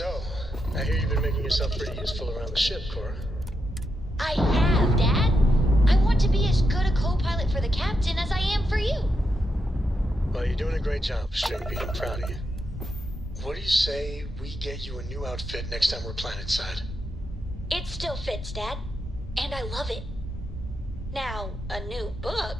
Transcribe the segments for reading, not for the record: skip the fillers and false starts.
So, I hear you've been making yourself pretty useful around the ship, Cora. I have, Dad. I want to be as good a co-pilot for the captain as I am for you. Well, you're doing a great job, Stringbean. I'm proud of you. What do you say we get you a new outfit next time we're planetside? It still fits, Dad. And I love it. Now, a new book.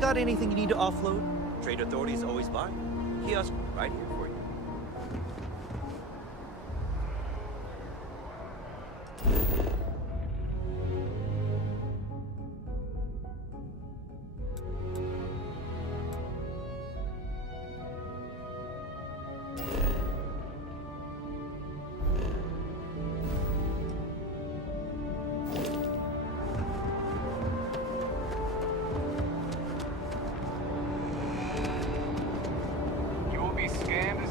Got anything you need to offload? Trade authorities always buy. Kiosk right here for you. Scammed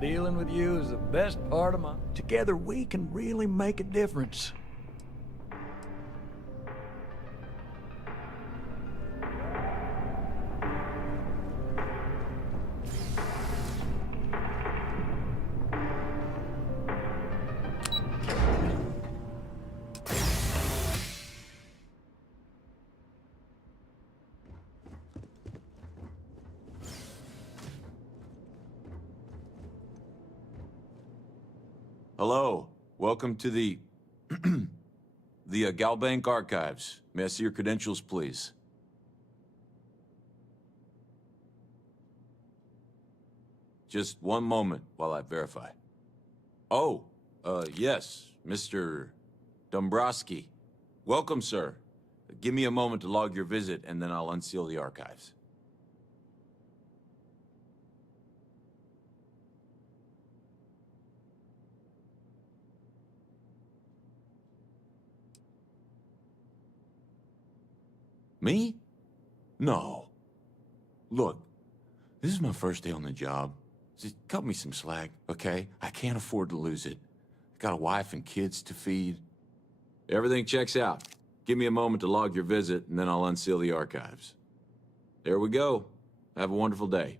dealing with you is the best part of my... Together we can really make a difference. Hello. Welcome to the Galbank Archives. May I see your credentials, please? Just one moment while I verify. Oh, yes, Mr. Dombrowski. Welcome, sir. Give me a moment to log your visit, and then I'll unseal the archives. Me? No. Look, this is my first day on the job. Just cut me some slack, okay? I can't afford to lose it. I got a wife and kids to feed. Everything checks out. Give me a moment to log your visit, and then I'll unseal the archives. There we go. Have a wonderful day.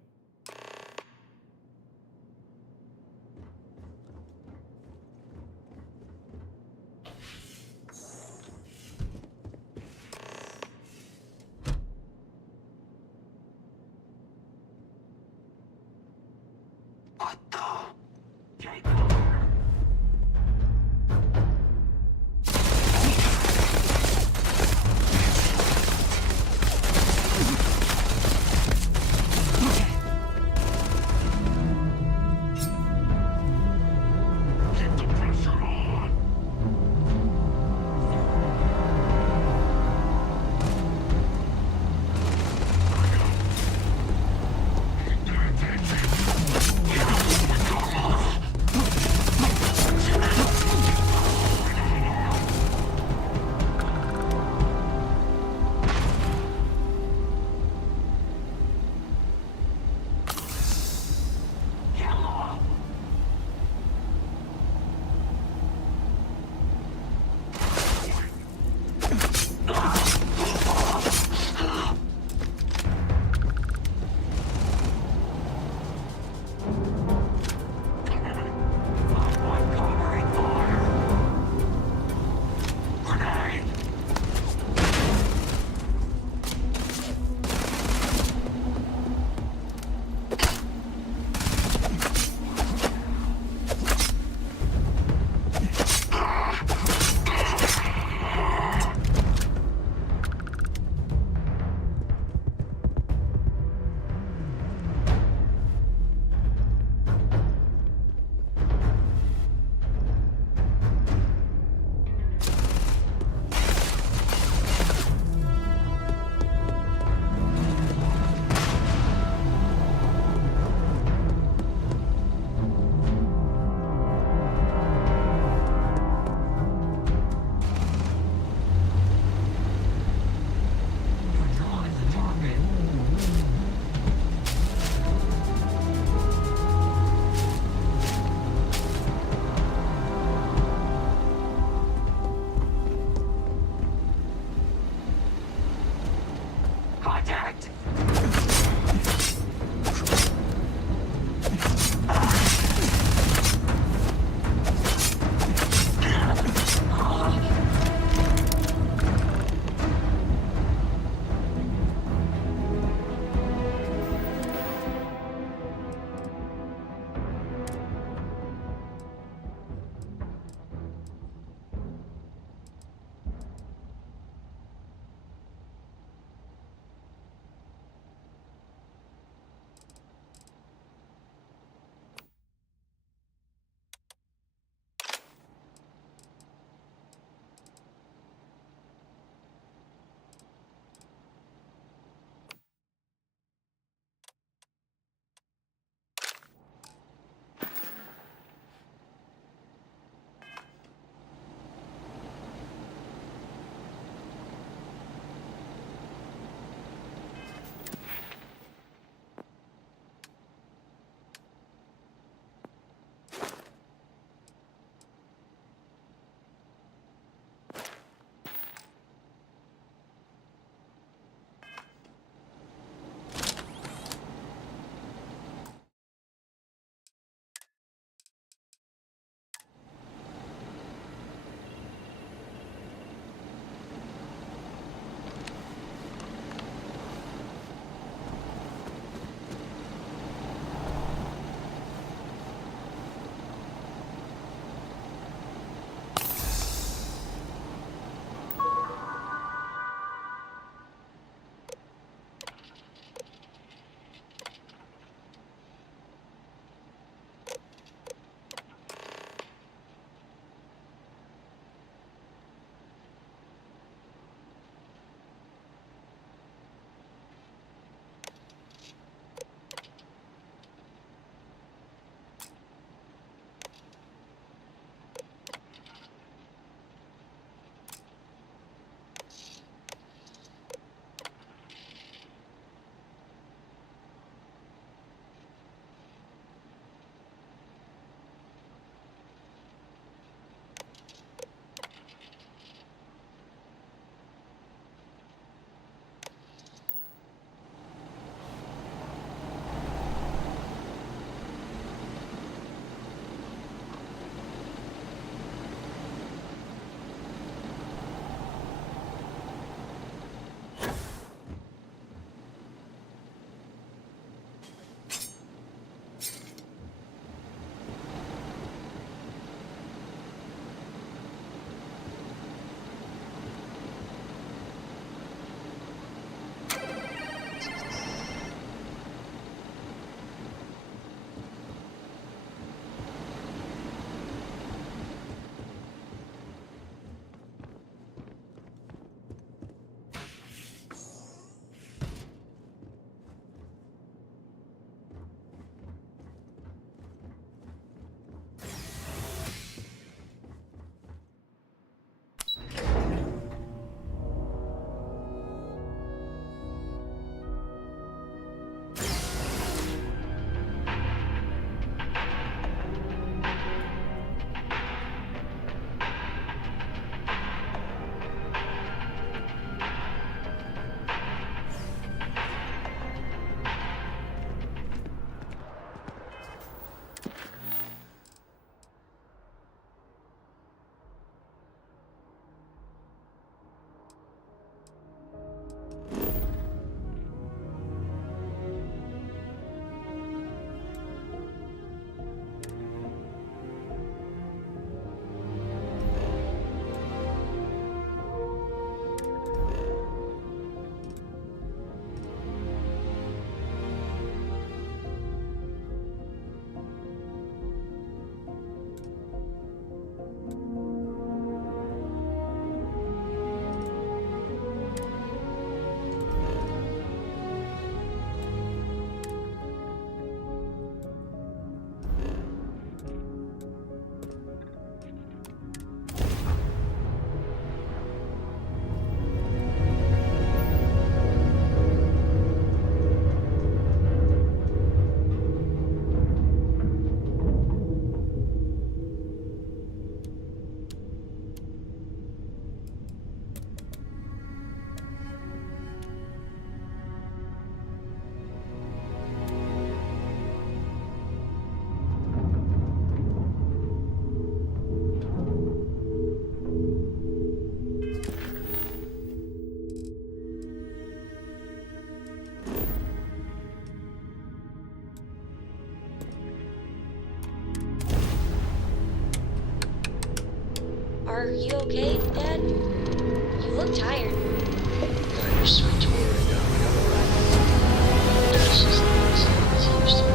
Are you okay, Dad? You look tired. Now you're sweet to worry, darling. I'm alright. Dad's just not as young as he used to be.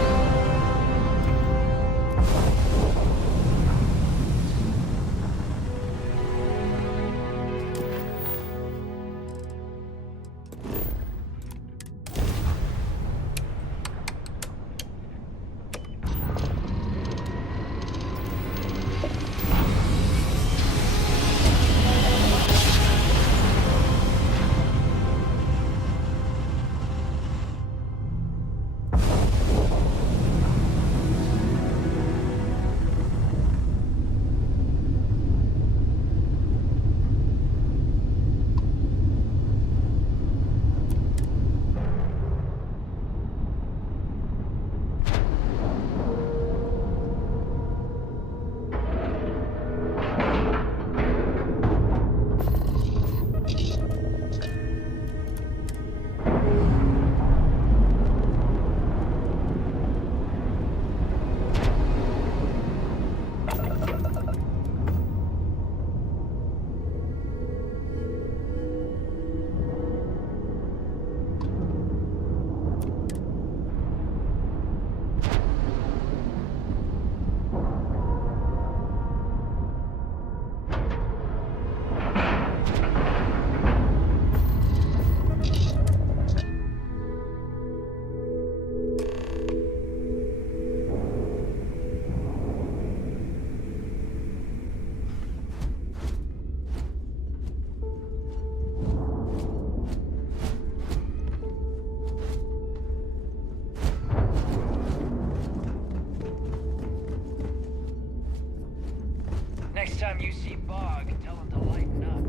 Next time you see Bog, tell him to lighten up.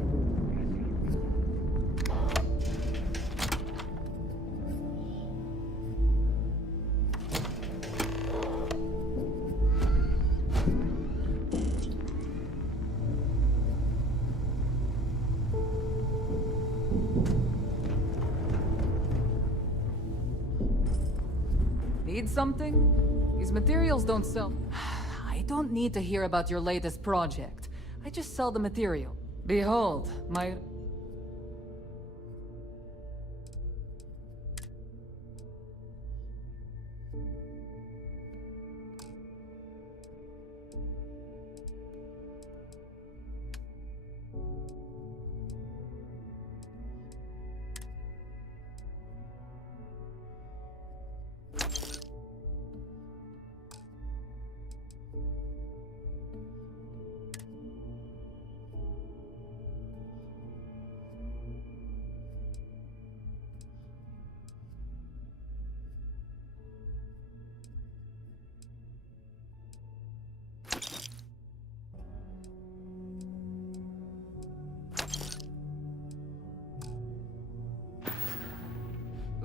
Need something? These materials don't sell. I don't need to hear about your latest project. I just sell the material. Behold, my...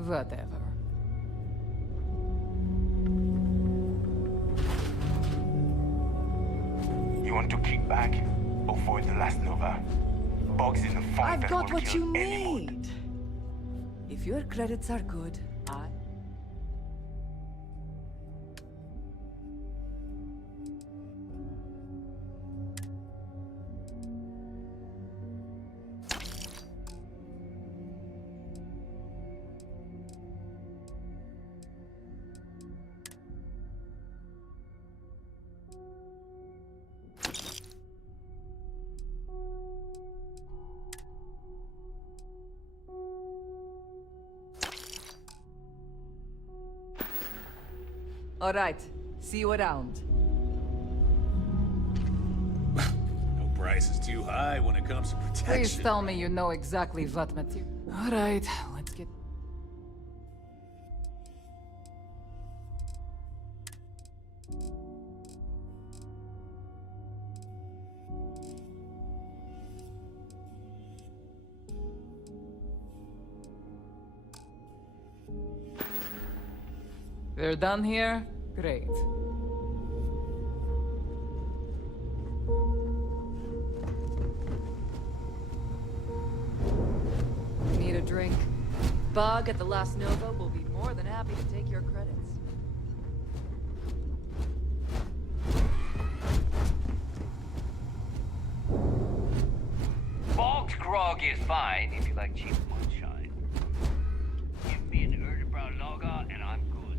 Whatever. You want to kick back? Avoid the last Nova. Bog's in the fight I've that got will what kill you anyone. need. If your credits are good, I... All right. See you around. No price is too high when it comes to protection. Please tell me you know exactly what material... All right, let's get... We're done here? Great. Need a drink? Bog at the Last Nova will be more than happy to take your credits. grog is fine if you like cheap moonshine. Give me an Erdebrow lager and I'm good.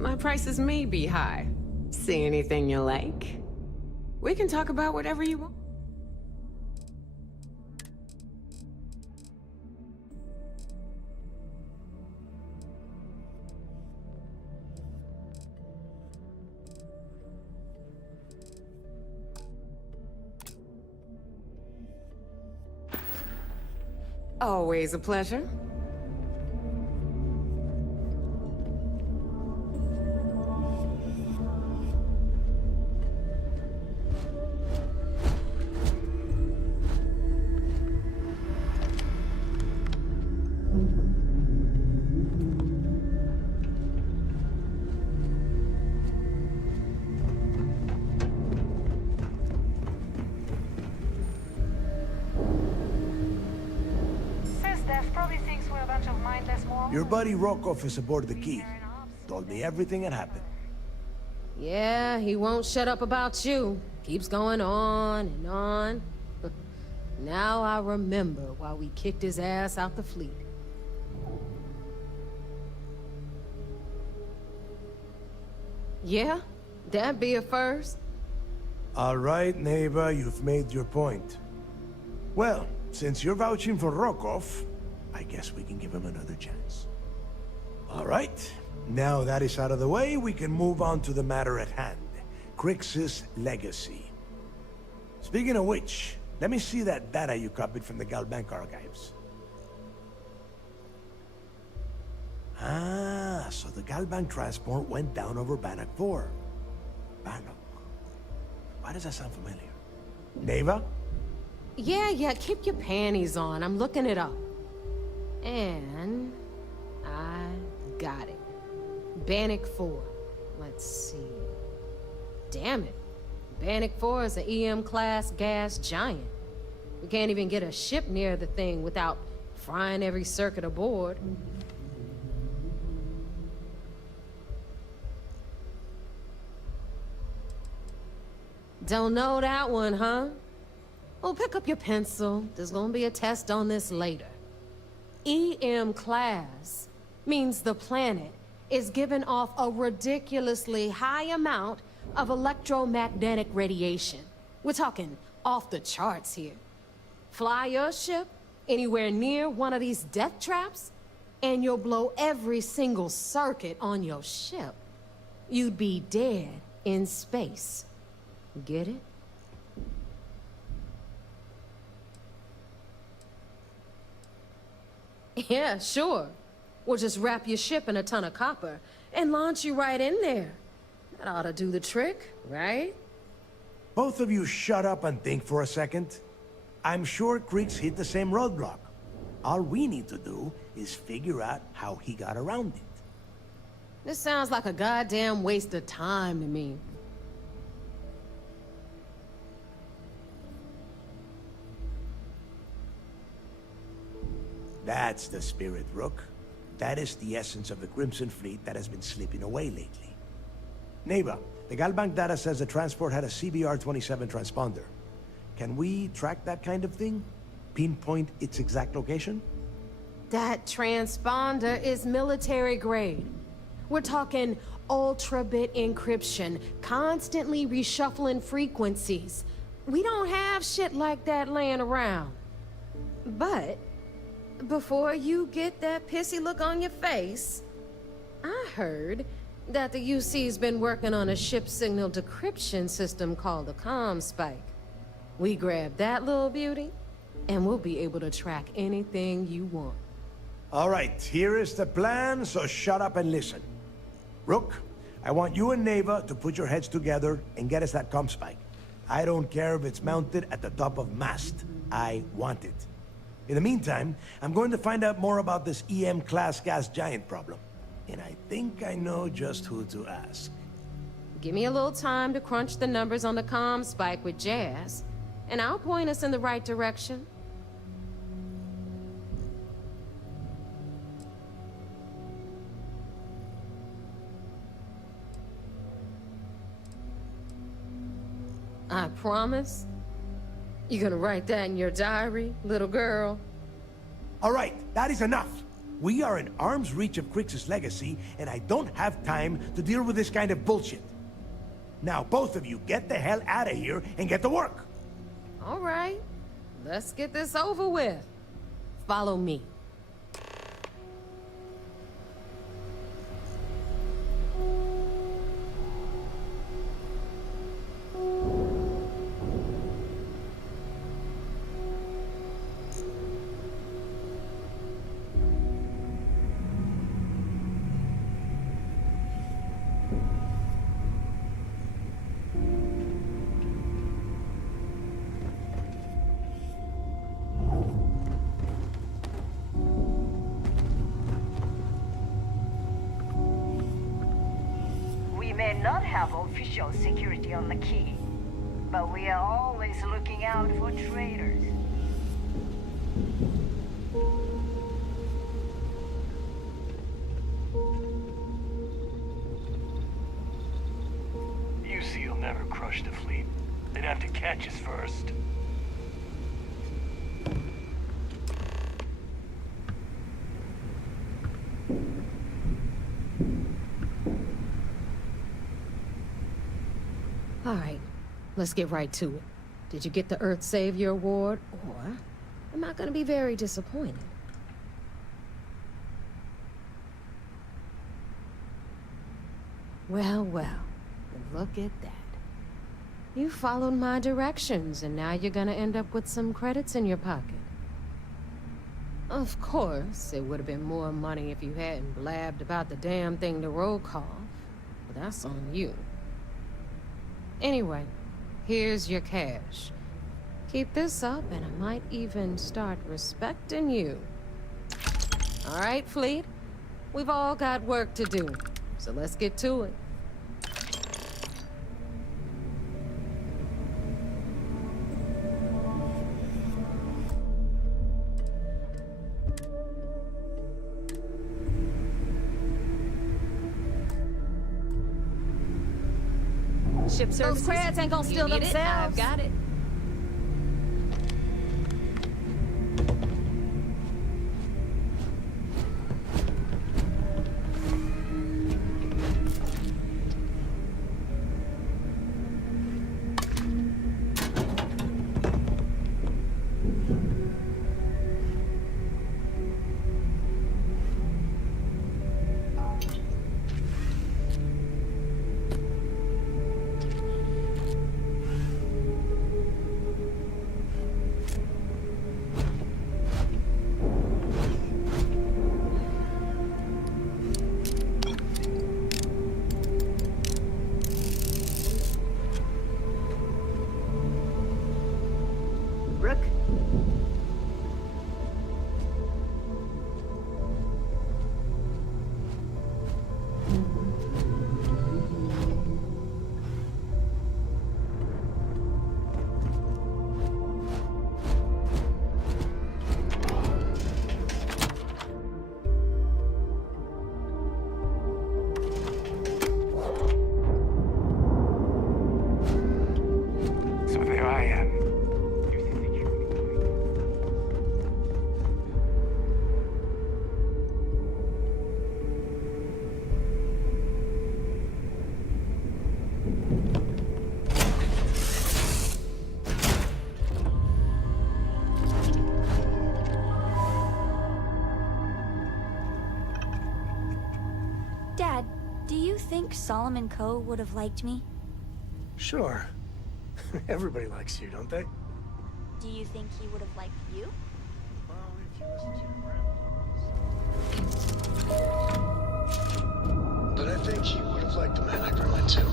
My prices may be high. See anything you like? We can talk about whatever you want. Always a pleasure. Your buddy Rokov is aboard the Key. Told me everything that happened. Yeah, he won't shut up about you. Keeps going on and on. Now I remember why we kicked his ass out the fleet. Yeah, that'd be a first. All right, Neva, you've made your point. Well, since you're vouching for Rokov, I guess we can give him another chance. All right, now that is out of the way, we can move on to the matter at hand. Crix's legacy. Speaking of which, let me see that data you copied from the Galbank archives. Ah, so the Galbank transport went down over Bannock 4. Bannock. Why does that sound familiar? Neva? Yeah, keep your panties on. I'm looking it up. And I got it. Bannock 4. Let's see. Damn it. Bannock 4 is an EM-class gas giant. We can't even get a ship near the thing without frying every circuit aboard. Don't know that one, huh? Well, pick up your pencil. There's gonna be a test on this later. EM class means the planet is giving off a ridiculously high amount of electromagnetic radiation. We're talking off the charts here. Fly your ship anywhere near one of these death traps, and you'll blow every single circuit on your ship. You'd be dead in space. Get it? Yeah, sure. We'll just wrap your ship in a ton of copper and launch you right in there. That ought to do the trick, right? Both of you shut up and think for a second. I'm sure Creeks hit the same roadblock. All we need to do is figure out how he got around it. This sounds like a goddamn waste of time to me. That's the spirit, Rook. That is the essence of the Crimson Fleet that has been slipping away lately. Neva, the Galbank data says the transport had a CBR-27 transponder. Can we track that kind of thing? Pinpoint its exact location? That transponder is military grade. We're talking ultra-bit encryption, constantly reshuffling frequencies. We don't have shit like that laying around. But before you get that pissy look on your face, I heard that the UC's been working on a ship signal decryption system called the ComSpike. We grab that little beauty, and we'll be able to track anything you want. All right, here is the plan, so shut up and listen. Rook, I want you and Neva to put your heads together and get us that ComSpike. I don't care if it's mounted at the top of mast. I want it. In the meantime, I'm going to find out more about this EM-class gas giant problem. And I think I know just who to ask. Give me a little time to crunch the numbers on the ComSpike with Jazz, and I'll point us in the right direction. I promise. You gonna write that in your diary, little girl? All right, that is enough. We are in arm's reach of Crixus' legacy, and I don't have time to deal with this kind of bullshit. Now, both of you, get the hell out of here and get to work. All right, let's get this over with. Follow me. We may not have official security on the key, but we are always looking out for traitors. UC'll never crush the fleet. They'd have to catch us first. All right, let's get right to it. Did you get the Earth Savior Award, or am I gonna be very disappointed? Well, look at that. You followed my directions, and now you're gonna end up with some credits in your pocket. Of course, it would have been more money if you hadn't blabbed about the damn thing to Rokov, but that's on you. Anyway, here's your cash. Keep this up, and I might even start respecting you. All right, Fleet? We've all got work to do, so let's get to it. Ship services. Those creds ain't gonna steal themselves. I've got it. Dad, do you think Solomon Coe would have liked me? Sure. Everybody likes you, don't they? Do you think he would have liked you? Well, if you listen to your grandpa. But I think he would have liked the man I grew into.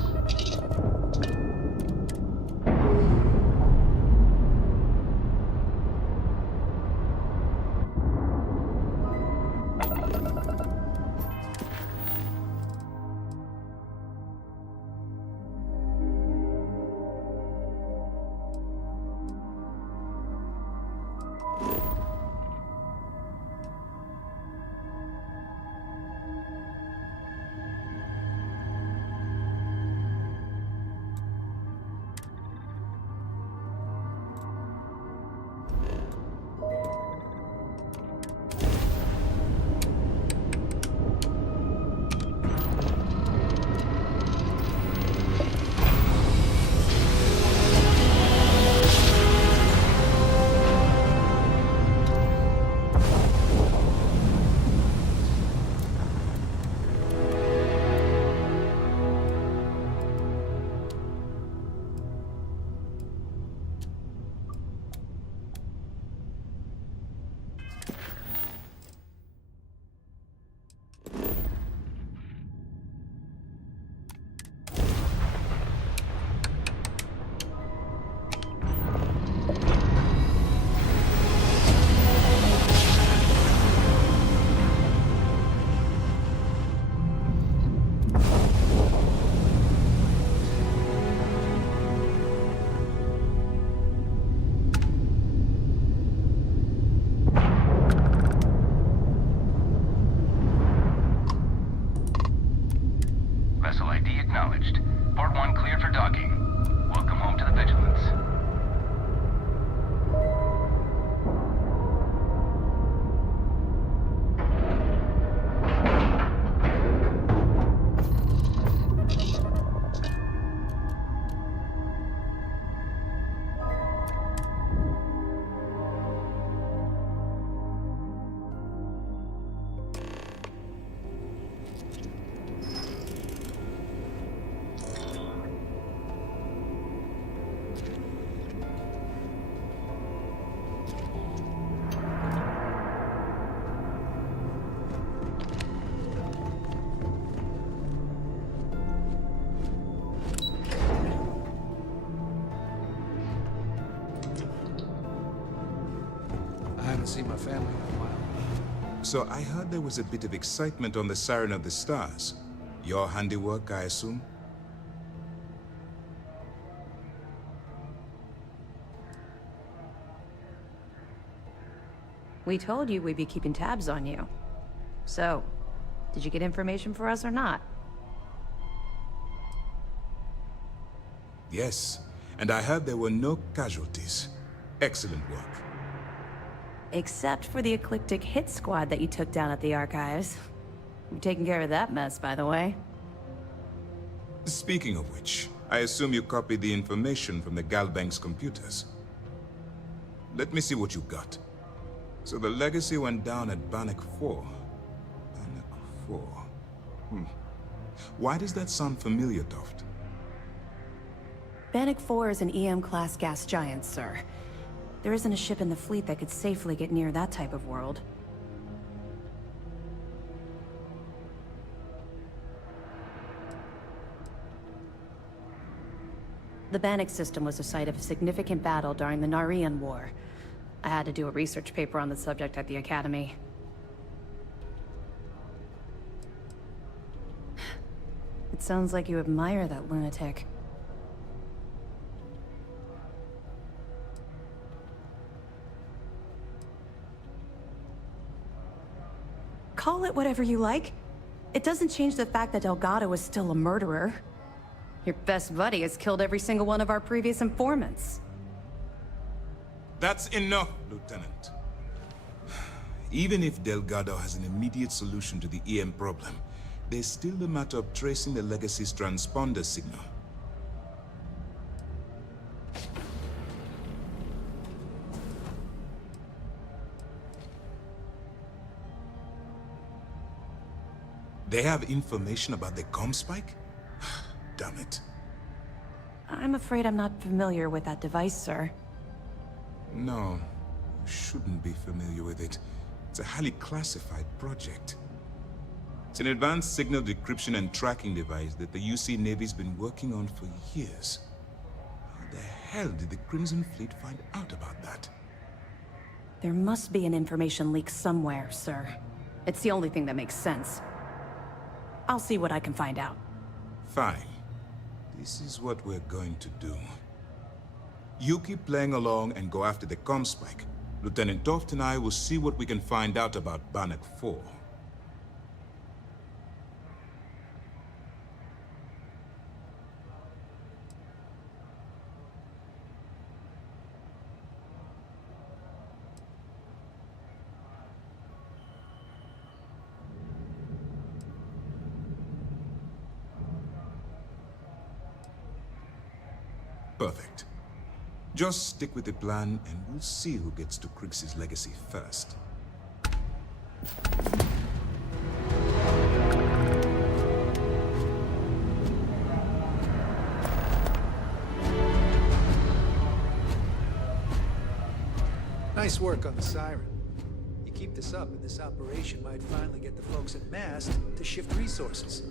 haven't seen my family in a while. So I heard there was a bit of excitement on the Siren of the Stars. Your handiwork, I assume? We told you we'd be keeping tabs on you. So, did you get information for us or not? Yes, and I heard there were no casualties. Excellent work. Except for the eclectic hit squad that you took down at the archives. You're taking care of that mess, by the way. Speaking of which, I assume you copied the information from the Galbank's computers. Let me see what you got. So the legacy went down at Bannock 4. Bannock 4. Why does that sound familiar, Toft? Bannock 4 is an EM-class gas giant, sir. There isn't a ship in the fleet that could safely get near that type of world. The Bannock system was the site of a significant battle during the Narian War. I had to do a research paper on the subject at the Academy. It sounds like you admire that lunatic. Call it whatever you like. It doesn't change the fact that Delgado is still a murderer. Your best buddy has killed every single one of our previous informants. That's enough, Lieutenant. Even if Delgado has an immediate solution to the EM problem, there's still the matter of tracing the Legacy's transponder signal. They have information about the comm spike? Damn it. I'm afraid I'm not familiar with that device, sir. No, you shouldn't be familiar with it. It's a highly classified project. It's an advanced signal decryption and tracking device that the UC Navy's been working on for years. How the hell did the Crimson Fleet find out about that? There must be an information leak somewhere, sir. It's the only thing that makes sense. I'll see what I can find out. Fine. This is what we're going to do. You keep playing along and go after the comm spike. Lieutenant Toft and I will see what we can find out about Bannock 4. Perfect. Just stick with the plan, and we'll see who gets to Krix's legacy first. Nice work on the Siren. You keep this up, and this operation might finally get the folks at MAST to shift resources.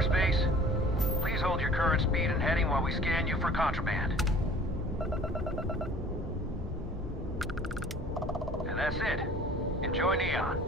Space. Please hold your current speed and heading while we scan you for contraband. And that's it. Enjoy Neon.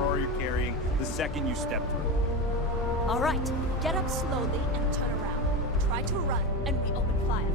Aurora you're carrying the second you step through. All right, get up slowly and turn around. Try to run, and we open fire.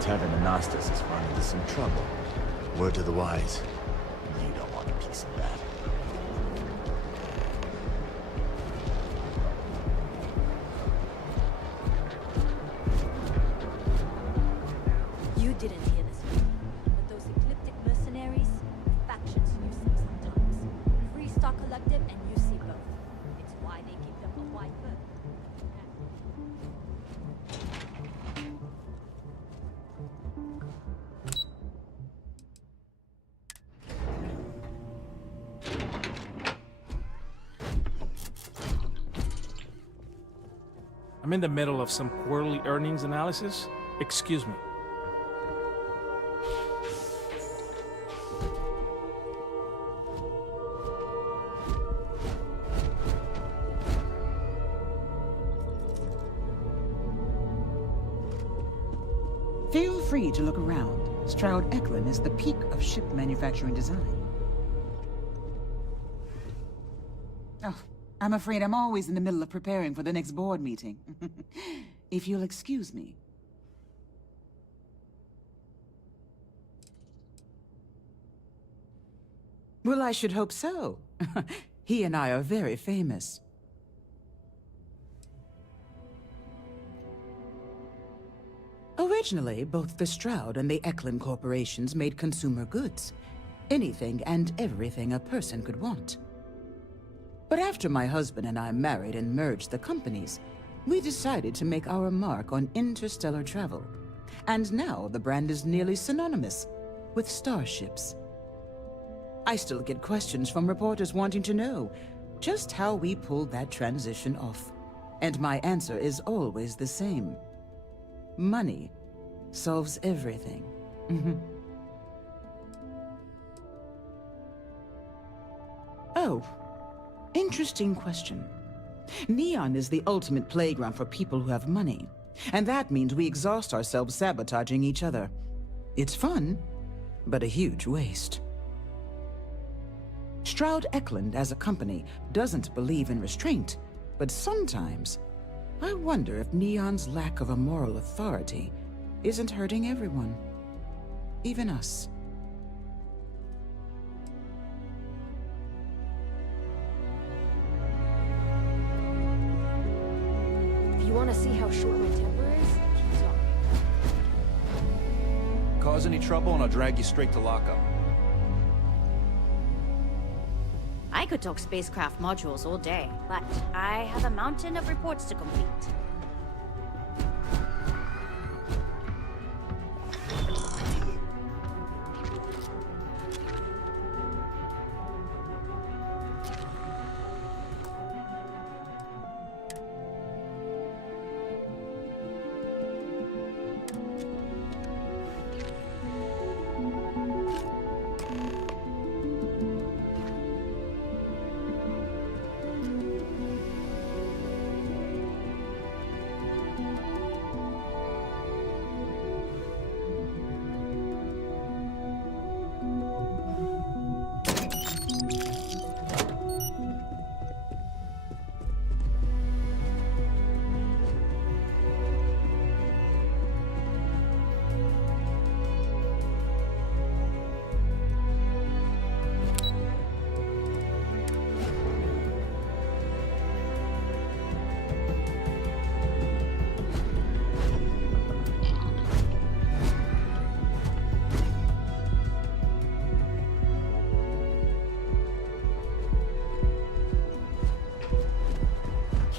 Tavern Anastas is running into some trouble. Word to the wise. You don't want a piece of that. You didn't hear this, but those ecliptic mercenaries, factions use them sometimes. Free Star Collective and UC both. It's why they give them a wide berth. I'm in the middle of some quarterly earnings analysis. Excuse me. Feel free to look around. Stroud Eklund is the peak of ship manufacturing design. Oh, I'm afraid I'm always in the middle of preparing for the next board meeting. If you'll excuse me. Well, I should hope so. He and I are very famous. Originally, both the Stroud and the Eklund corporations made consumer goods. Anything and everything a person could want. But after my husband and I married and merged the companies, we decided to make our mark on interstellar travel. And now the brand is nearly synonymous with starships. I still get questions from reporters wanting to know just how we pulled that transition off. And my answer is always the same. Money solves everything. Oh, interesting question. Neon is the ultimate playground for people who have money, and that means we exhaust ourselves sabotaging each other. It's fun, but a huge waste. Stroud Eklund, as a company, doesn't believe in restraint, but sometimes I wonder if Neon's lack of a moral authority isn't hurting everyone, even us. If you want to see how short my temper is, keep talking. Cause any trouble and I'll drag you straight to lockup. I could talk spacecraft modules all day, but I have a mountain of reports to complete.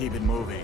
keep it moving.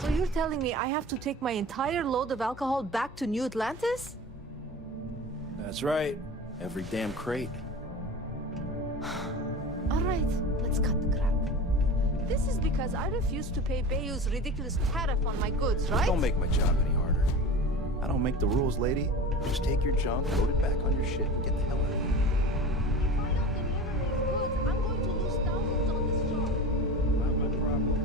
So you're telling me I have to take my entire load of alcohol back to New Atlantis? That's right. Every damn crate. All right, let's cut the crap. This is because I refused to pay Bayou's ridiculous tariff on my goods, right? Don't make my job any harder. I don't make the rules, lady. Just take your junk, load it back on your ship, and get the hell out of here. I'm going to lose thousands on this job. Not my problem.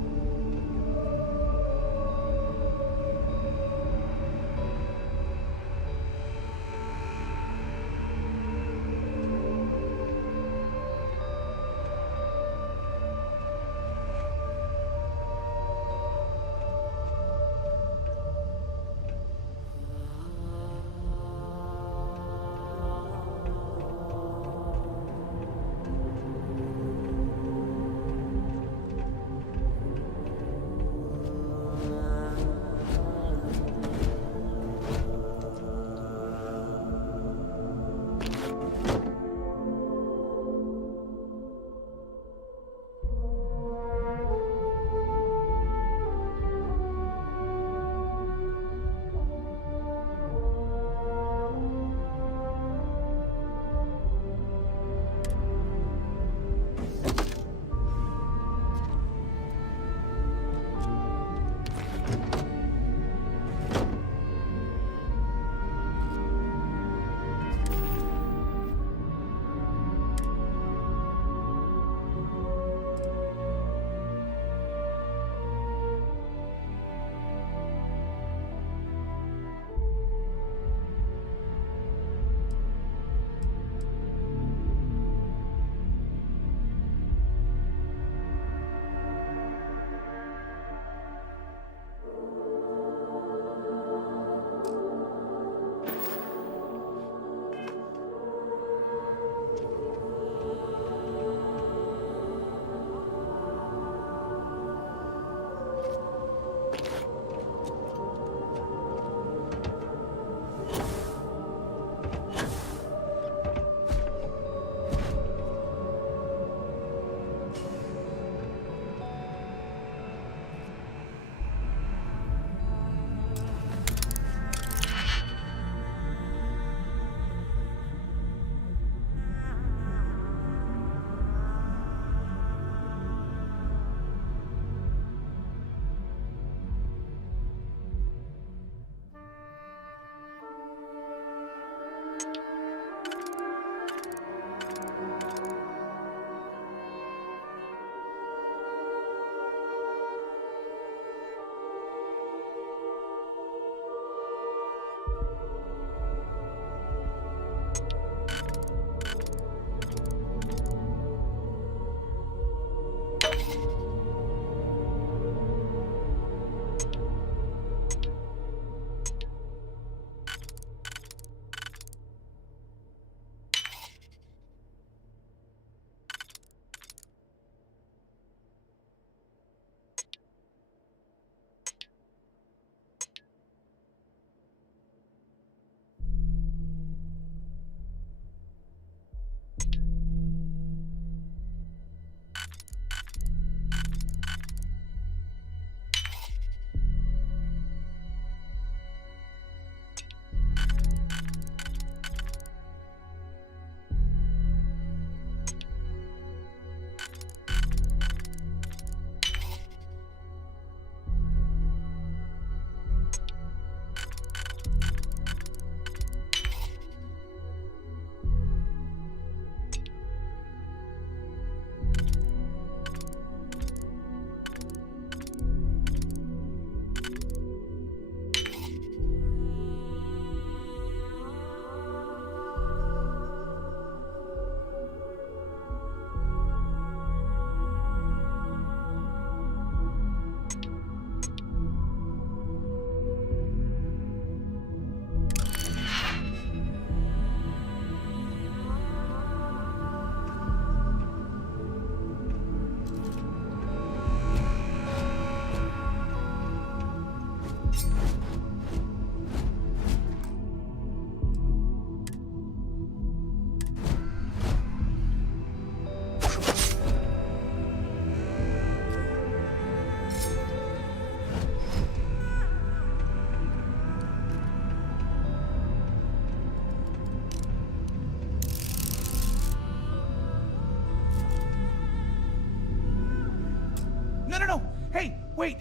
Wait,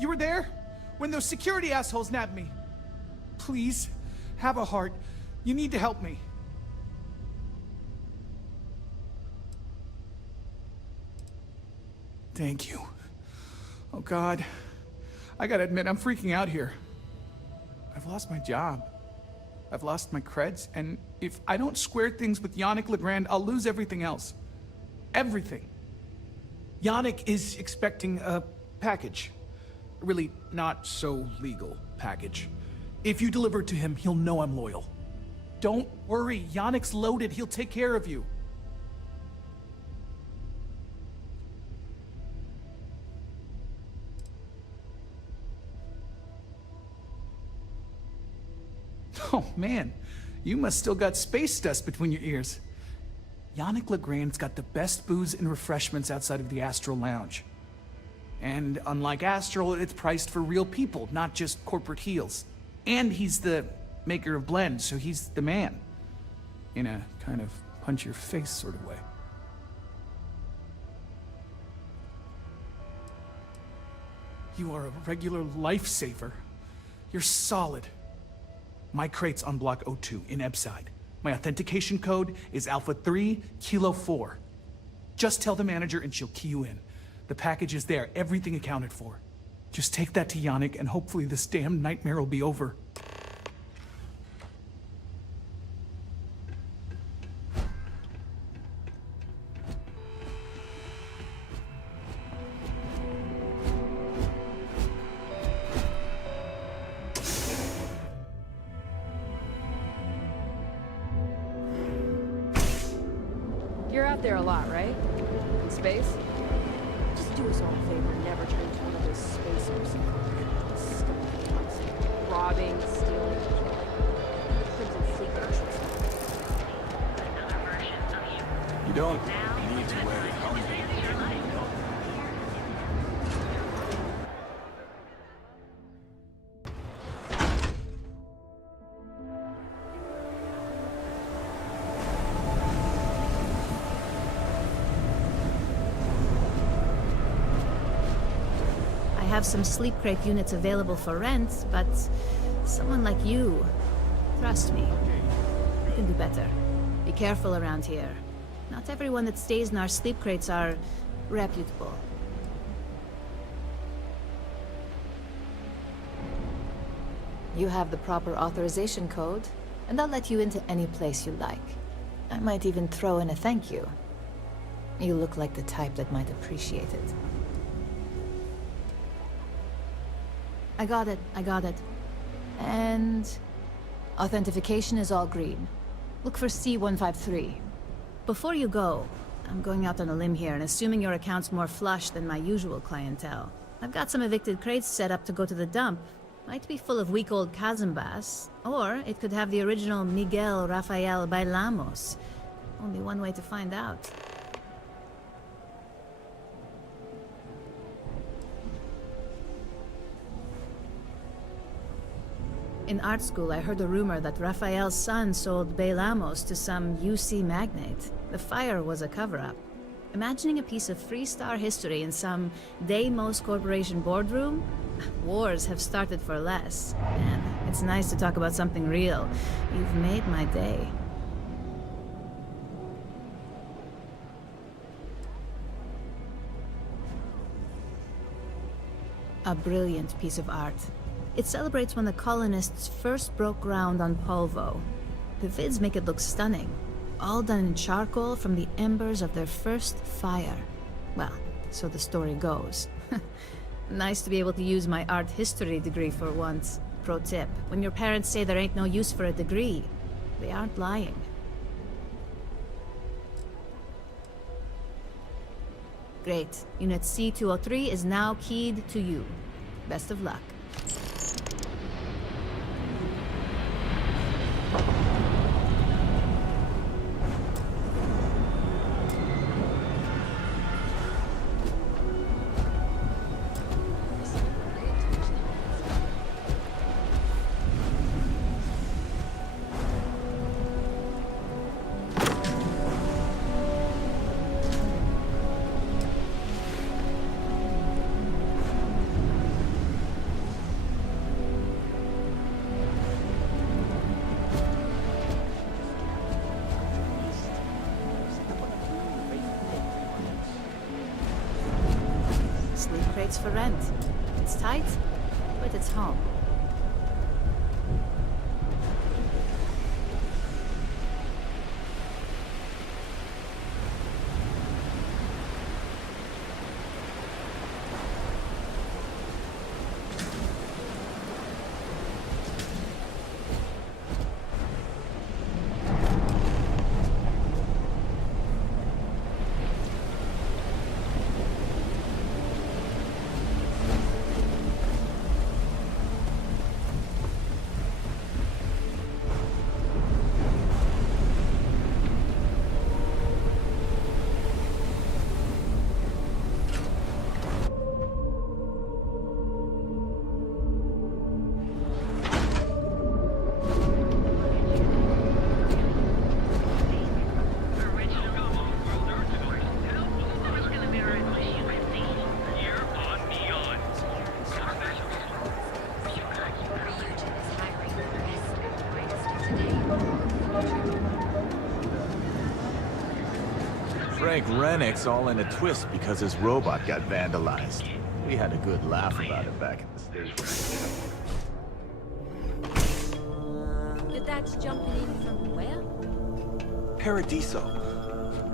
you were there? When those security assholes nabbed me? Please, have a heart. You need to help me. Thank you. Oh God. I gotta admit, I'm freaking out here. I've lost my job. I've lost my creds, and if I don't square things with Yannick Legrand, I'll lose everything else. Everything. Yannick is expecting a package. A really not so legal package. If you deliver it to him, he'll know I'm loyal. Don't worry, Yannick's loaded. He'll take care of you. Oh man, you must still got space dust between your ears. Yannick Legrand's got the best booze and refreshments outside of the Astral Lounge. And unlike Astral, it's priced for real people, not just corporate heels. And he's the maker of blends, so he's the man. In a kind of punch-your-face sort of way. You are a regular lifesaver. You're solid. My crate's on Block 02 in Ebside. My authentication code is Alpha 3 Kilo 4. Just tell the manager and she'll key you in. The package is there, everything accounted for. Just take that to Yannick and hopefully this damn nightmare will be over. You're out there a lot, right? In space? Just do us all a favor and never turn into one of those spacers. Robbing, stealing, killing. Crimson Fleet merchants. You don't need to wear the helmet. I have some sleep crate units available for rent, but someone like you, trust me, you can do better. Be careful around here. Not everyone that stays in our sleep crates are reputable. You have the proper authorization code, and I'll let you into any place you like. I might even throw in a thank you. You look like the type that might appreciate it. I got it. And authentication is all green. Look for C153. Before you go, I'm going out on a limb here and assuming your account's more flush than my usual clientele. I've got some evicted crates set up to go to the dump. Might be full of weak old Cazimbas, or it could have the original Miguel Rafael Bailamos. Only one way to find out. In art school, I heard a rumor that Rafael's son sold Bailamos to some UC magnate. The fire was a cover-up. Imagining a piece of Freestar history in some Deimos Corporation boardroom? Wars have started for less. Man, it's nice to talk about something real. You've made my day. A brilliant piece of art. It celebrates when the colonists first broke ground on Polvo. The vids make it look stunning. All done in charcoal from the embers of their first fire. Well, so the story goes. Nice to be able to use my art history degree for once. Pro tip, when your parents say there ain't no use for a degree, they aren't lying. Great. Unit C203 is now keyed to you. Best of luck. It's for rent. It's tight, but it's home. Frank Rennick's all in a twist because his robot got vandalized. We had a good laugh about it back in the day. Your dad's jumping in from where? Paradiso.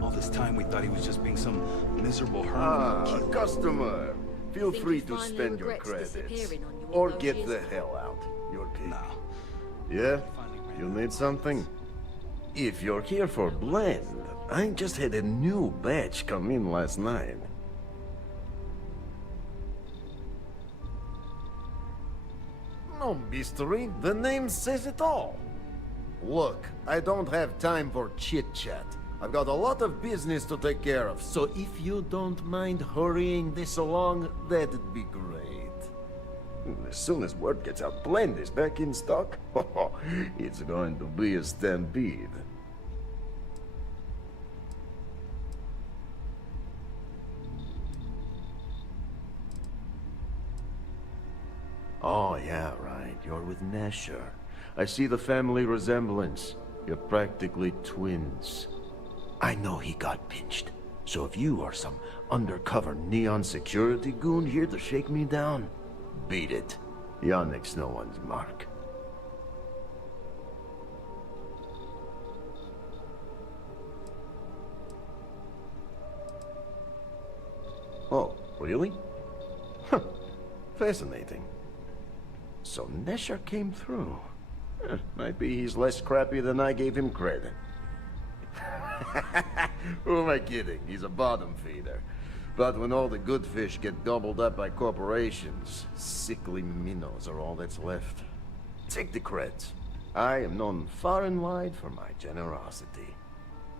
All this time we thought he was just being some miserable hermit. Customer. Feel Think free he to finally spend your regrets credits. disappearing on you all Or those get years the ago? hell out. Your pick. Yeah? You need something? If you're here for blend, I just had a new batch come in last night. No mystery, the name says it all. Look, I don't have time for chit-chat. I've got a lot of business to take care of, so if you don't mind hurrying this along, that'd be great. As soon as word gets out Blend is back in stock, it's going to be a stampede. Oh, yeah, right. You're with Nasher. I see the family resemblance. You're practically twins. I know he got pinched. So if you are some undercover neon security goon here to shake me down, beat it. Yannick's no one's mark. Oh, really? Huh. Fascinating. So Nesher came through. Might be he's less crappy than I gave him credit. Who am I kidding? He's a bottom feeder. But when all the good fish get gobbled up by corporations, sickly minnows are all that's left. Take the creds. I am known far and wide for my generosity.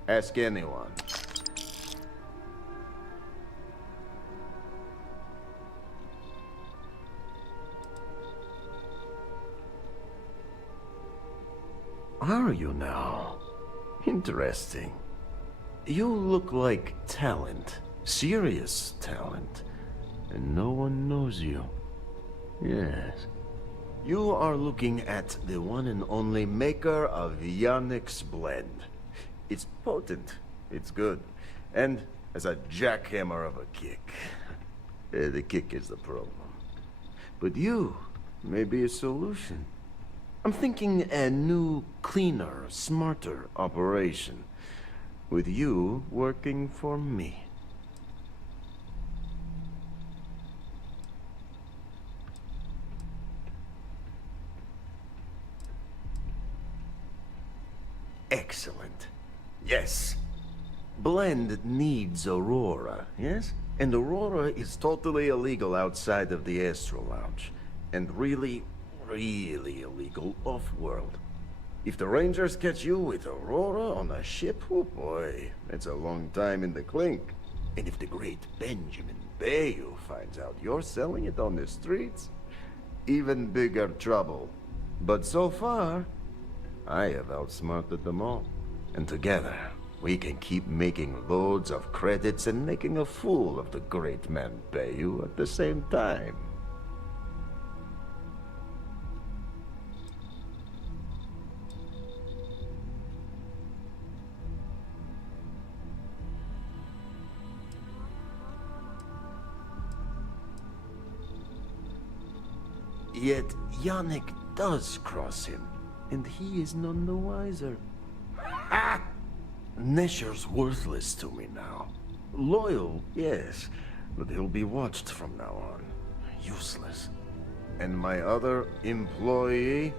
Ask anyone. Are you now? Interesting. You look like talent. Serious talent. And no one knows you. Yes. You are looking at the one and only maker of Yannick's blend. It's potent. It's good. And has a jackhammer of a kick. The kick is the problem. But you may be a solution. I'm thinking a new, cleaner, smarter operation. With you working for me. Excellent. Yes. Blend needs Aurora, yes? And Aurora is totally illegal outside of the Astro Lounge. And really illegal off-world. If the Rangers catch you with Aurora on a ship, oh boy, that's a long time in the clink. And if the great Benjamin Bayou finds out you're selling it on the streets, even bigger trouble. But so far, I have outsmarted them all. And together, we can keep making loads of credits and making a fool of the great man Bayou at the same time. Yet Yannick does cross him, and he is none the wiser. Ah! Nesher's worthless to me now. Loyal, yes, but he'll be watched from now on. Useless. And my other employee,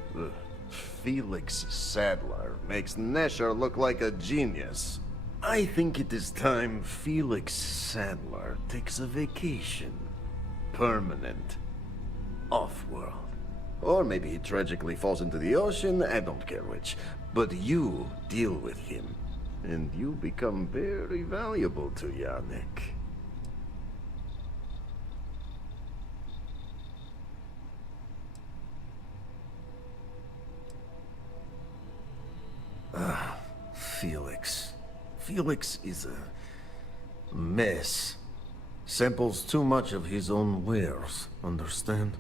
Felix Sadler, makes Nesher look like a genius. I think it is time Felix Sadler takes a vacation. Permanent. Off-world. Or maybe he tragically falls into the ocean, I don't care which. But you deal with him, and you become very valuable to Yannick. Felix. Felix is a mess. Samples too much of his own wares, understand?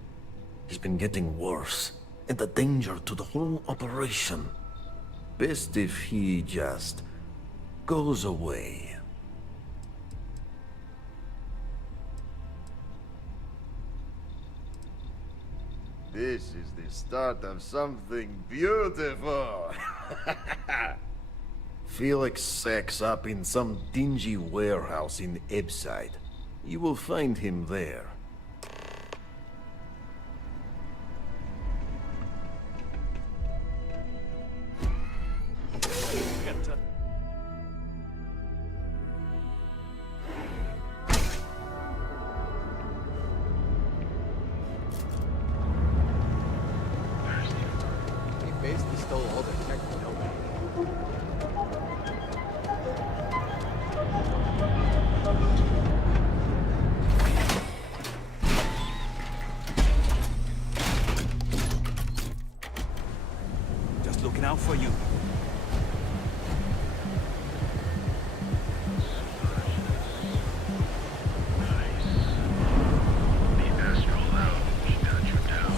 He's been getting worse, and a danger to the whole operation. Best if he just goes away. This is the start of something beautiful. Felix sacks up in some dingy warehouse in Ebside. You will find him there. He basically stole all their tech from nobody. Just looking out for you.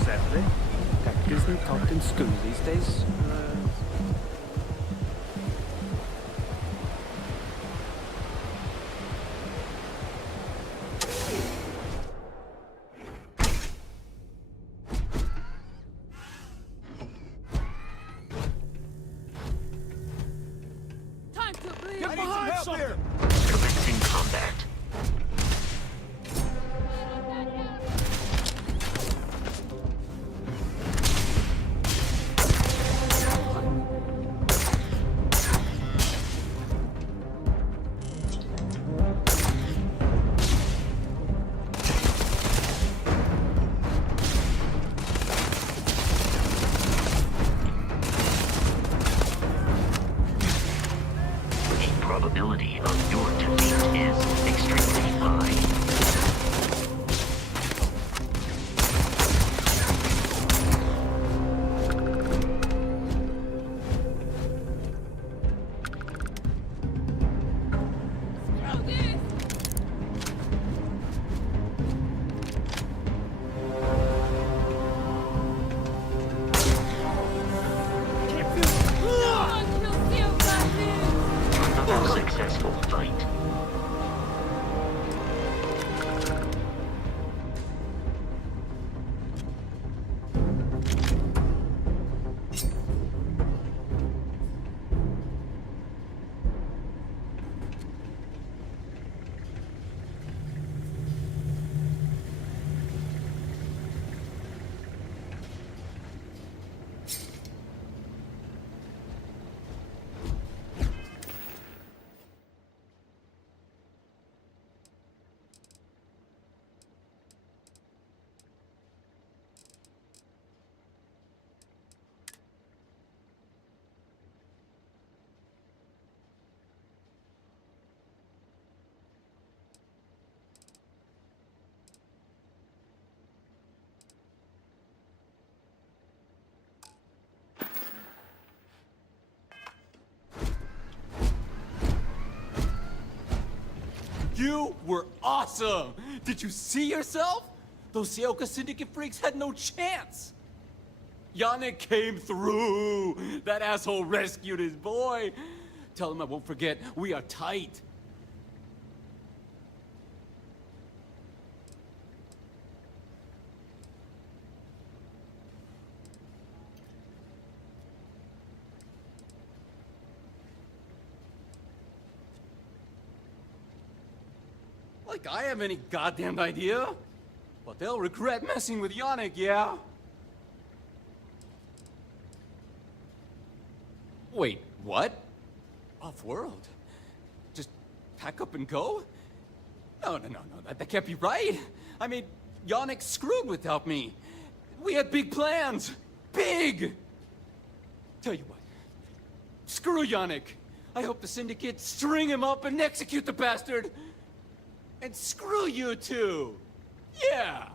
Sadly, that isn't taught in school these days. Time to bleed! Get behind something! Commencing combat. The probability of your defeat is extremely high. Another successful fight. You were awesome! Did you see yourself? Those Seoka Syndicate freaks had no chance! Yannick came through! That asshole rescued his boy! Tell him I won't forget, we are tight! Like I have any goddamn idea. But they'll regret messing with Yannick, yeah? Wait, what? Off-world? Just pack up and go? No, that can't be right. I mean, Yannick screwed without me. We had big plans. Big! Tell you what. Screw Yannick. I hope the Syndicate string him up and execute the bastard. And screw you too. Yeah.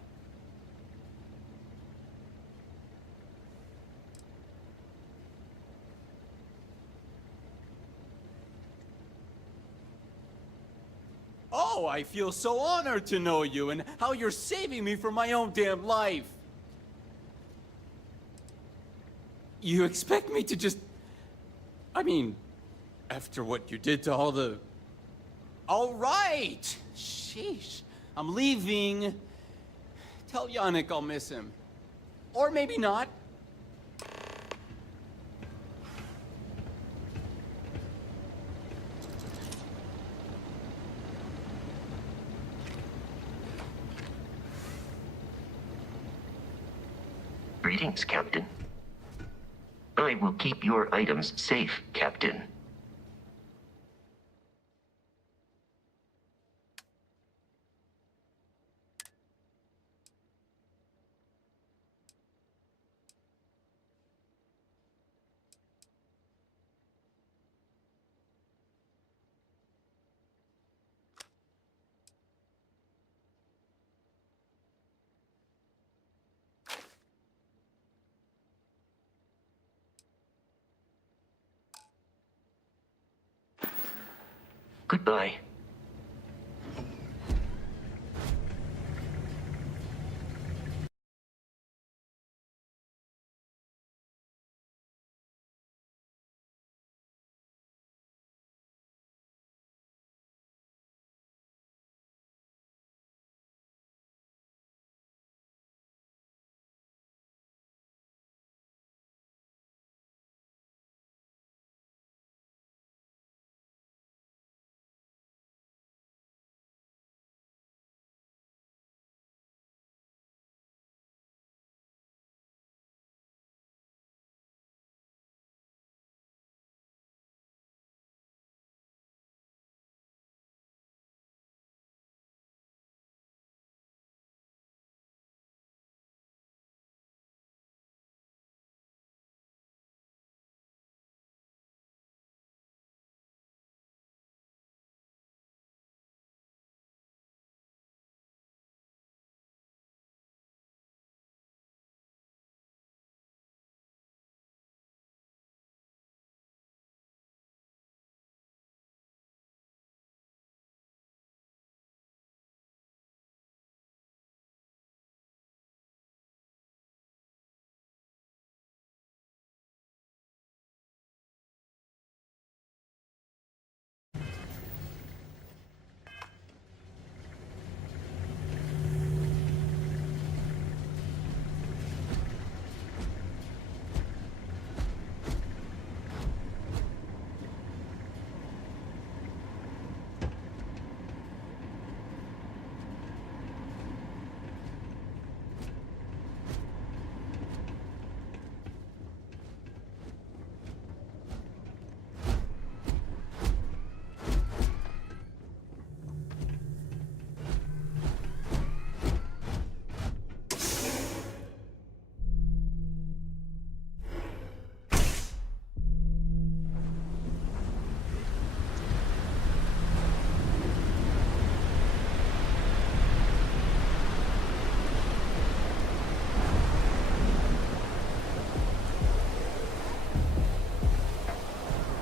Oh, I feel so honored to know you and how you're saving me from my own damn life. You expect me to just... I mean, after what you did to all the... All right! Sheesh. I'm leaving. Tell Yannick I'll miss him. Or maybe not. Greetings, Captain. I will keep your items safe, Captain. Goodbye.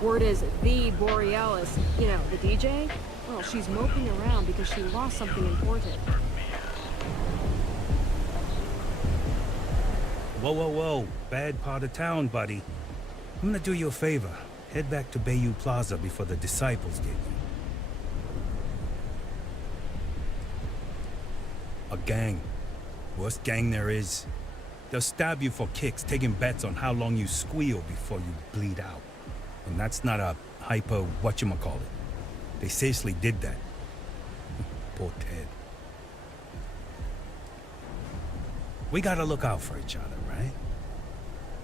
Word is the Borealis, you know, the DJ? Well, she's moping around because she lost something important. Whoa. Bad part of town, buddy. I'm gonna do you a favor. Head back to Bayou Plaza before the disciples get you. A gang. Worst gang there is. They'll stab you for kicks, taking bets on how long you squeal before you bleed out. And that's not a hyper whatchamacallit. They seriously did that. poor Ted. We gotta look out for each other, right?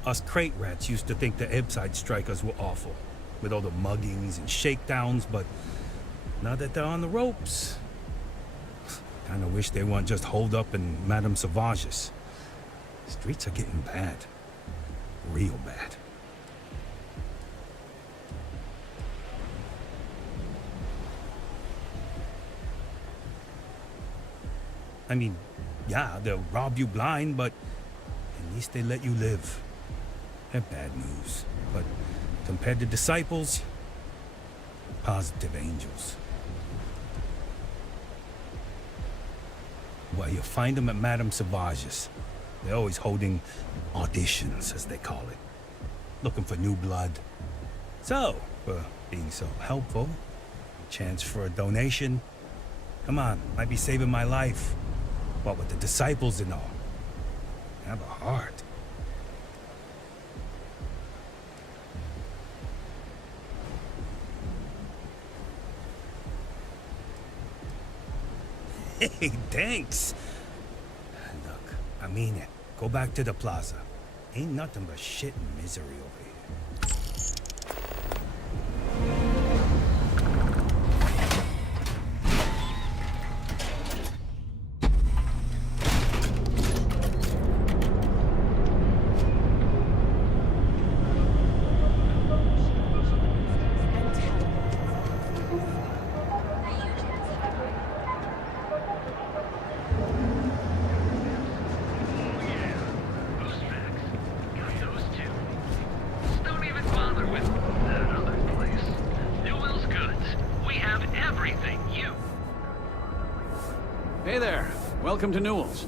Us crate rats used to think the Ebbside strikers were awful, with all the muggings and shakedowns, but now that they're on the ropes, kinda wish they weren't just holed up in Madame Sauvage's. Streets are getting bad. Real bad. I mean, yeah, they'll rob you blind, but at least they let you live. They're bad news, but compared to disciples, positive angels. Well, you'll find them at Madame Sauvage's. They're always holding auditions, as they call it. Looking for new blood. So, for being so helpful, chance for a donation. Come on, might be saving my life. What with the disciples and all. Have a heart. Hey, thanks. Look, I mean it. Go back to the plaza. Ain't nothing but shit and misery over here. Hey there. Welcome to Newell's.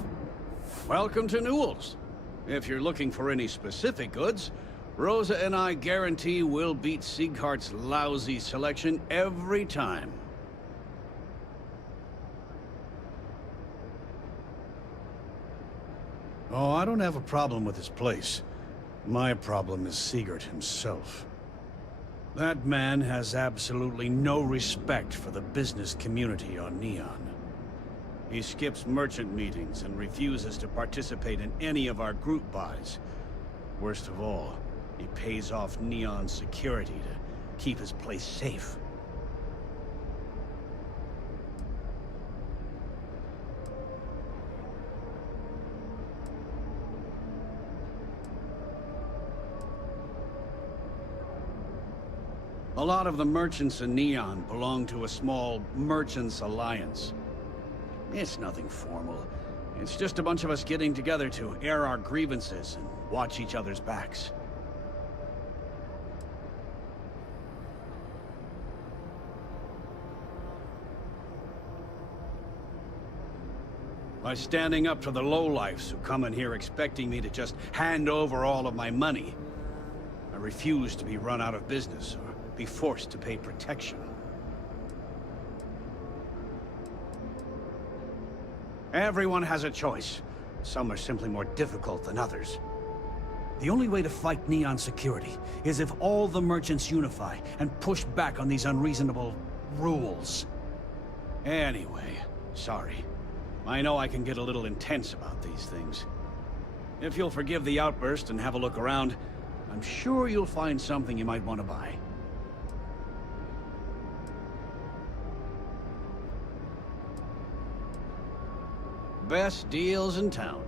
Welcome to Newell's. If you're looking for any specific goods, Rosa and I guarantee we'll beat Sieghart's lousy selection every time. Oh, I don't have a problem with this place. My problem is Siegert himself. That man has absolutely no respect for the business community on Neon. He skips merchant meetings and refuses to participate in any of our group buys. Worst of all, he pays off Neon security to keep his place safe. A lot of the merchants in Neon belong to a small merchants alliance. It's nothing formal. It's just a bunch of us getting together to air our grievances and watch each other's backs. By standing up to the lowlifes who come in here expecting me to just hand over all of my money, I refuse to be run out of business or be forced to pay protection. Everyone has a choice. Some are simply more difficult than others. The only way to fight Neon security is if all the merchants unify and push back on these unreasonable rules. Anyway, sorry. I know I can get a little intense about these things. If you'll forgive the outburst and have a look around, I'm sure you'll find something you might want to buy. Best deals in town.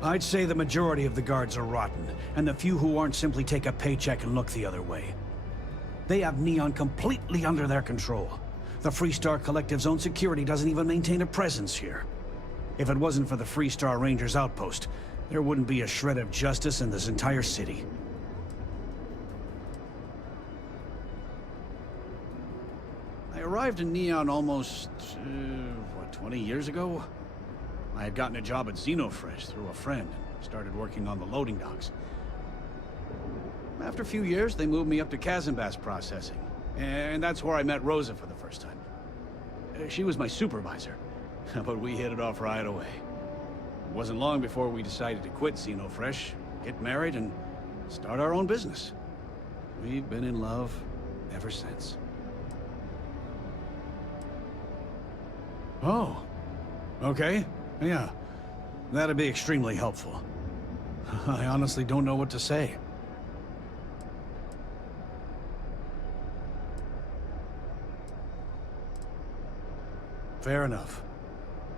I'd say the majority of the guards are rotten, and the few who aren't simply take a paycheck and look the other way. They have Neon completely under their control. The Freestar Collective's own security doesn't even maintain a presence here. If it wasn't for the Freestar Rangers outpost, there wouldn't be a shred of justice in this entire city. I arrived in Neon almost, 20 years ago? I had gotten a job at Xenofresh through a friend and started working on the loading docks. After a few years, they moved me up to Kazanbas processing, and that's where I met Rosa for the first time. She was my supervisor, but we hit it off right away. It wasn't long before we decided to quit Xenofresh, get married, and start our own business. We've been in love ever since. Oh, okay. Yeah, that'd be extremely helpful. I honestly don't know what to say. Fair enough.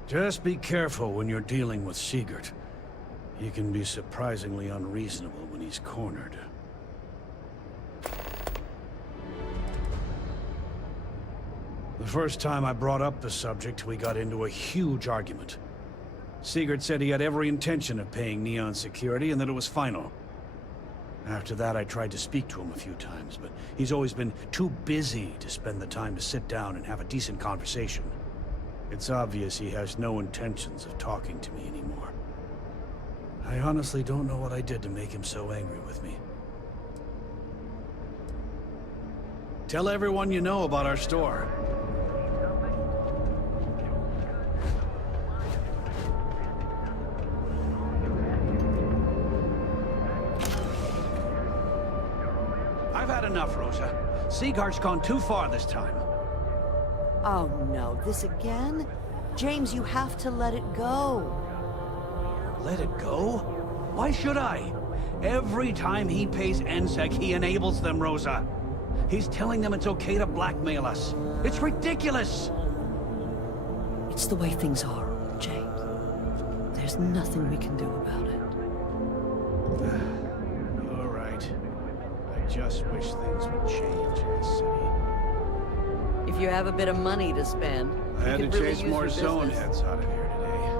Just be careful when you're dealing with Sigurd. He can be surprisingly unreasonable when he's cornered. The first time I brought up the subject, we got into a huge argument. Sigurd said he had every intention of paying Neon security and that it was final. After that, I tried to speak to him a few times, but he's always been too busy to spend the time to sit down and have a decent conversation. It's obvious he has no intentions of talking to me anymore. I honestly don't know what I did to make him so angry with me. Tell everyone you know about our store. I've had enough, Rosa. Sigurd's gone too far this time. Oh no, this again? James, you have to let it go. Let it go? Why should I? Every time he pays NSEC, he enables them, Rosa. He's telling them it's okay to blackmail us. It's ridiculous! It's the way things are, James. There's nothing we can do about it. All right. I just wish things would change in this city. If you have a bit of money to spend, I had to you could really chase use more your zone business. heads out of here today. I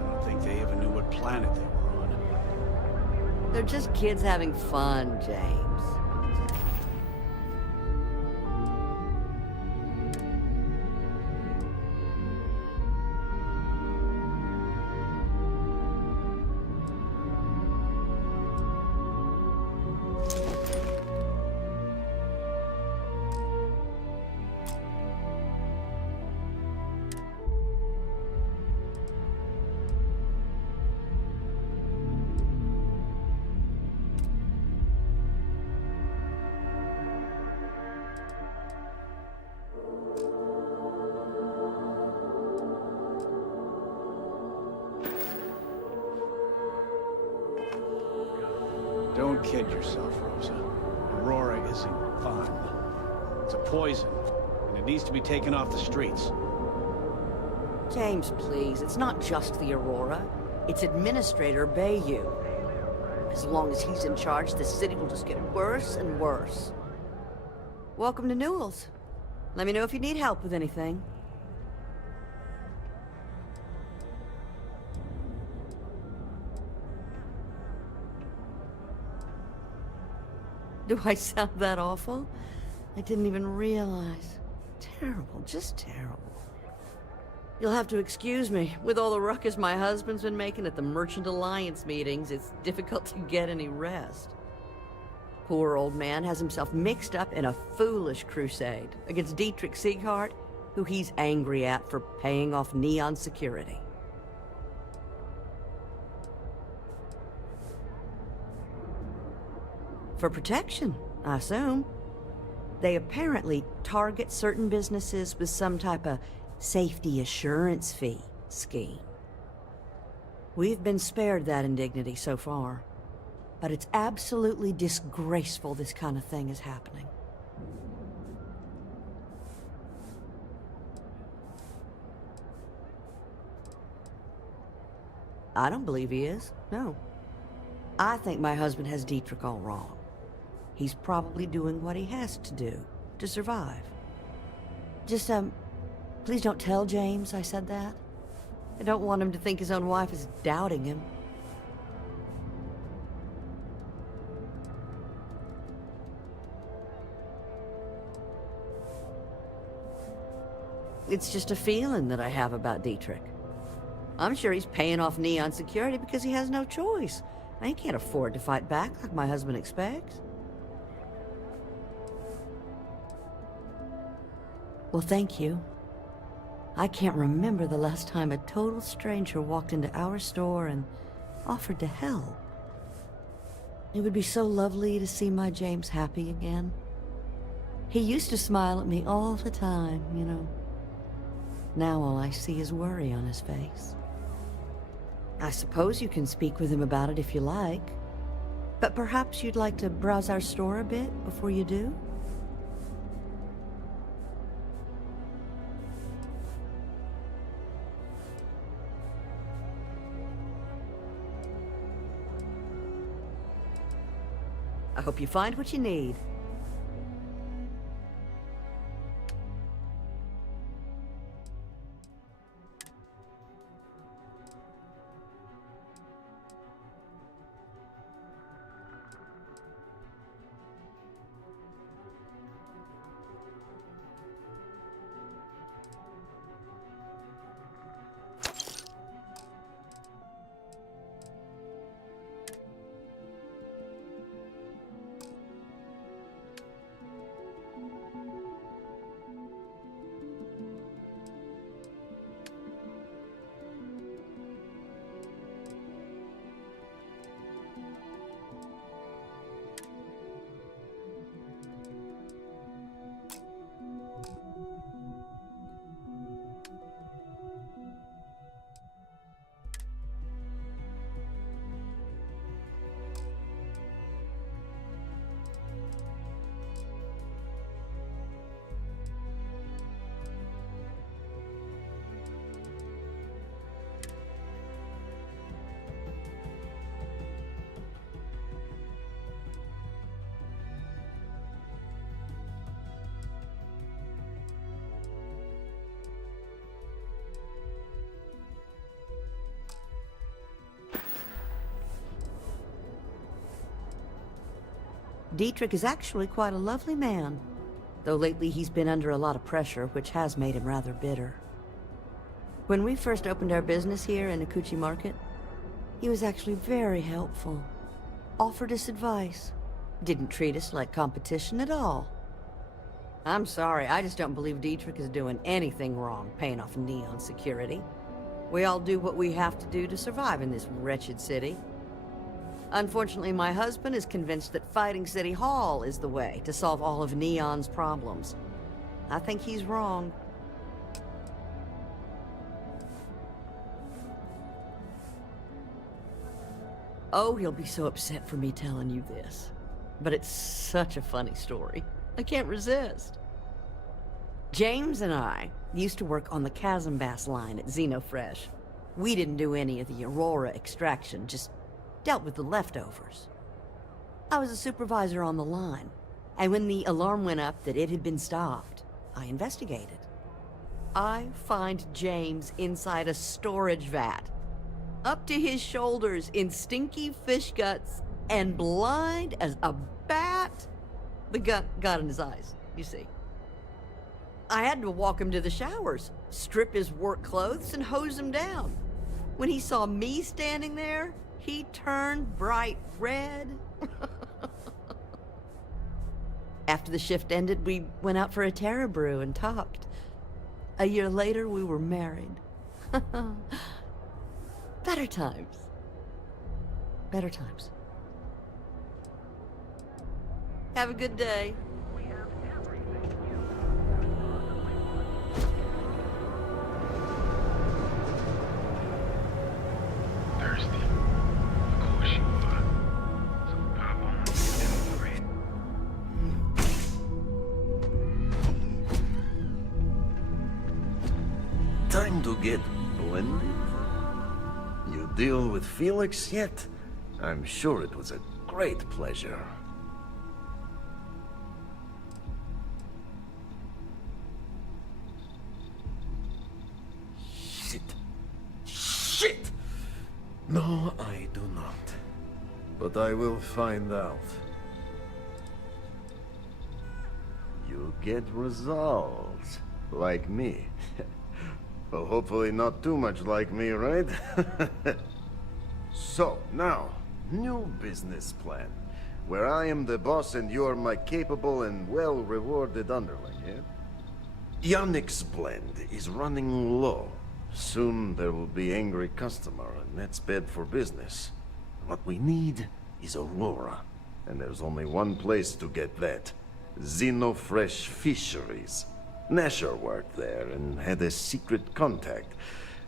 don't think they even knew what planet they were on. They're just kids having fun, James. Don't kid yourself, Rosa. Aurora isn't fun. It's a poison, and it needs to be taken off the streets. James, please, it's not just the Aurora. It's Administrator Bayou. As long as he's in charge, the city will just get worse and worse. Welcome to Newell's. Let me know if you need help with anything. Do I sound that awful? I didn't even realize. Terrible, just terrible. You'll have to excuse me. With all the ruckus my husband's been making at the Merchant Alliance meetings, it's difficult to get any rest. Poor old man has himself mixed up in a foolish crusade against Dietrich Sieghart, who he's angry at for paying off Neon security. For protection, I assume. They apparently target certain businesses with some type of safety assurance fee scheme. We've been spared that indignity so far, but it's absolutely disgraceful this kind of thing is happening. I don't believe he is, no. I think my husband has Dietrich all wrong. He's probably doing what he has to do to survive. Just, please don't tell James I said that. I don't want him to think his own wife is doubting him. It's just a feeling that I have about Dietrich. I'm sure he's paying off Neon security because he has no choice. He can't afford to fight back like my husband expects. Well, thank you. I can't remember the last time a total stranger walked into our store and offered to help. It would be so lovely to see my James happy again. He used to smile at me all the time, you know. Now all I see is worry on his face. I suppose you can speak with him about it if you like. But perhaps you'd like to browse our store a bit before you do? I hope you find what you need. Dietrich is actually quite a lovely man, though lately he's been under a lot of pressure, which has made him rather bitter. When we first opened our business here in Akuchi Market, he was actually very helpful. Offered us advice. Didn't treat us like competition at all. I'm sorry, I just don't believe Dietrich is doing anything wrong paying off Neon security. We all do what we have to do to survive in this wretched city. Unfortunately, my husband is convinced that fighting City Hall is the way to solve all of Neon's problems. I think he's wrong. Oh, he'll be so upset for me telling you this. But it's such a funny story. I can't resist. James and I used to work on the Chasm Bass line at Xenofresh. We didn't do any of the Aurora extraction, just dealt with the leftovers. I was a supervisor on the line, and when the alarm went up that it had been stopped, I investigated. I find James inside a storage vat, up to his shoulders in stinky fish guts, and blind as a bat. The gut got in his eyes, you see. I had to walk him to the showers, strip his work clothes, and hose him down. When he saw me standing there, he turned bright red. After the shift ended, we went out for a Terra brew and talked. A year later, we were married. Better times. Better times. Have a good day. Thirsty. Of course you are. So pop on and get Time to get blended? You deal with Felix yet? I'm sure it was a great pleasure. Shit! No, I do not. But I will find out. You get results. Like me. Well, hopefully not too much like me, right? So, now, new business plan. Where I am the boss and you are my capable and well-rewarded underling, yeah? Yannick's blend is running low. Soon there will be angry customer, and that's bad for business. What we need is Aurora. And there's only one place to get that. Xenofresh Fisheries. Nasher worked there and had a secret contact.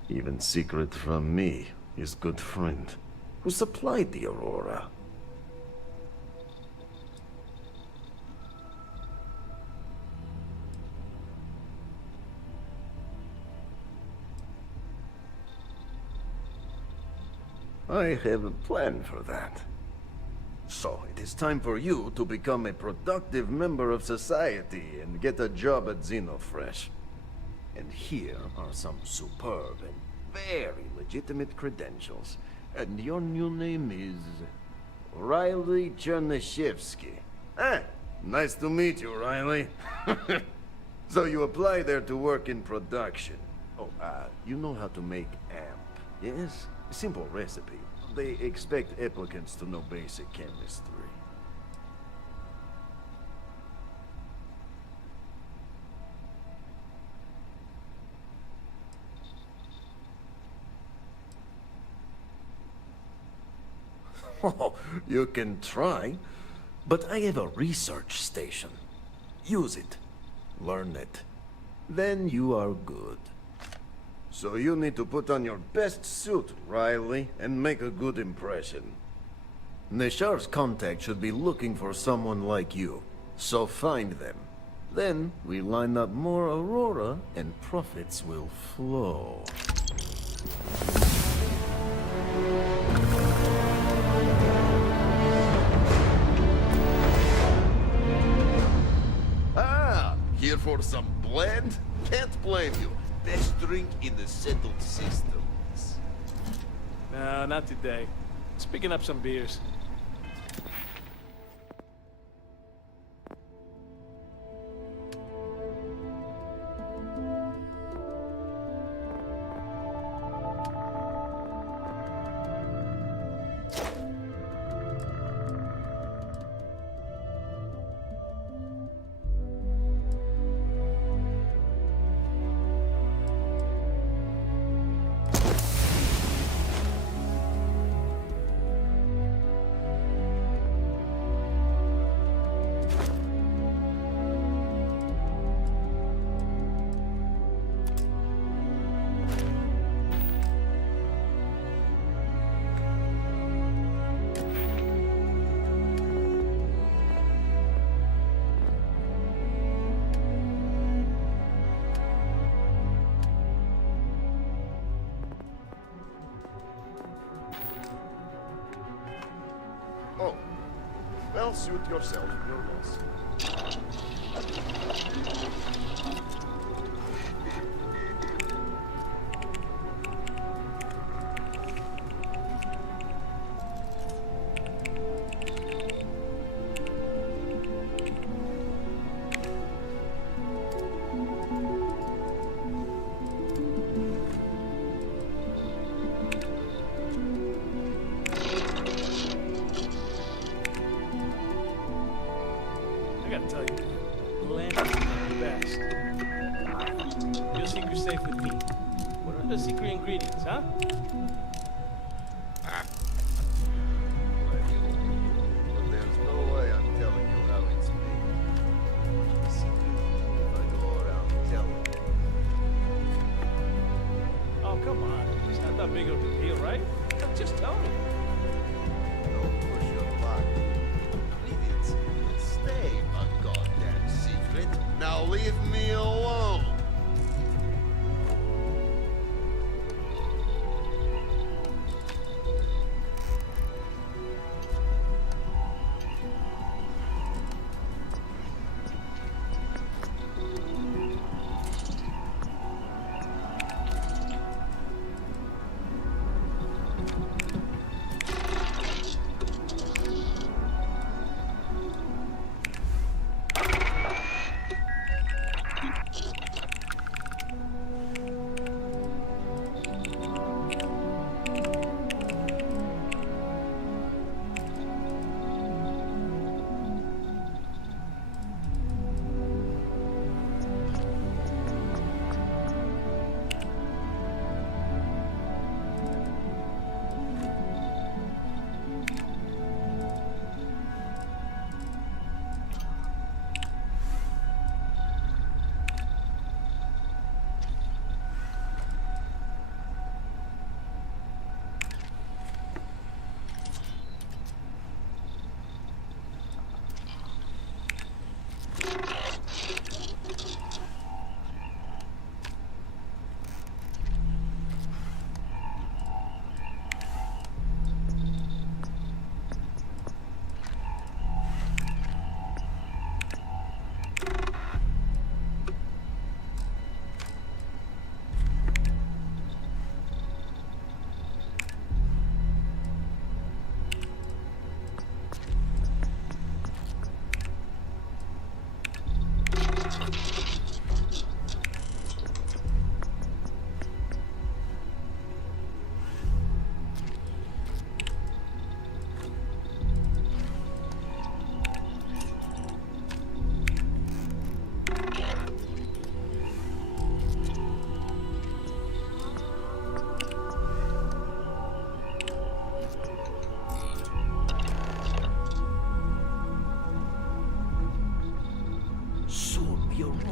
Even secret from me, his good friend, who supplied the Aurora. I have a plan for that. So, it is time for you to become a productive member of society and get a job at Xenofresh. And here are some superb and very legitimate credentials. And your new name is... Riley Chernyshevsky. Ah, nice to meet you, Riley. So you apply there to work in production. Oh, you know how to make amp, yes? A simple recipe. They expect applicants to know basic chemistry. Oh, you can try, but I have a research station. Use it. Learn it. Then you are good. So you need to put on your best suit, Riley, and make a good impression. Neshar's contact should be looking for someone like you, so find them. Then we line up more Aurora and profits will flow. Ah, here for some blend? Can't blame you. Best drink in the settled systems. No, not today. Just picking up some beers. Oh, well, suit yourself, your loss. I gotta tell you, Land is the best. Your secret's safe with me. What are the secret ingredients, huh? But there's no way I'm telling you how it's made. If I go around telling you. Oh, come on. It's not that big of a deal, right? Just tell me. Don't push your luck. Idiots. Stay a goddamn secret. Now leave me alone.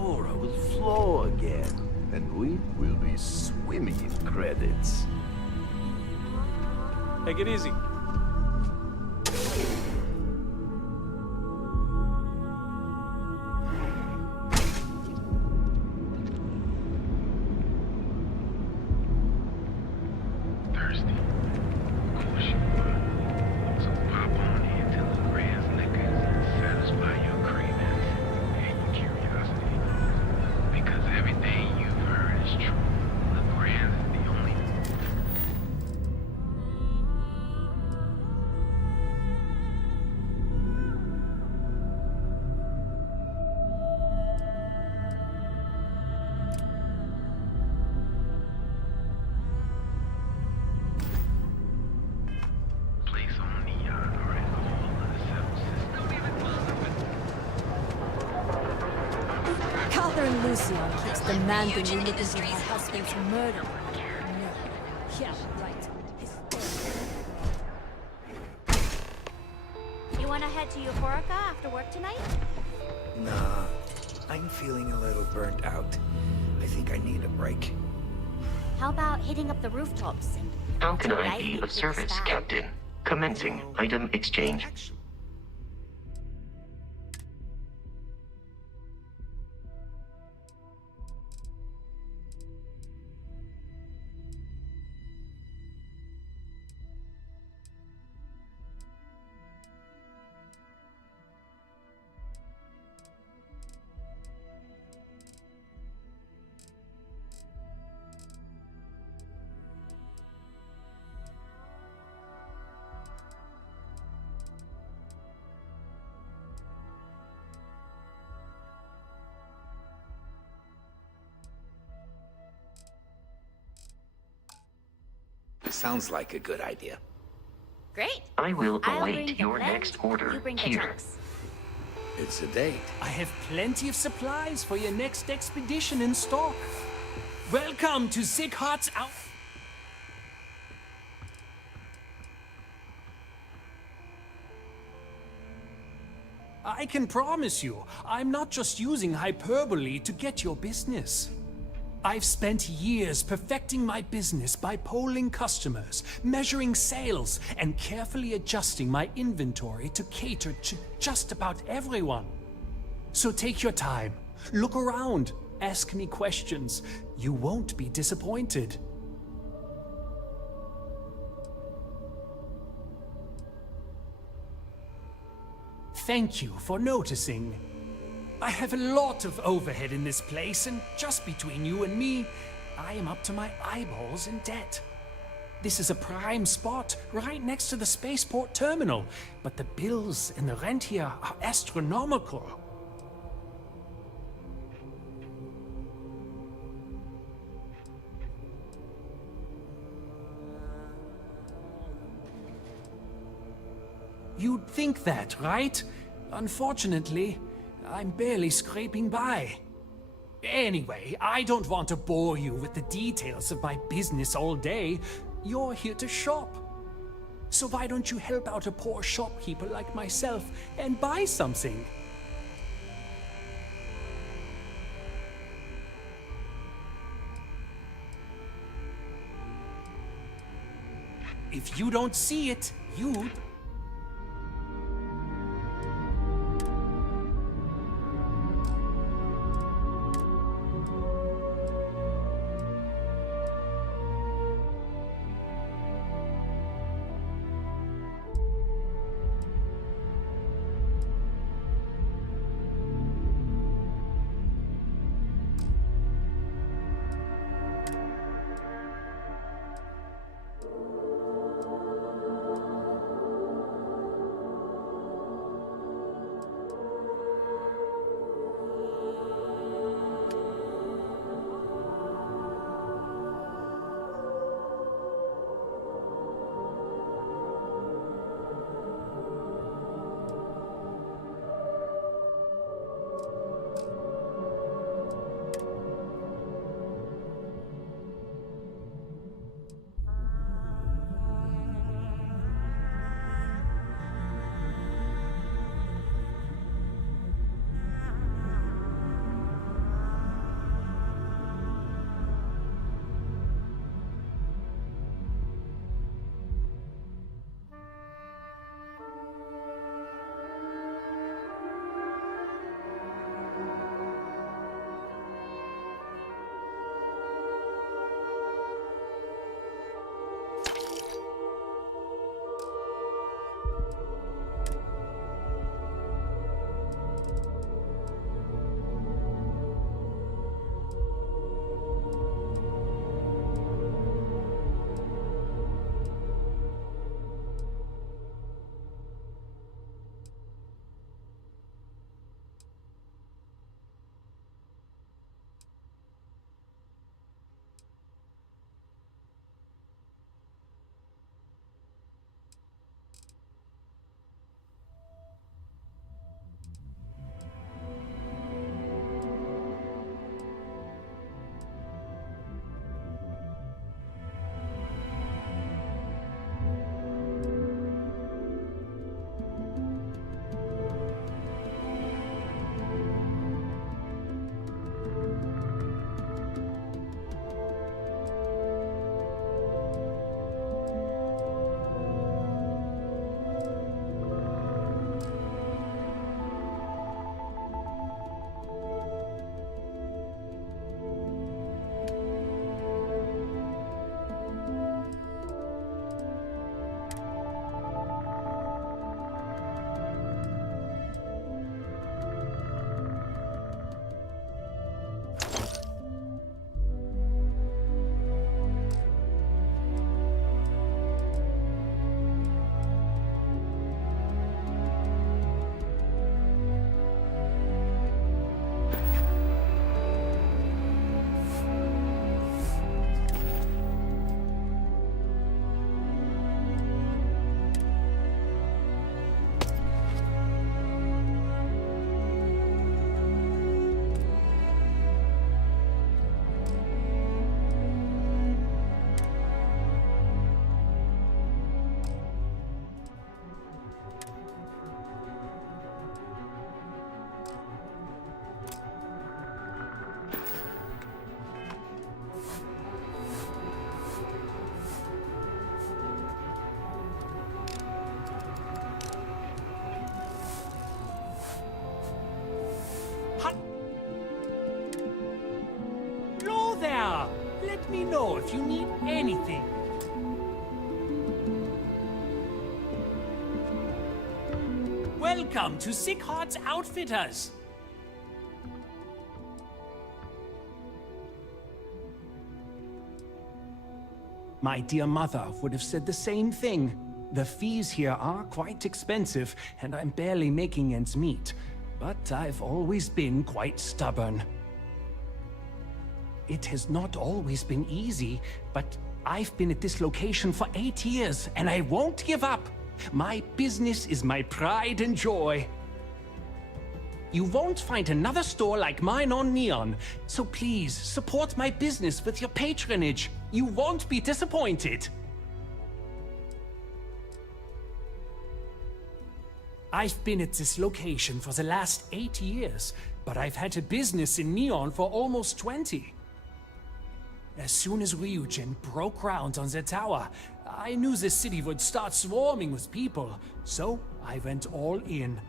Aurora will flow again, and we will be swimming in credits. Take it easy. Thirsty. Of course you would. So pop on in to the Grand's Liquors and satisfy your cravings and your curiosity. Because everything you've heard is true. The Grand's is the only... place on Neon or in all of the seven systems. Catherine Lucian keeps demanding you look into her husband's murder. No. Yeah, right. You wanna head to Euphorica after work tonight? Nah, I'm feeling a little burnt out. I think I need a break. How about hitting up the rooftops and... How can I be of service, Captain? Commencing item exchange. Sounds like a good idea. Great. I will I'll bring await the your blend, next order you bring the here. chunks. It's a date. I have plenty of supplies for your next expedition in stock. Welcome to Zighart's out. I can promise you, I'm not just using hyperbole to get your business. I've spent years perfecting my business by polling customers, measuring sales, and carefully adjusting my inventory to cater to just about everyone. So take your time, look around, ask me questions. You won't be disappointed. Thank you for noticing. I have a lot of overhead in this place, and just between you and me, I am up to my eyeballs in debt. This is a prime spot, right next to the spaceport terminal, but the bills and the rent here are astronomical. You'd think that, right? Unfortunately, I'm barely scraping by. Anyway, I don't want to bore you with the details of my business all day. You're here to shop. So why don't you help out a poor shopkeeper like myself and buy something? If you don't see it, you... let me know if you need anything. Welcome to Sick Heart's Outfitters. My dear mother would have said the same thing. The fees here are quite expensive, and I'm barely making ends meet. But I've always been quite stubborn. It has not always been easy, but I've been at this location for 8 years, and I won't give up. My business is my pride and joy. You won't find another store like mine on Neon, so please support my business with your patronage. You won't be disappointed. I've been at this location for the last 8 years, but I've had a business in Neon for almost 20. As soon as Ryujin broke ground on the tower, I knew the city would start swarming with people, so I went all in.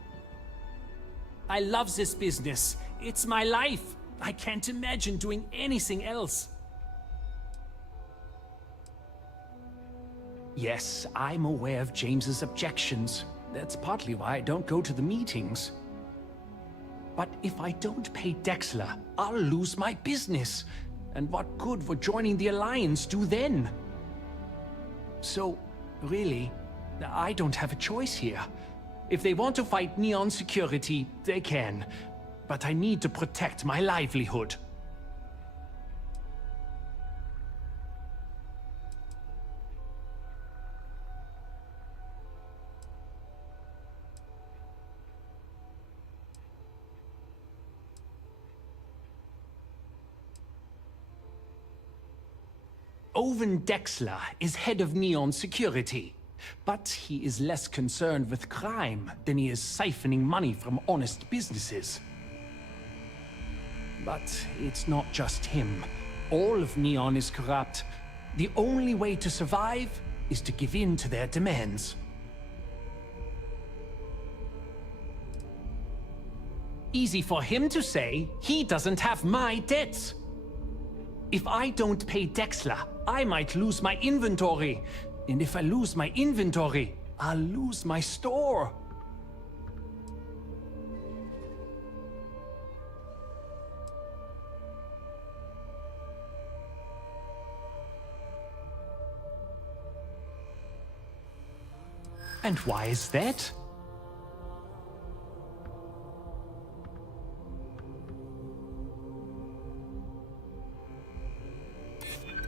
I love this business. It's my life. I can't imagine doing anything else. Yes, I'm aware of James's objections. That's partly why I don't go to the meetings. But if I don't pay Dexler, I'll lose my business. And what good would joining the Alliance do then? So, really, I don't have a choice here. If they want to fight Neon security, they can. But I need to protect my livelihood. Owen Dexler is head of Neon Security, but he is less concerned with crime than he is siphoning money from honest businesses. But it's not just him. All of Neon is corrupt. The only way to survive is to give in to their demands. Easy for him to say, he doesn't have my debts. If I don't pay Dexler, I might lose my inventory. And if I lose my inventory, I'll lose my store. And why is that?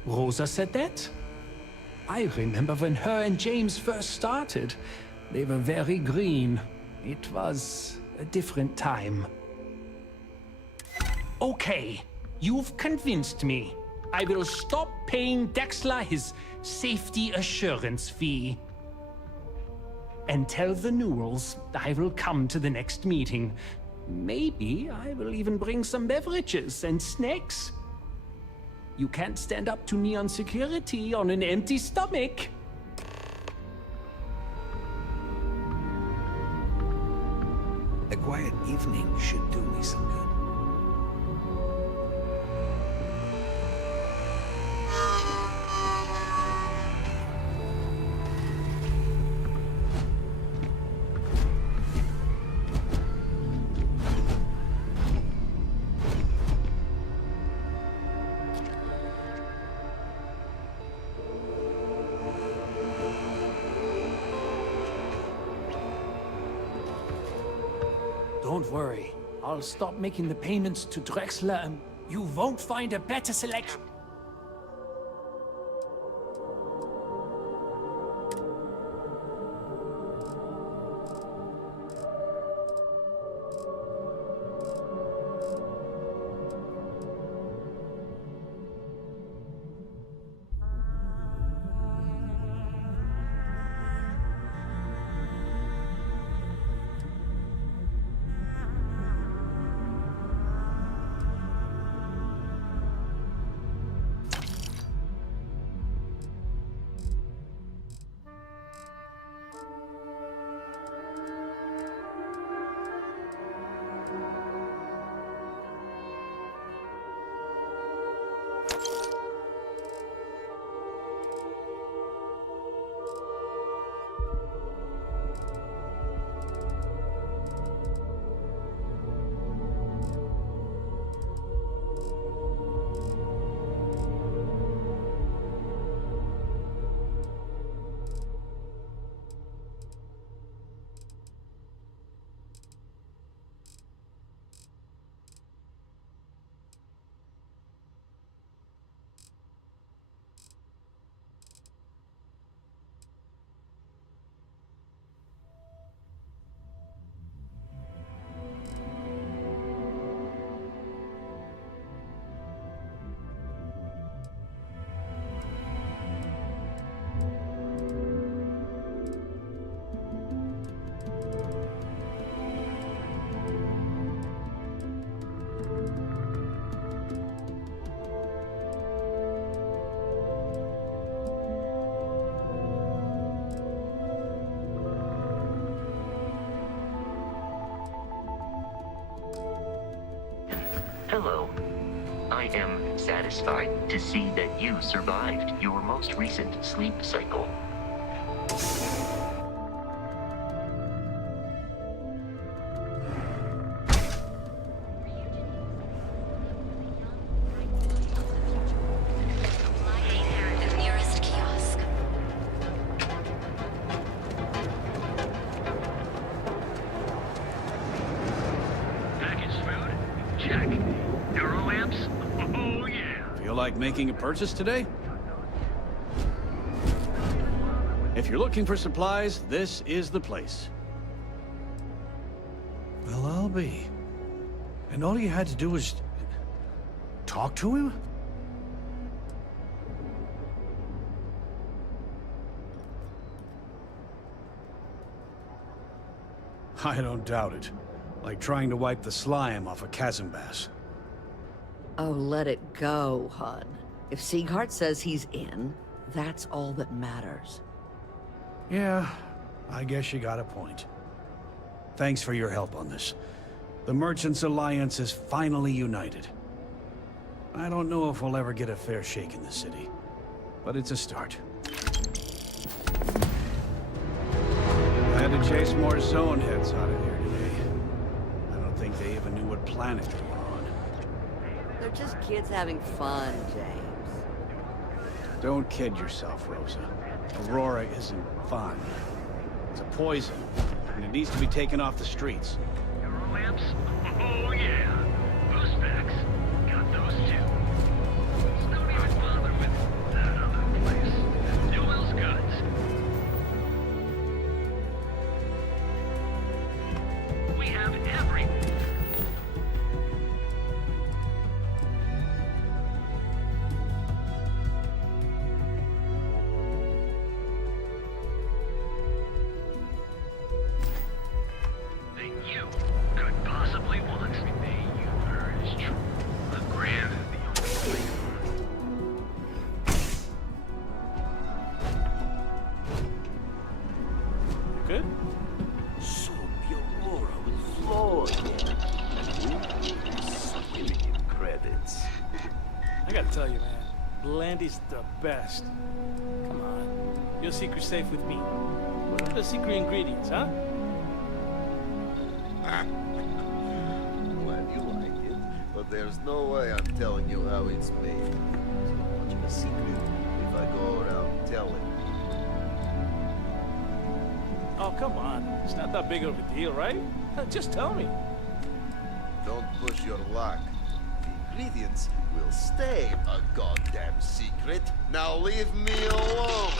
Rosa said that? I remember when her and James first started. They were very green. It was a different time. Okay, you've convinced me. I will stop paying Dexler his safety assurance fee. And tell the Newells I will come to the next meeting. Maybe I will even bring some beverages and snacks. You can't stand up to Neon security on an empty stomach. A quiet evening should do me some good. Don't worry. I'll stop making the payments to Drexler and you won't find a better selection. Hello. I am satisfied to see that you survived your most recent sleep cycle. The nearest kiosk. Packaged food? Check. Neuro lamps? Oh, yeah. Feel like making a purchase today? If you're looking for supplies, this is the place. Well, I'll be. And all you had to do was... talk to him? I don't doubt it. Like trying to wipe the slime off a chasm bass. Oh, let it go, hon. If Sieghart says he's in, that's all that matters. Yeah, I guess you got a point. Thanks for your help on this. The Merchants Alliance is finally united. I don't know if we'll ever get a fair shake in the city, but it's a start. I had to chase more zone heads out of here today. I don't think they even knew what planet they were on. They're just kids having fun, James. Don't kid yourself, Rosa. Aurora isn't fun. It's a poison, and it needs to be taken off the streets. Neuro lamps? Oh, yeah. Boost packs. Got those too. So don't even bother with that other place. Newell's goods. We have every... that you could possibly want. May you earn true. A grand is the only thing. Good? So Aurora was flawed. Skimming in credits. I gotta tell you, man, Blandy's the best. Come on, your secret's safe with me. What are the secret ingredients, huh? Glad you like it, but there's no way I'm telling you how it's made. So much of a secret if I go around telling. Oh, come on. It's not that big of a deal, right? Just tell me. Don't push your luck. The ingredients will stay a goddamn secret. Now leave me alone.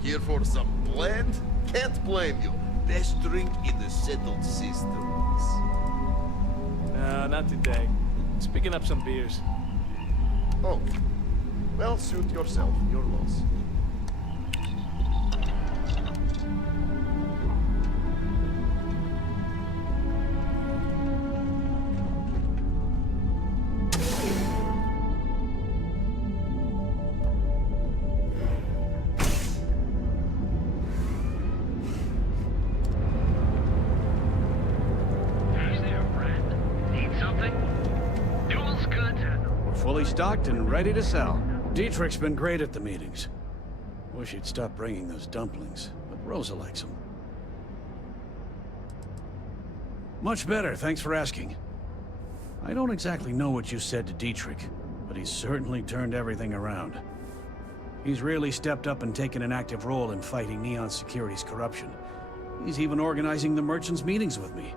Here for some blend? Can't blame you. Best drink in the settled systems. No, not today. Just picking up some beers. Oh. Well, suit yourself. Your loss. Fully stocked and ready to sell. Dietrich's been great at the meetings. Wish he'd stop bringing those dumplings, but Rosa likes them. Much better, thanks for asking. I don't exactly know what you said to Dietrich, but he's certainly turned everything around. He's really stepped up and taken an active role in fighting Neon Security's corruption. He's even organizing the merchants' meetings with me.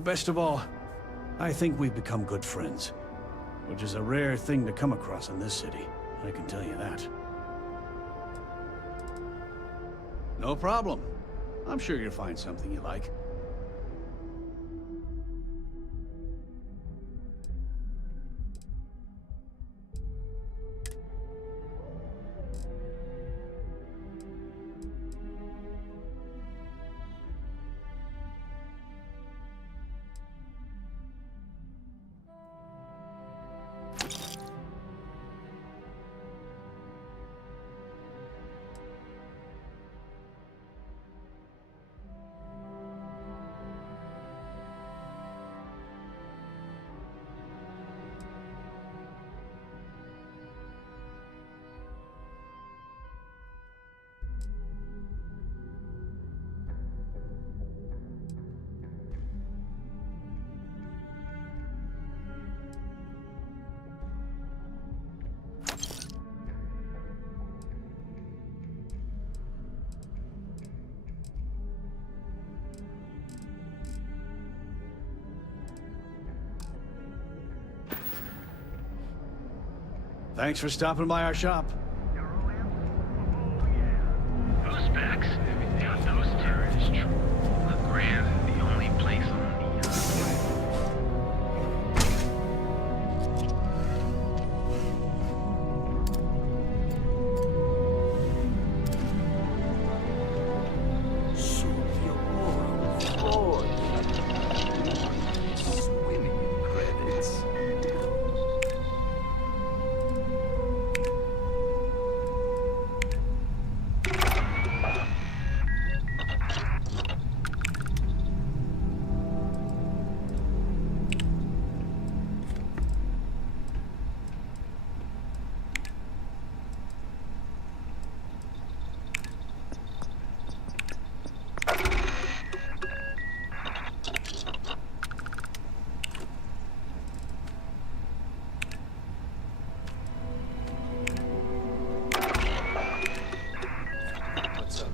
Best of all, I think we've become good friends. Which is a rare thing to come across in this city, I can tell you that. No problem. I'm sure you'll find something you like. Thanks for stopping by our shop. Those facts, everything on those turrets is true. LeGrand is the only place on the Swimming credits. What's up?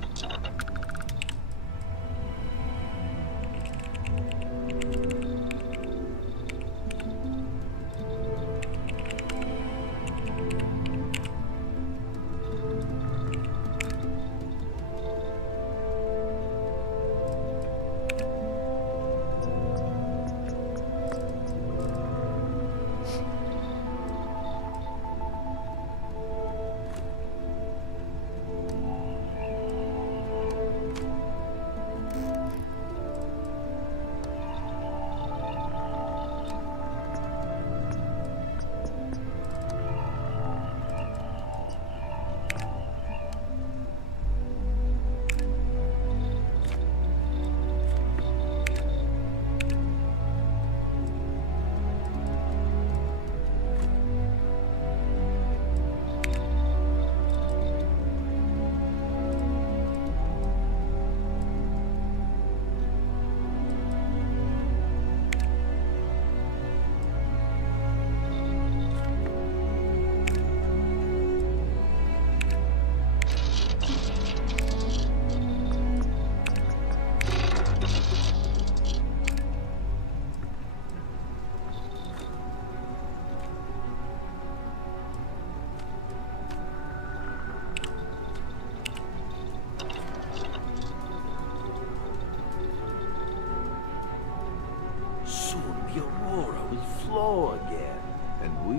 Soon the Aurora will flow again, and we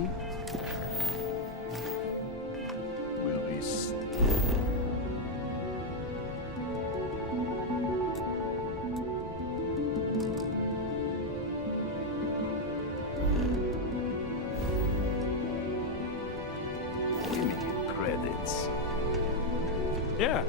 will be swimming credits. Yeah.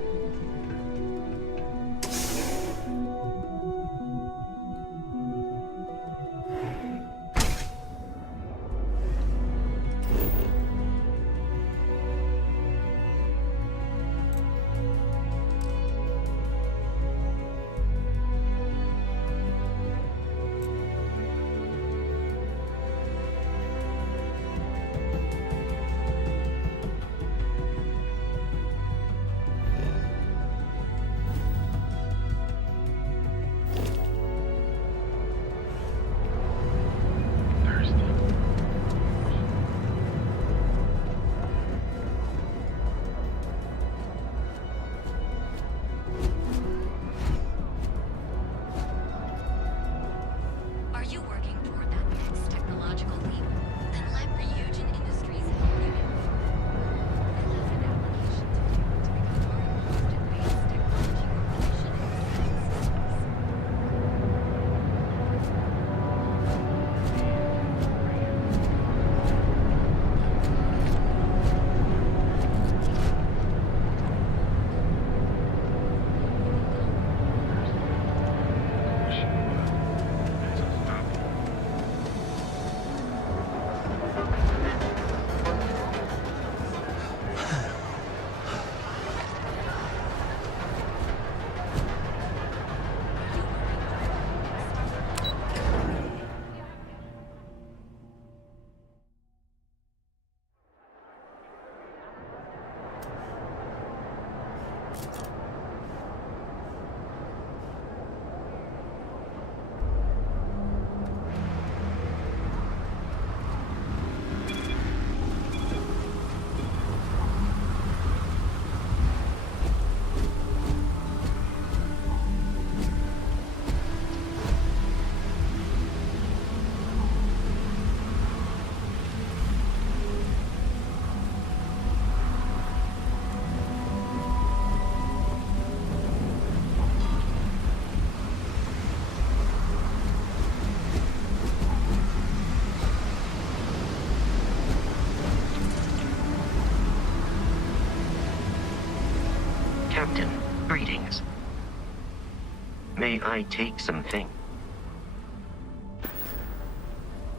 May I take something?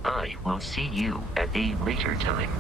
I will see you at a later time.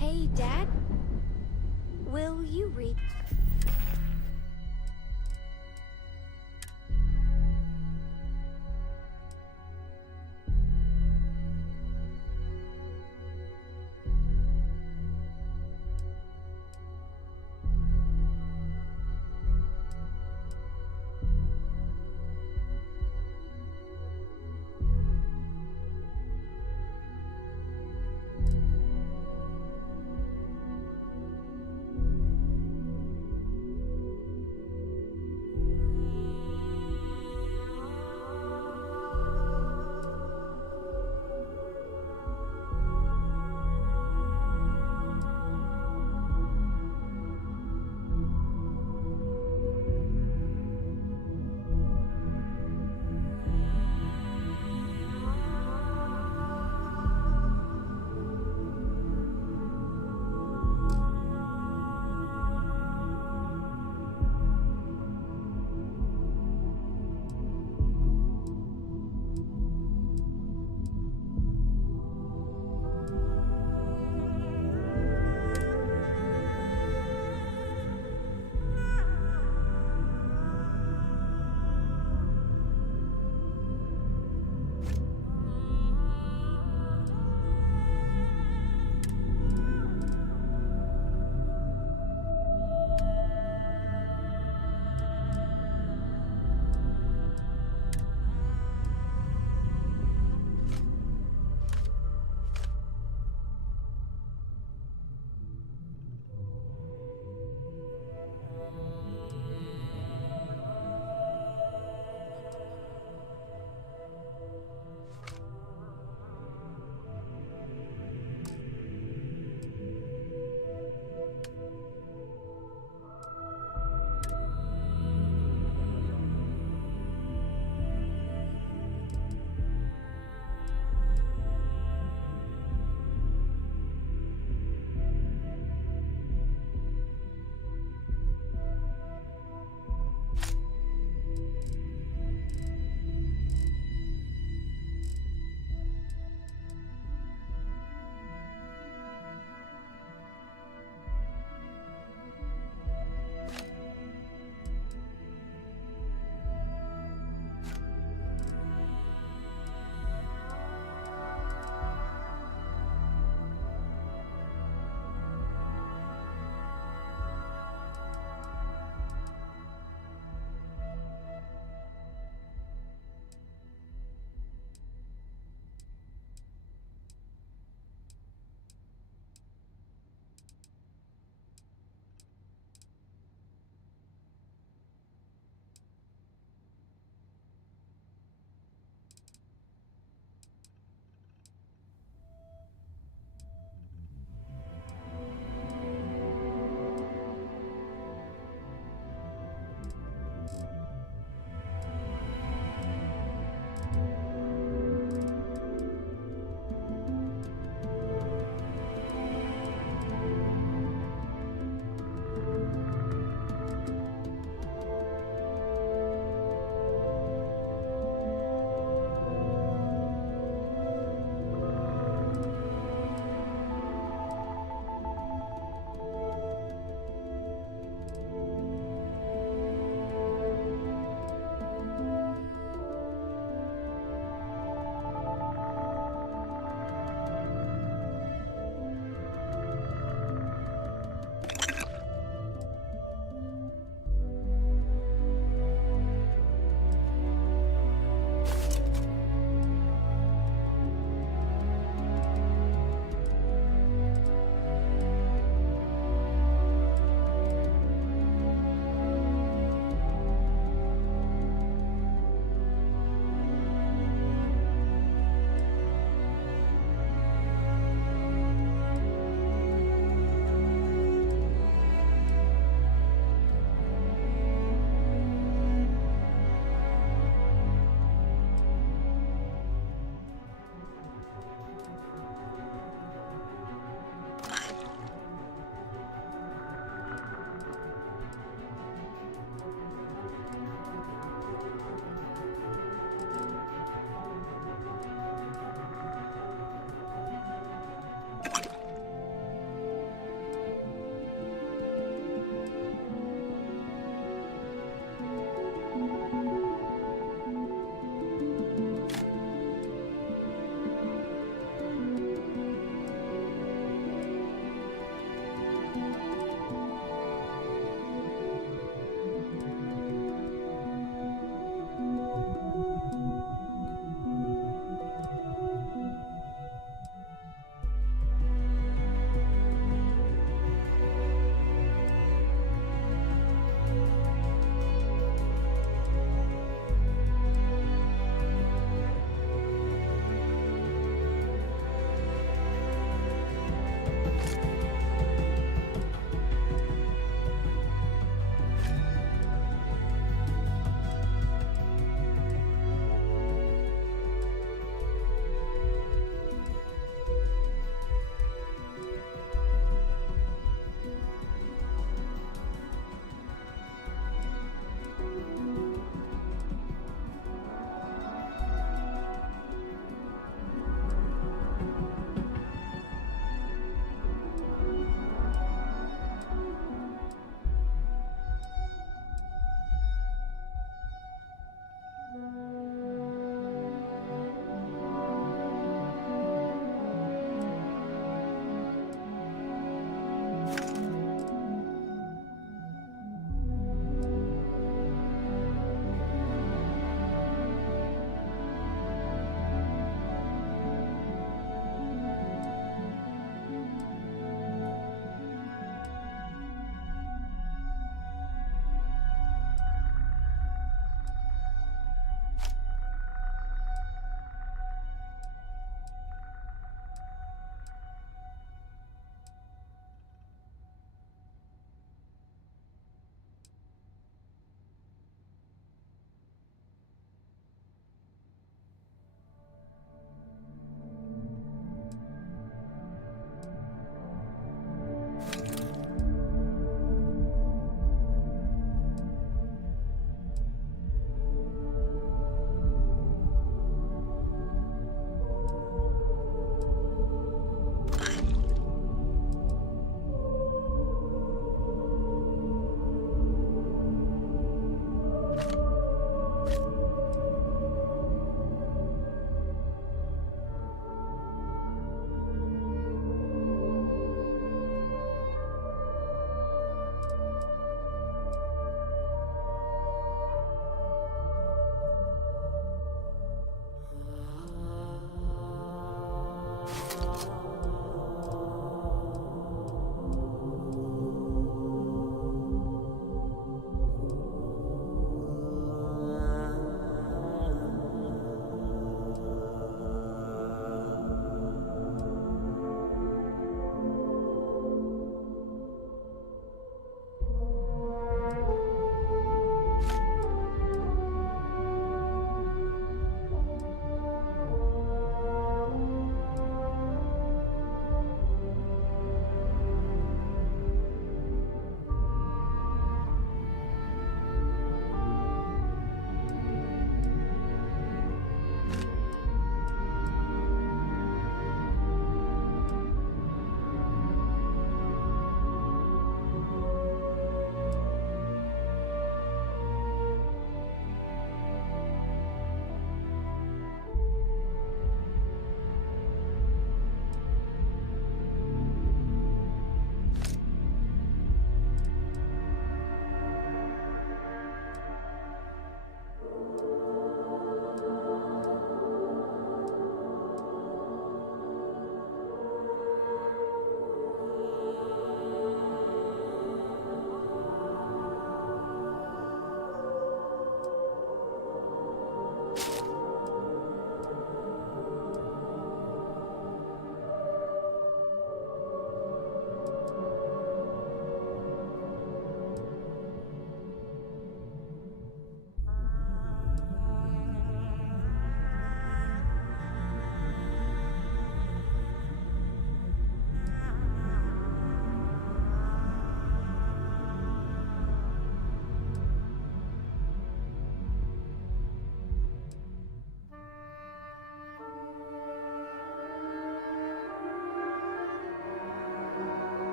Hey, Dad? Will you read?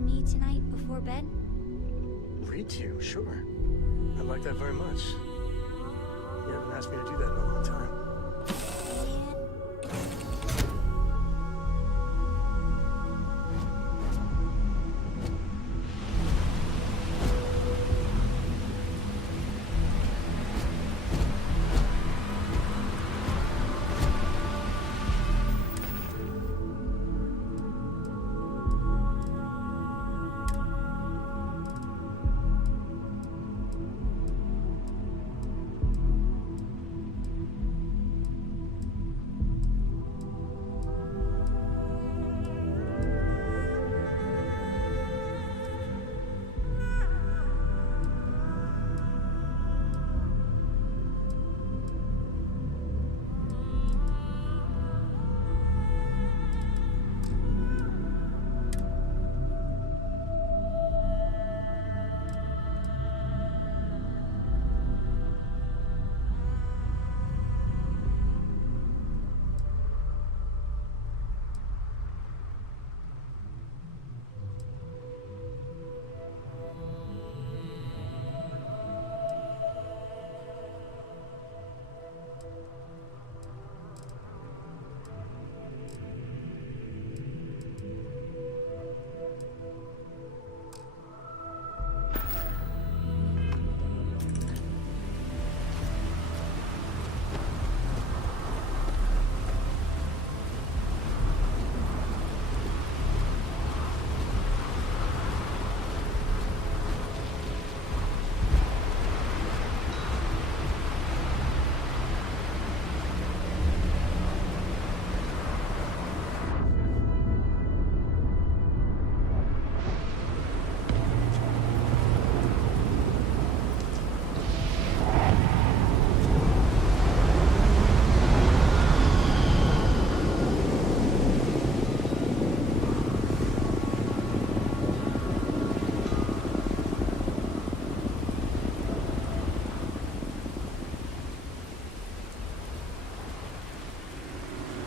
to me tonight before bed? Read to you, sure. I'd like that very much. You haven't asked me to do that in a long time.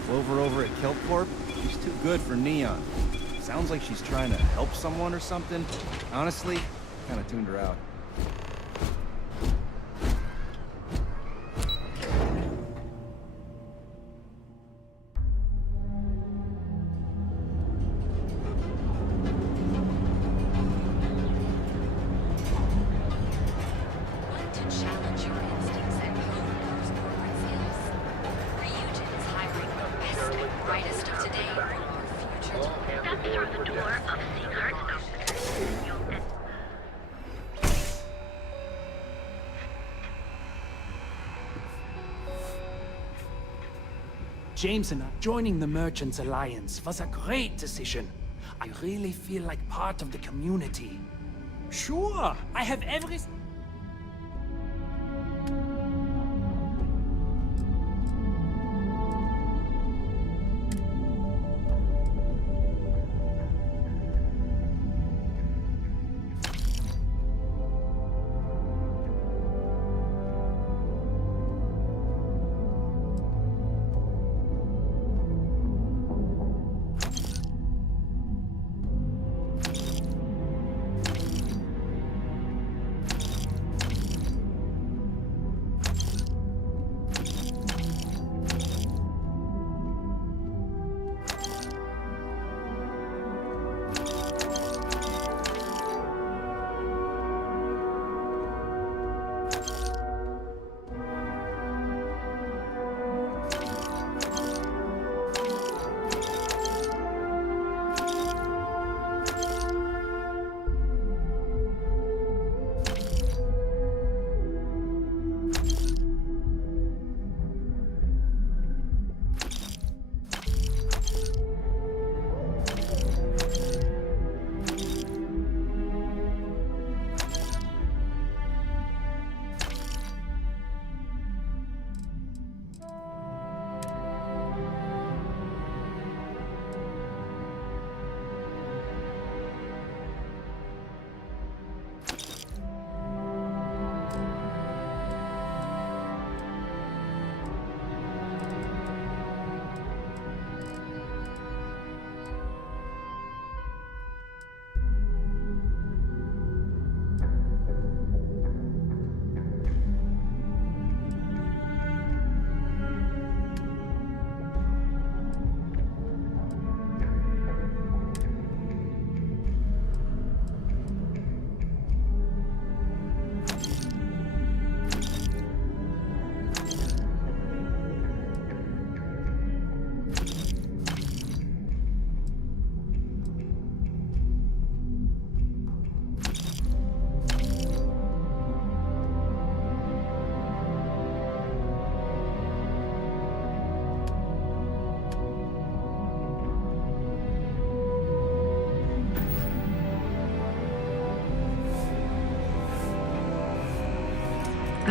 Clover over at Kelpcorp? She's too good for Neon. Sounds like she's trying to help someone or something. Honestly, kind of tuned her out. Want to challenge your instincts and hone those corporate skills? Ryujin is hiring the best and brightest of today for our future. Step through the door of secret officers. James and I joining the Merchants Alliance was a great decision. I really feel like part of the community. Sure, I have every...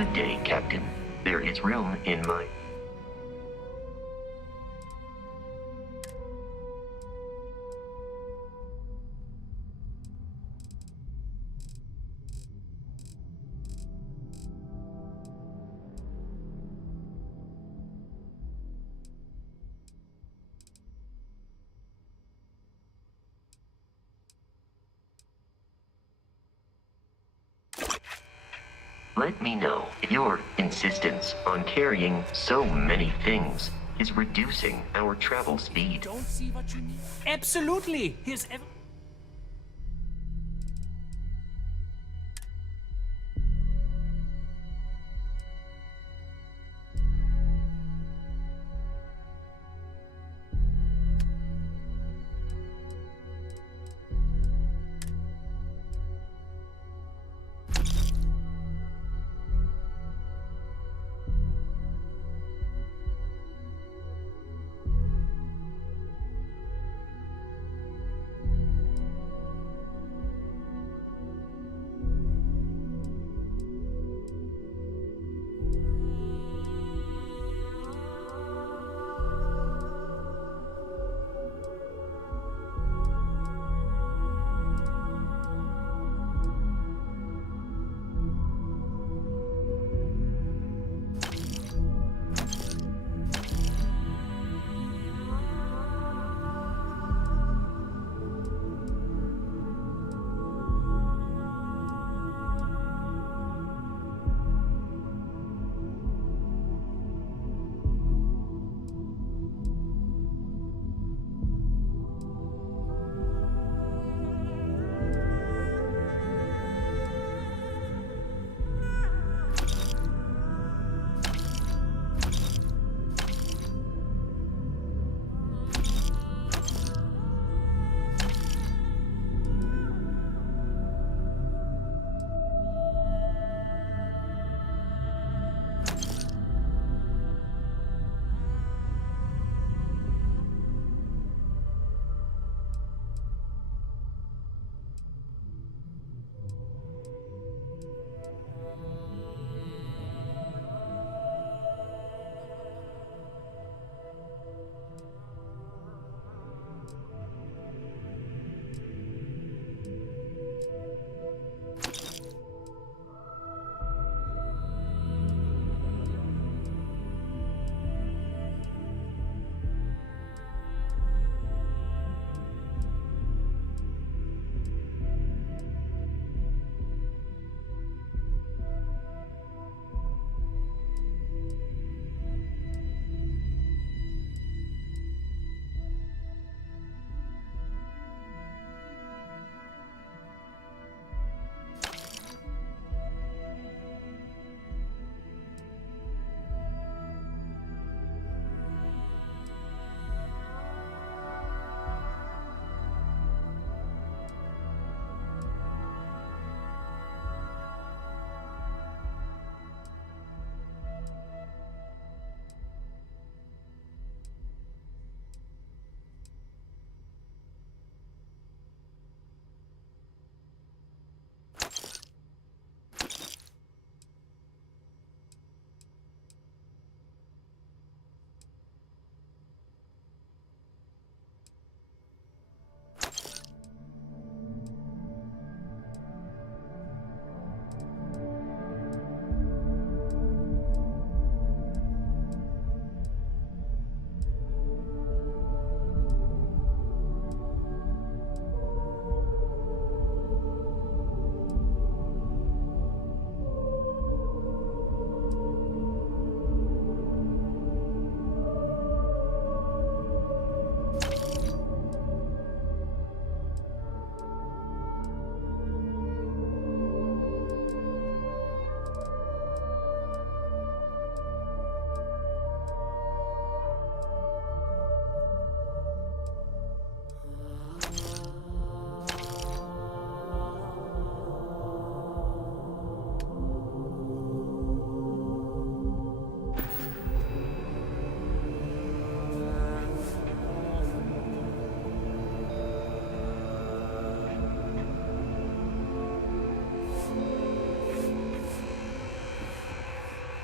Good day, Captain. There is room in my... Let me know if your insistence on carrying so many things is reducing our travel speed. Don't see what you need. Absolutely. Here's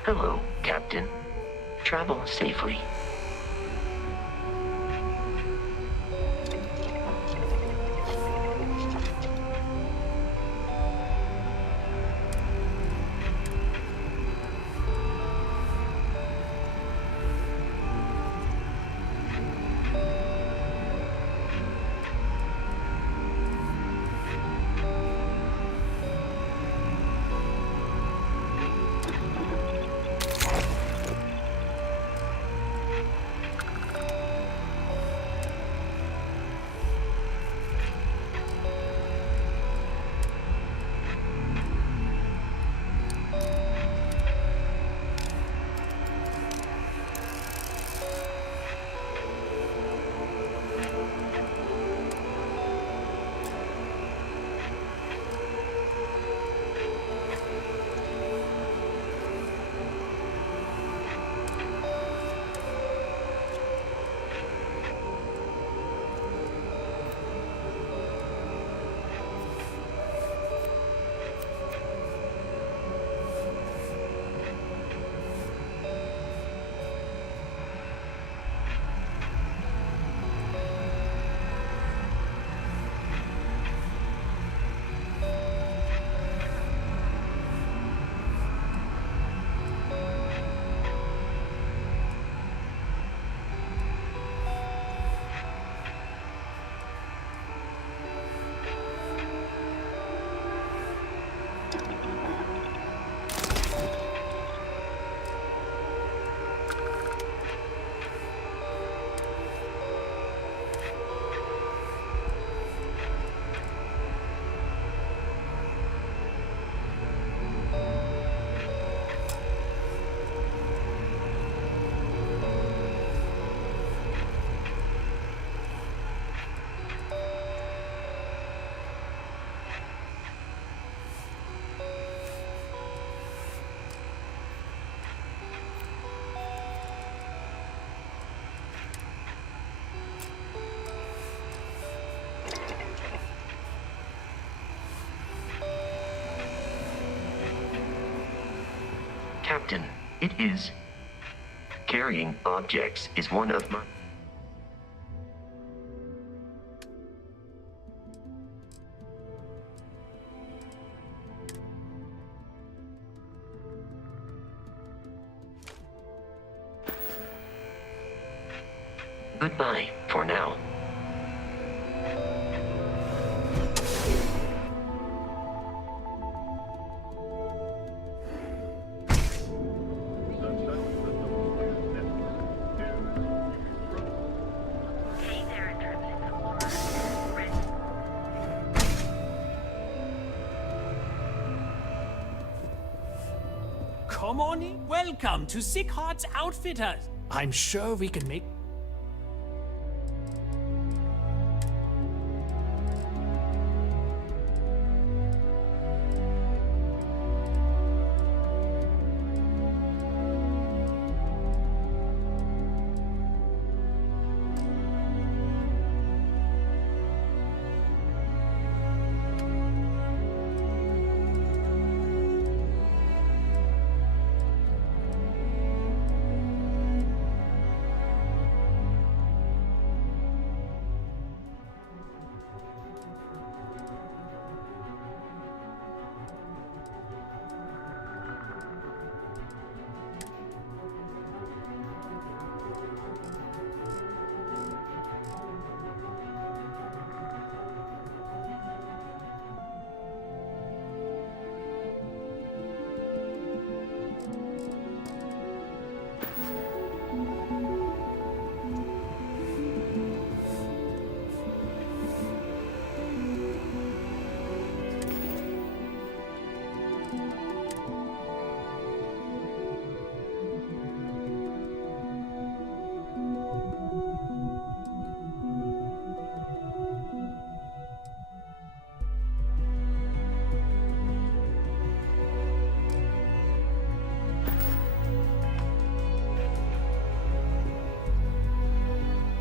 Hello, Captain. Travel safely. Captain, it is. Carrying objects is one of my... Goodbye, for now. Come on in. Welcome to Sick Heart's Outfitters. I'm sure we can make...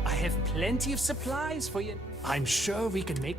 I have plenty of supplies for you. I'm sure we can make...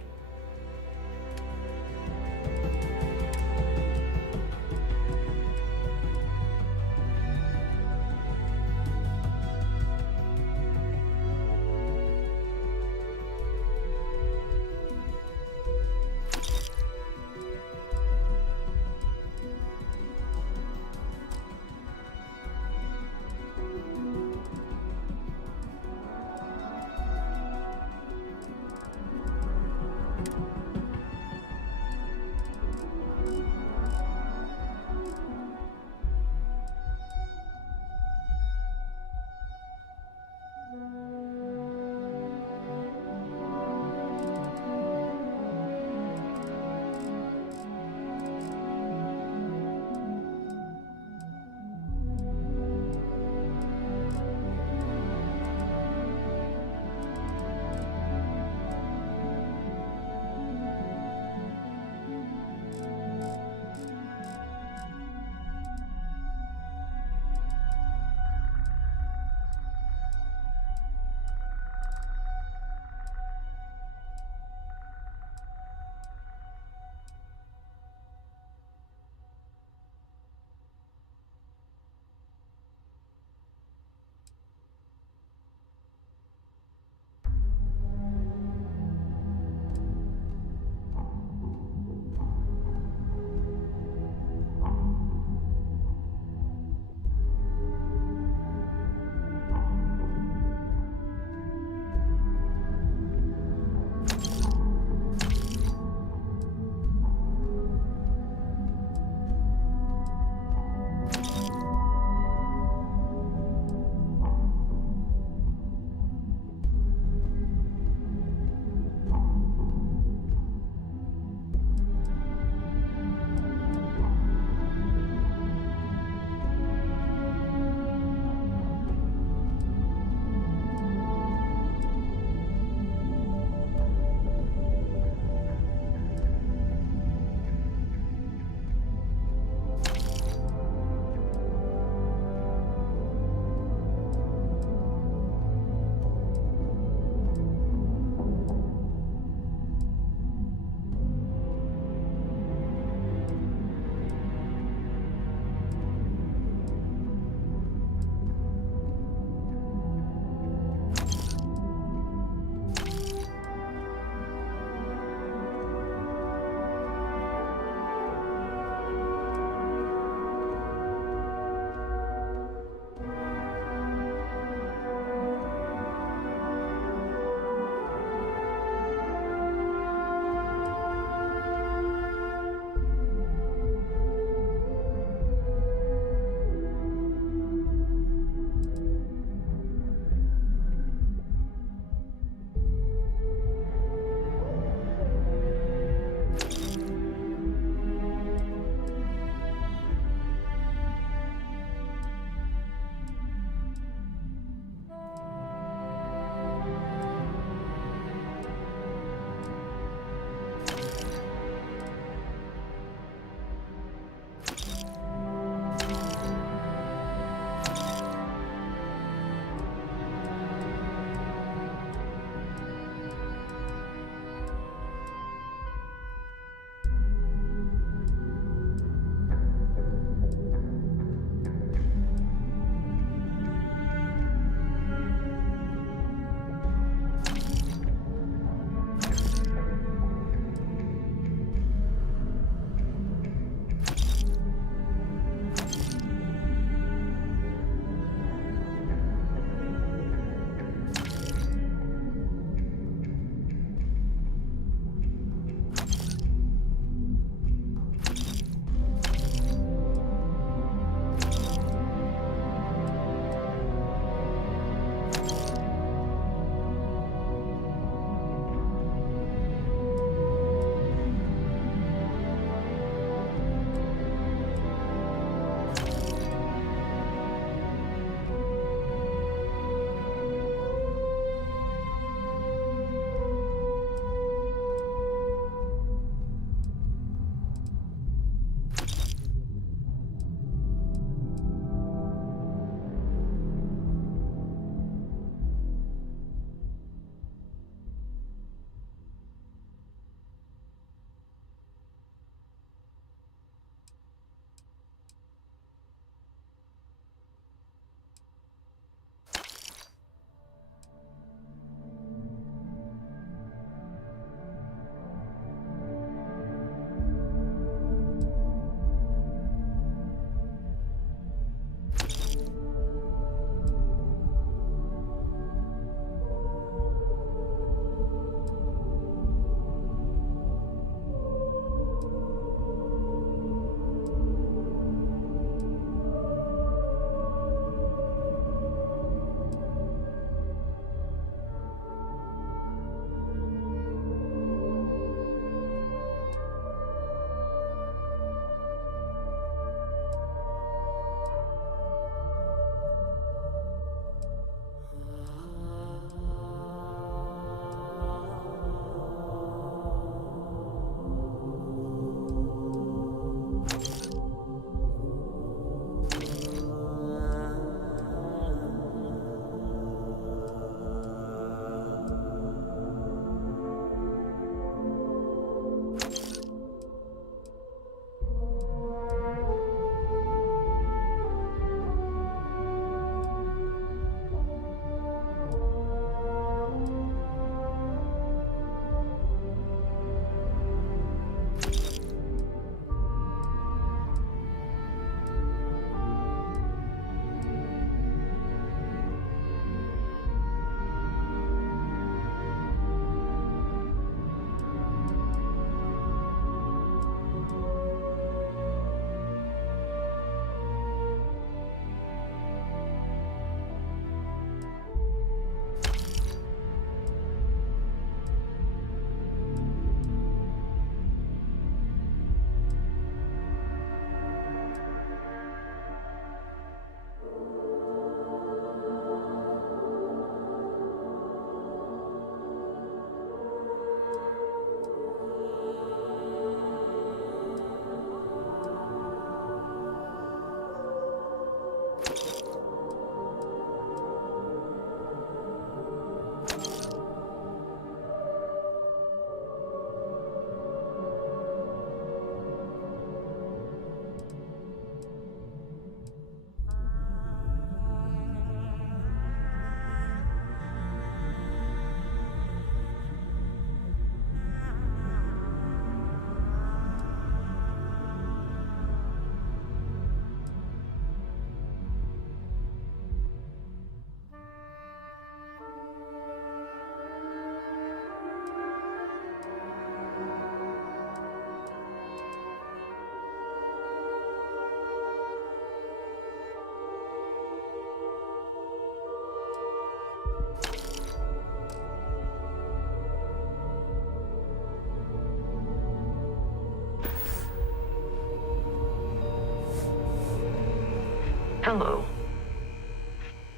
Hello.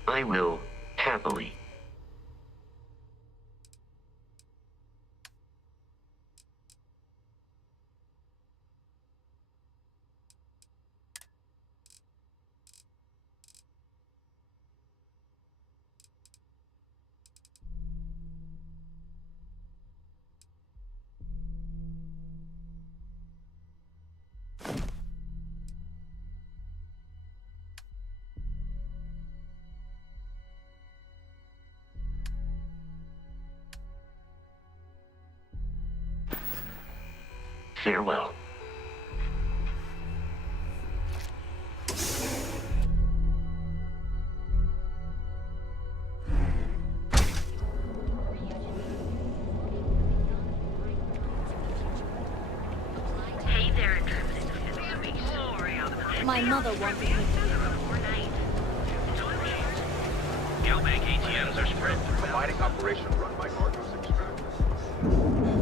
I will happily. Farewell. Hey there, my mother wanted me to. Galbank ATMs are spread through. A mining operation run by Argus Extractors.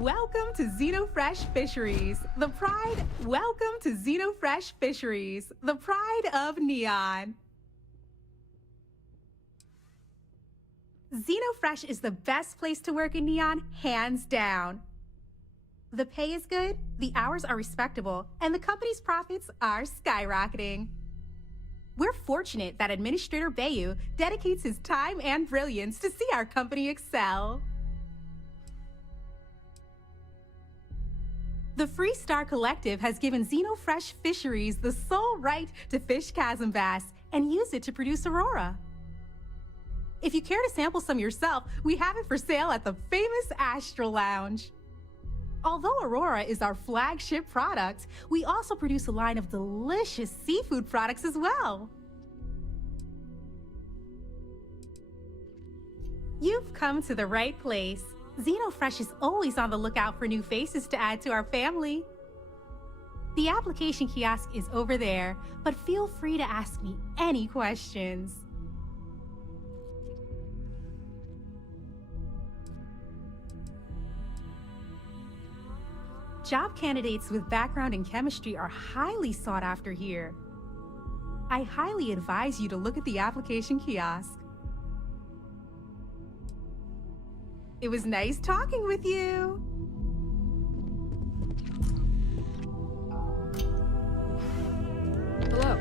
Welcome to Xenofresh Fisheries, the pride. Welcome to Xenofresh Fisheries, the pride of Neon. Xenofresh is the best place to work in Neon, hands down. The pay is good, the hours are respectable, and the company's profits are skyrocketing. We're fortunate that Administrator Bayu dedicates his time and brilliance to see our company excel. The Free Star Collective has given Xenofresh Fisheries the sole right to fish chasm bass and use it to produce Aurora. If you care to sample some yourself, we have it for sale at the famous Astral Lounge. Although Aurora is our flagship product, we also produce a line of delicious seafood products as well. You've come to the right place. Xenofresh is always on the lookout for new faces to add to our family. The application kiosk is over there, but feel free to ask me any questions. Job candidates with background in chemistry are highly sought after here. I highly advise you to look at the application kiosk. It was nice talking with you. Hello.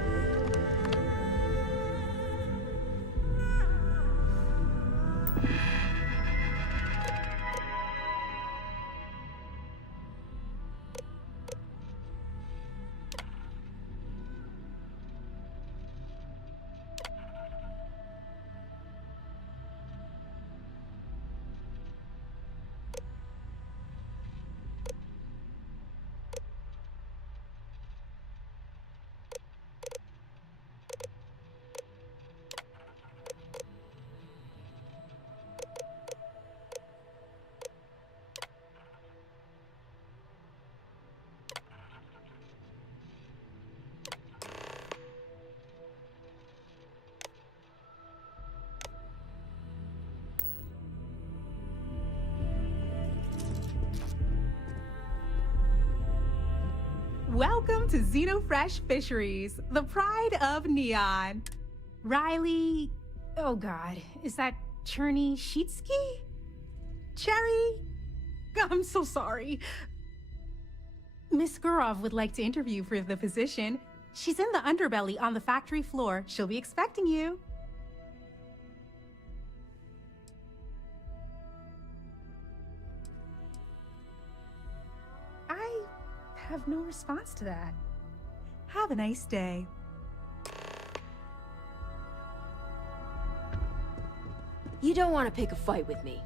Welcome to Xenofresh Fisheries, the pride of Neon. Riley, oh God, is that Cherny-Sheetsky? Cherry? I'm so sorry. Miss Gurov would like to interview for the position. She's in the underbelly on the factory floor. She'll be expecting you. I have no response to that. Have a nice day. You don't want to pick a fight with me.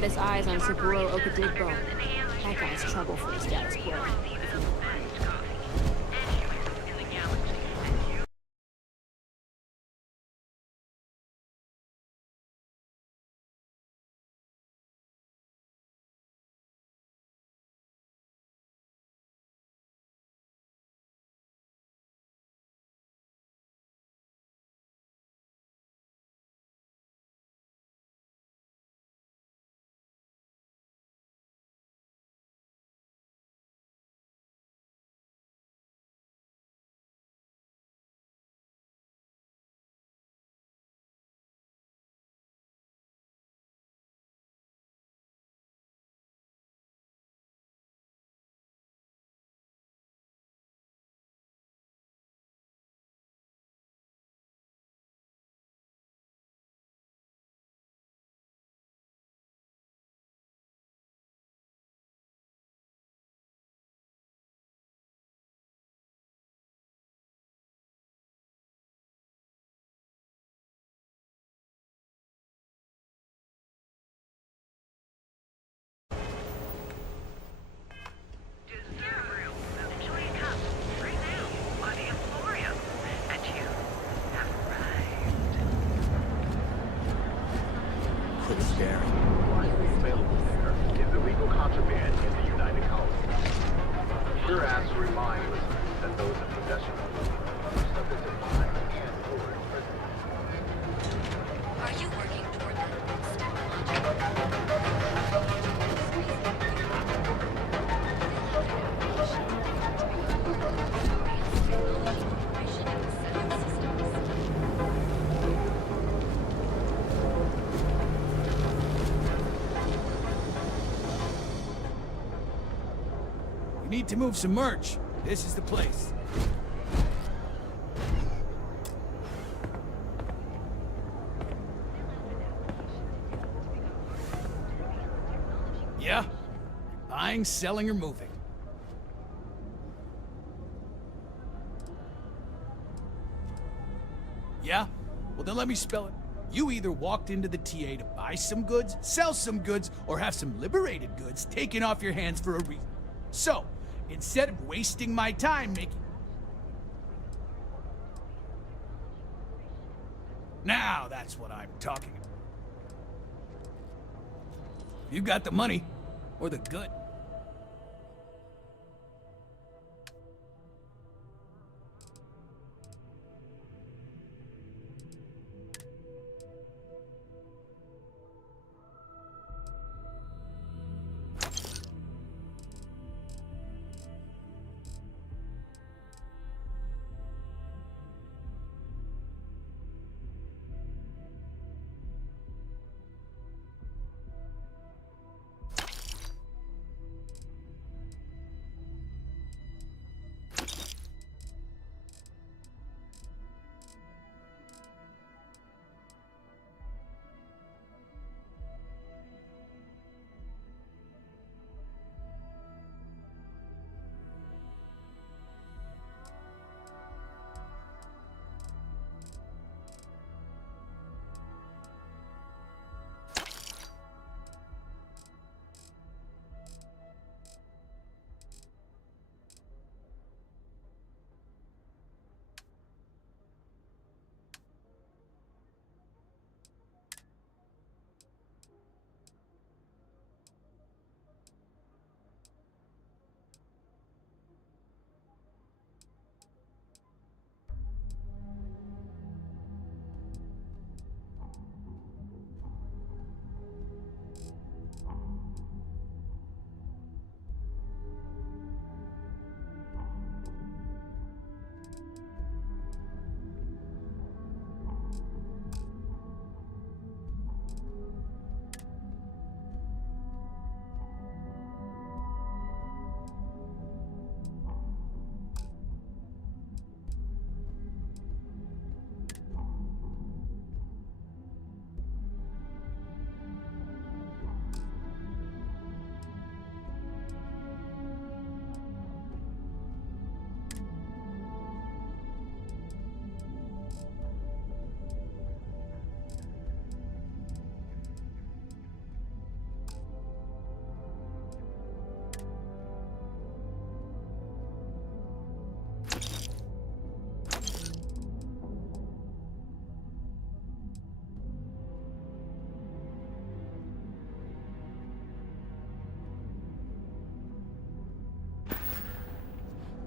got his eyes on Saburo Okadigbo. That guy's trouble for the status quo. Quit staring. Available there is illegal contraband in the United Colonies. Your ass reminds that those in possession of them are subject to fine and/or imprisonment. Are you working toward that We need to move some merch. This is the place. Yeah? Buying, selling, or moving. Yeah? Well, then let me spell it. You either walked into the TA to buy some goods, sell some goods, or have some liberated goods taken off your hands for a reason. So, instead of wasting my time making... Now that's what I'm talking about. You got the money, or the good.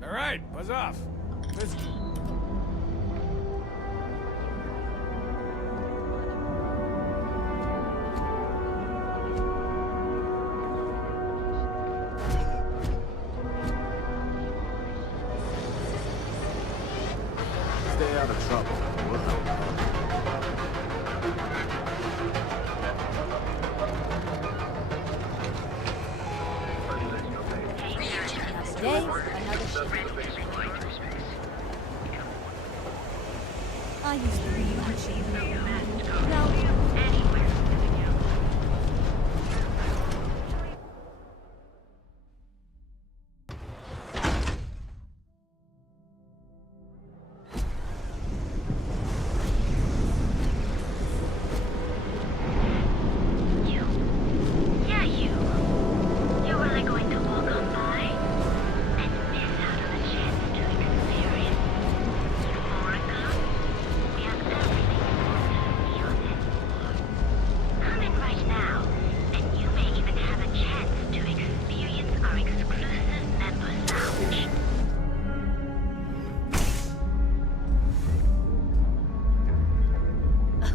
All right, buzz off. Let's... Stay out of trouble. We'll help. Day, another shift. I used to be much. No.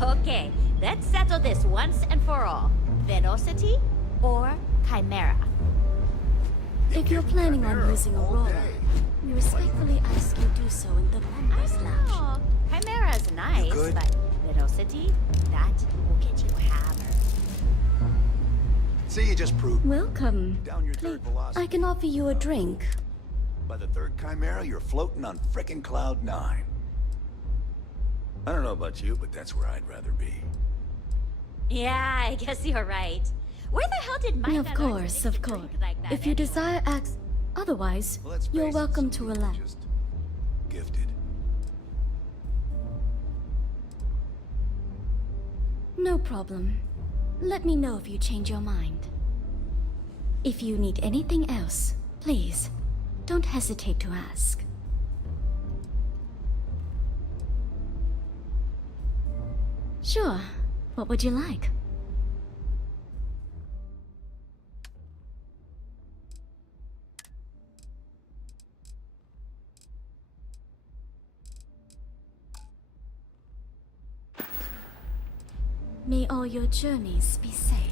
Okay, let's settle this once and for all. Velocity or Chimera? If you're planning on using Aurora, we respectfully ask you do so in the members' lounge. Oh, Chimera's nice, good? but Velocity, that will get you hammered. See, you just proved. Welcome. Down your third velocity. I can offer you a drink. By the third Chimera, you're floating on frickin' Cloud 9. I don't know about you, but that's where I'd rather be. Yeah, I guess you're right. Where the hell did Mike Of course, of course. like that If you anyway? desire otherwise, you're welcome to relax. Gifted. No problem. Let me know if you change your mind. If you need anything else, please, don't hesitate to ask. Sure. What would you like? May all your journeys be safe.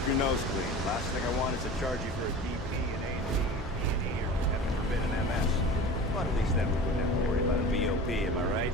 keep your nose clean. Last thing I want is to charge you for a DP, an A&D, E&E, or heaven forbid an MS. But at least then we wouldn't have to worry about a VOP, am I right?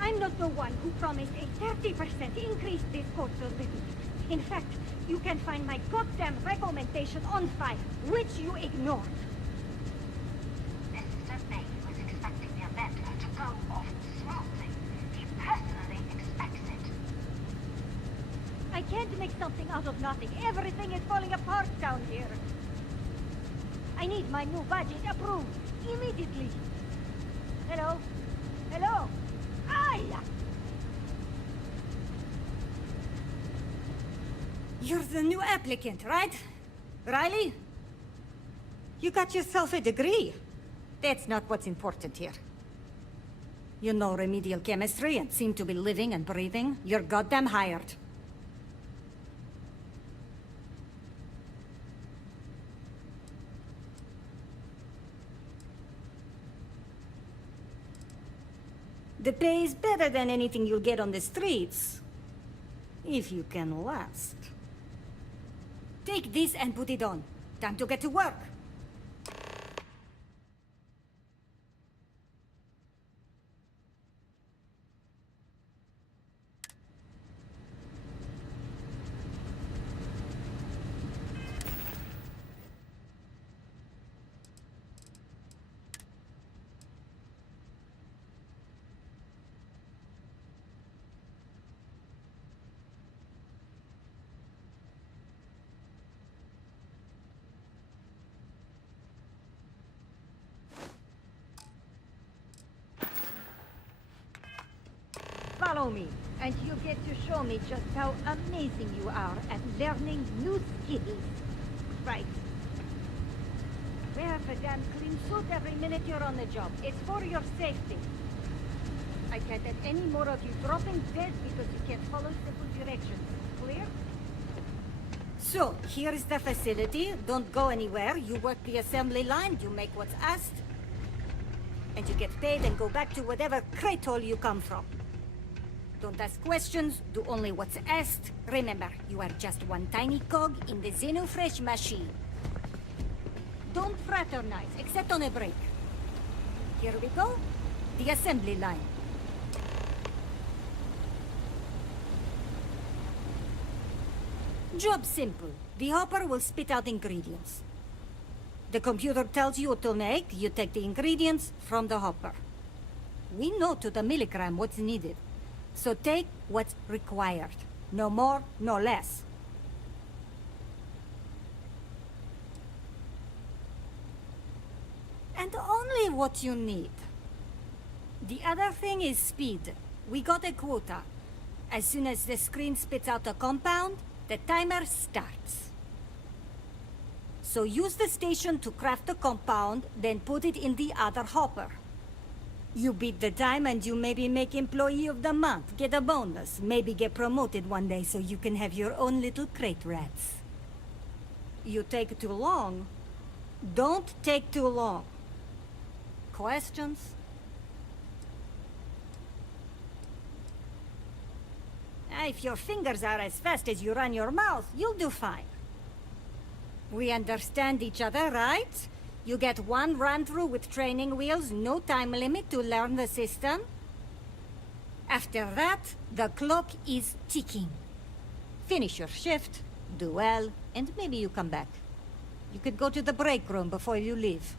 I'm not the one who promised a 30% increase this quarter living. In fact, you can find my goddamn recommendation on file, which you ignored. Mr. Bay was expecting the event to go off smoothly. He personally expects it. I can't make something out of nothing. Everything is falling apart down here. I need my new budget approved immediately. Hello? Hello? You're the new applicant, right? Riley? You got yourself a degree. That's not what's important here. You know remedial chemistry and seem to be living and breathing. You're goddamn hired. The pay is better than anything you'll get on the streets. If you can last. Take this and put it on. Time to get to work. Follow me, and you get to show me just how amazing you are at learning new skills. Right. Wear the damn clean suit every minute you're on the job. It's for your safety. I can't have any more of you dropping dead because you can't follow simple directions. Clear? So, here is the facility. Don't go anywhere. You work the assembly line, you make what's asked, and you get paid and go back to whatever crate hole you come from. Don't ask questions, do only what's asked. Remember, you are just one tiny cog in the Xenofresh machine. Don't fraternize, except on a break. Here we go. The assembly line. Job simple. The hopper will spit out ingredients. The computer tells you what to make, you take the ingredients from the hopper. We know to the milligram what's needed. So take what's required. No more, no less. And only what you need. The other thing is speed. We got a quota. As soon as the screen spits out a compound, the timer starts. So use the station to craft the compound, then put it in the other hopper. You beat the time and you maybe make Employee of the Month, get a bonus, maybe get promoted one day so you can have your own little crate rats. You take too long. Don't take too long. Questions? If your fingers are as fast as you run your mouth, you'll do fine. We understand each other, right? You get one run-through with training wheels, no time limit to learn the system. After that, the clock is ticking. Finish your shift, do well, and maybe you come back. You could go to the break room before you leave.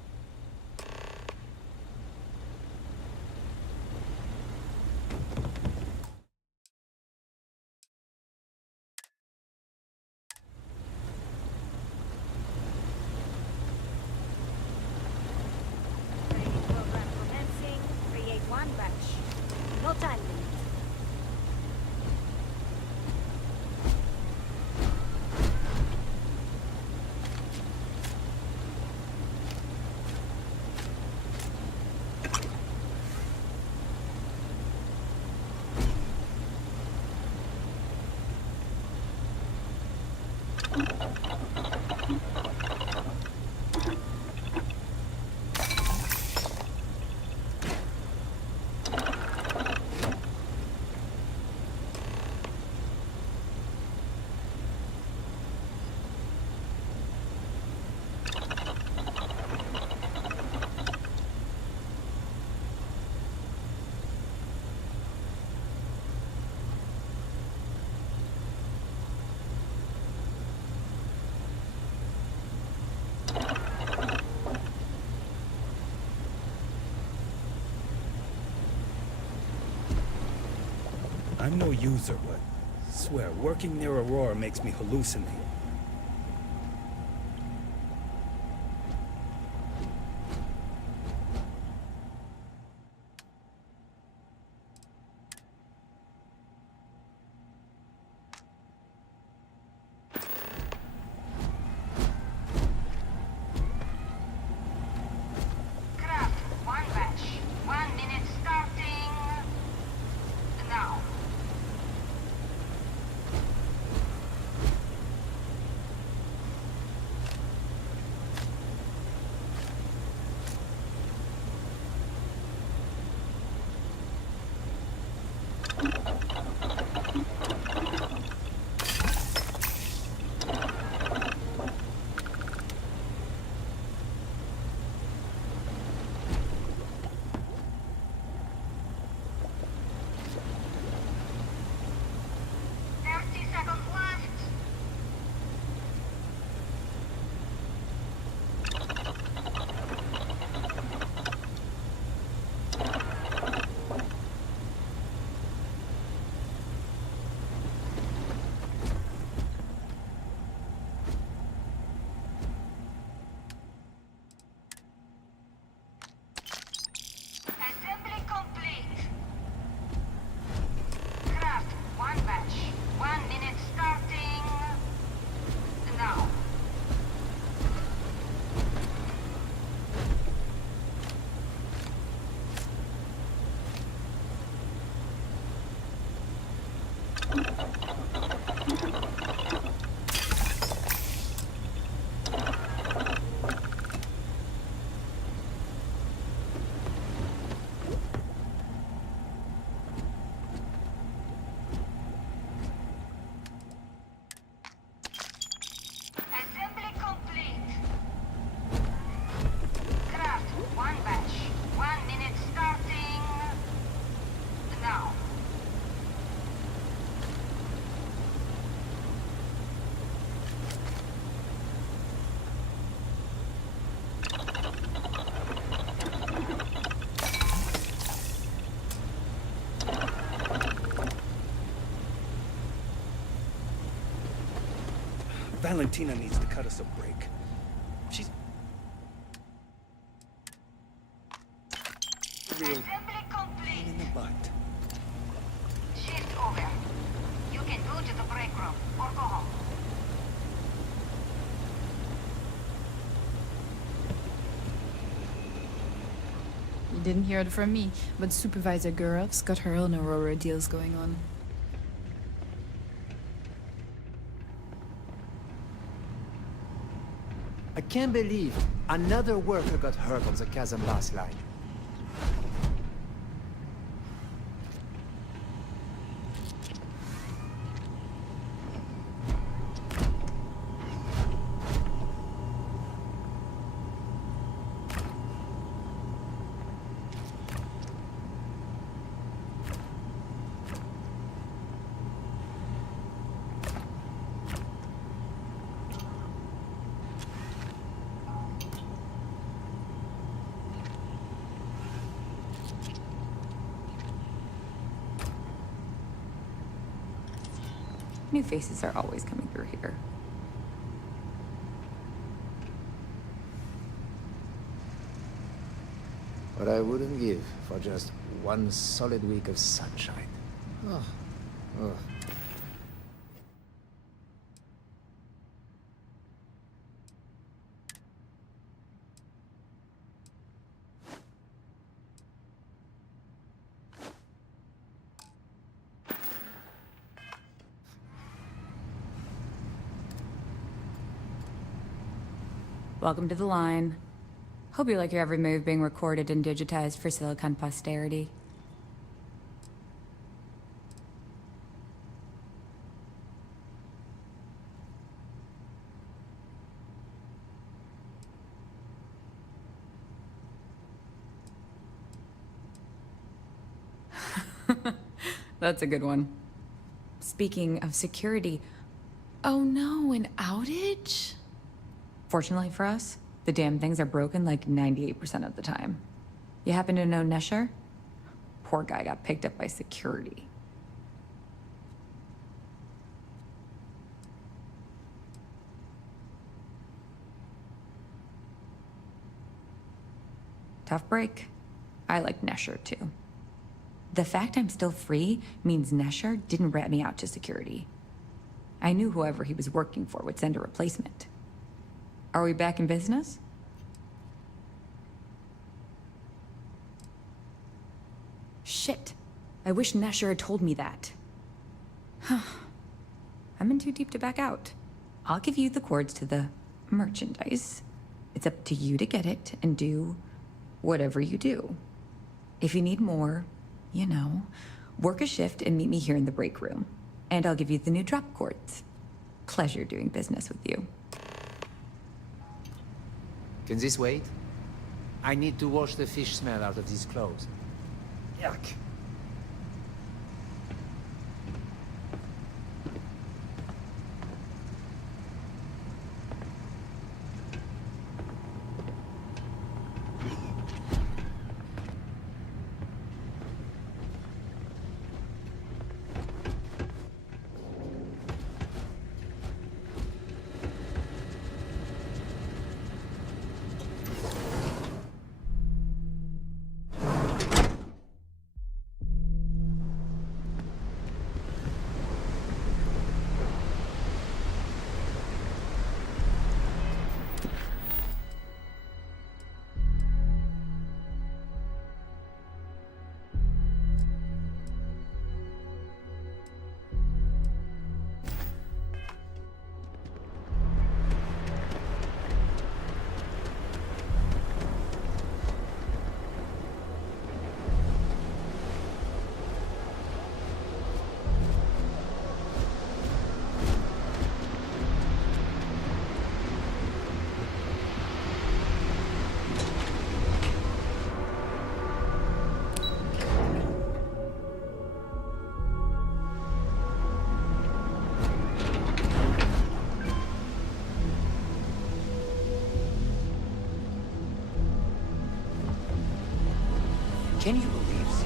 No time limit. I'm no user, but swear, working near Aurora makes me hallucinate. Craft, one batch. 1 minute starting now. Assembly complete. Craft, one batch. 1 minute starting now. Assembly complete. Craft, one batch. 1 minute starting now. Valentina needs to cut us a break. She's real Assembly complete. in the butt. Shift over. You can go to the break room or go home. You didn't hear it from me, but Supervisor Gurov's got her own Aurora deals going on. I can't believe another worker got hurt on the chasm last line. New faces are always coming through here. What I wouldn't give for just one solid week of sunshine. Oh. Oh. Welcome to the line. Hope you like your every move being recorded and digitized for Silicon posterity. That's a good one. Speaking of security, oh no, an outage? Fortunately for us, the damn things are broken like 98% of the time. You happen to know Nesher? Poor guy got picked up by security. Tough break. I like Nesher too. The fact I'm still free means Nesher didn't rat me out to security. I knew whoever he was working for would send a replacement. Are we back in business? Shit. I wish Nesher had told me that. I'm in too deep to back out. I'll give you the cords to the merchandise. It's up to you to get it and do whatever you do. If you need more, you know, work a shift and meet me here in the break room. And I'll give you the new drop cords. Pleasure doing business with you. Can this wait? I need to wash the fish smell out of these clothes. Yuck. Can you believe so?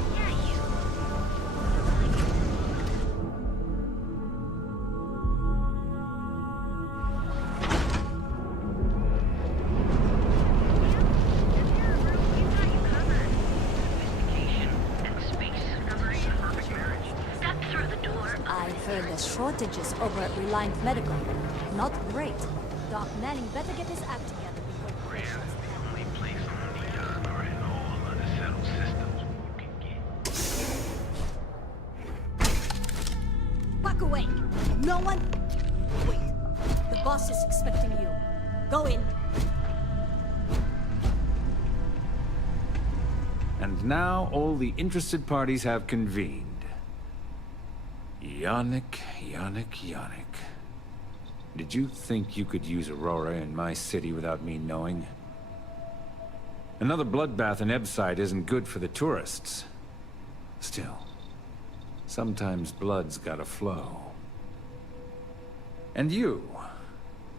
I heard there's shortages over at Reliant Medical. Not great. Doc Manning better get his act together before he pushes. Walk away. No one. Wait. The boss is expecting you. Go in. And now all the interested parties have convened. Yannick. Did you think you could use Aurora in my city without me knowing? Another bloodbath in Ebside isn't good for the tourists. Still, sometimes blood's gotta flow. And you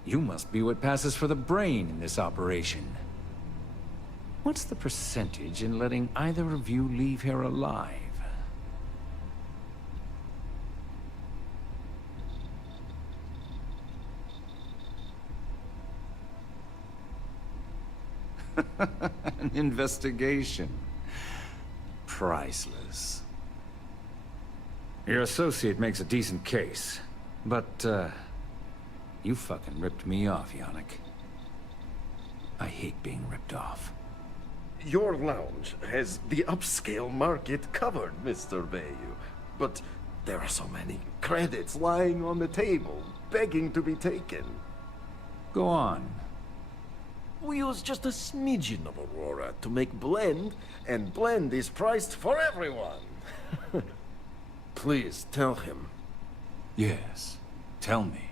must be what passes for the brain in this operation. What's the percentage in letting either of you leave here alive? An investigation. Priceless. Your associate makes a decent case, but, you fucking ripped me off, Yannick. I hate being ripped off. Your lounge has the upscale market covered, Mr. Bayou. But there are so many credits lying on the table, begging to be taken. Go on. We use just a smidgen of Aurora to make blend, and blend is priced for everyone. Please tell him. Yes, tell me.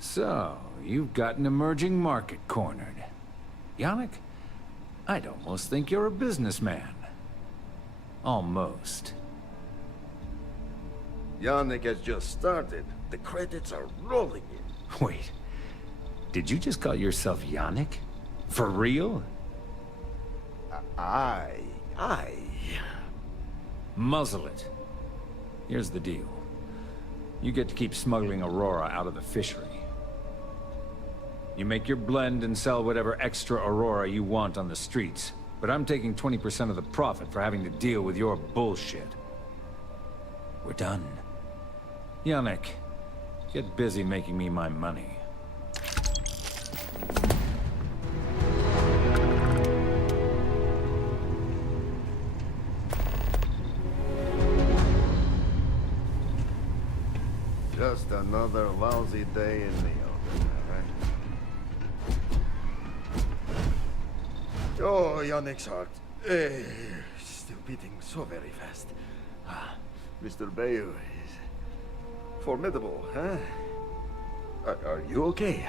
So, you've got an emerging market cornered. Yannick, I'd almost think you're a businessman. Almost. Yannick has just started. The credits are rolling in. Wait, did you just call yourself Yannick? For real? I... Muzzle it. Here's the deal. You get to keep smuggling Aurora out of the fishery. You make your blend and sell whatever extra Aurora you want on the streets. But I'm taking 20% of the profit for having to deal with your bullshit. We're done. Yannick, get busy making me my money. Just another lousy day in the open, right? Oh, Yannick's heart. Still beating so very fast. Mr. Bayou is formidable, huh? Are you okay?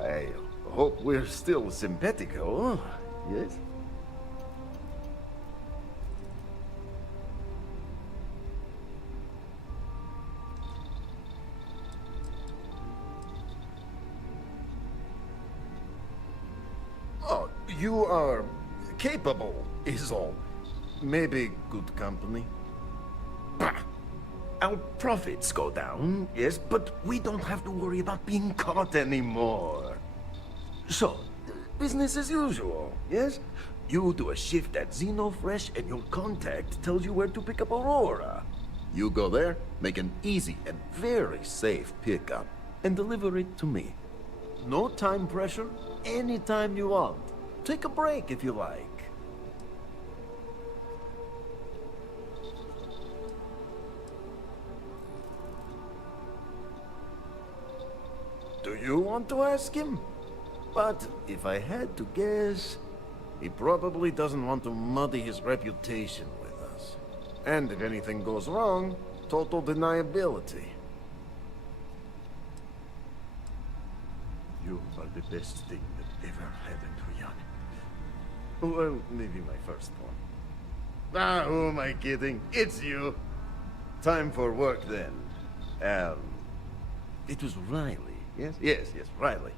I hope we're still simpatico, yes? Oh, you are capable, is all. Maybe good company. Bah. Our profits go down, yes, but we don't have to worry about being caught anymore. So, business as usual, yes? You do a shift at Xenofresh and your contact tells you where to pick up Aurora. You go there, make an easy and very safe pickup, and deliver it to me. No time pressure, anytime you want. Take a break if you like. Do you want to ask him? But if I had to guess, he probably doesn't want to muddy his reputation with us. And if anything goes wrong, total deniability. You are the best thing that ever happened to Yannick. Well, maybe my first one. Ah, who am I kidding? It's you. Time for work then. It was Riley. Yes, Riley.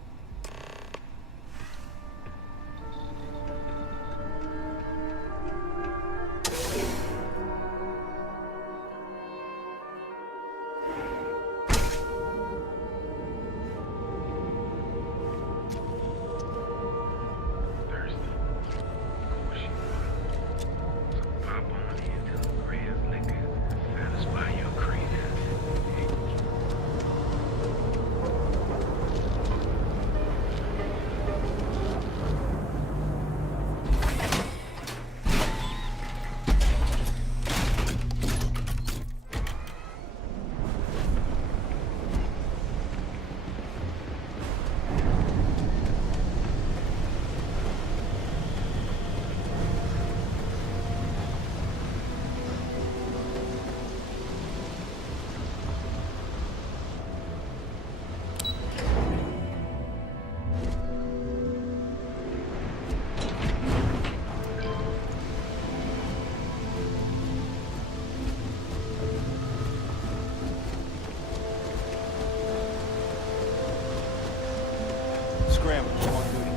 Scramble, I'm on duty.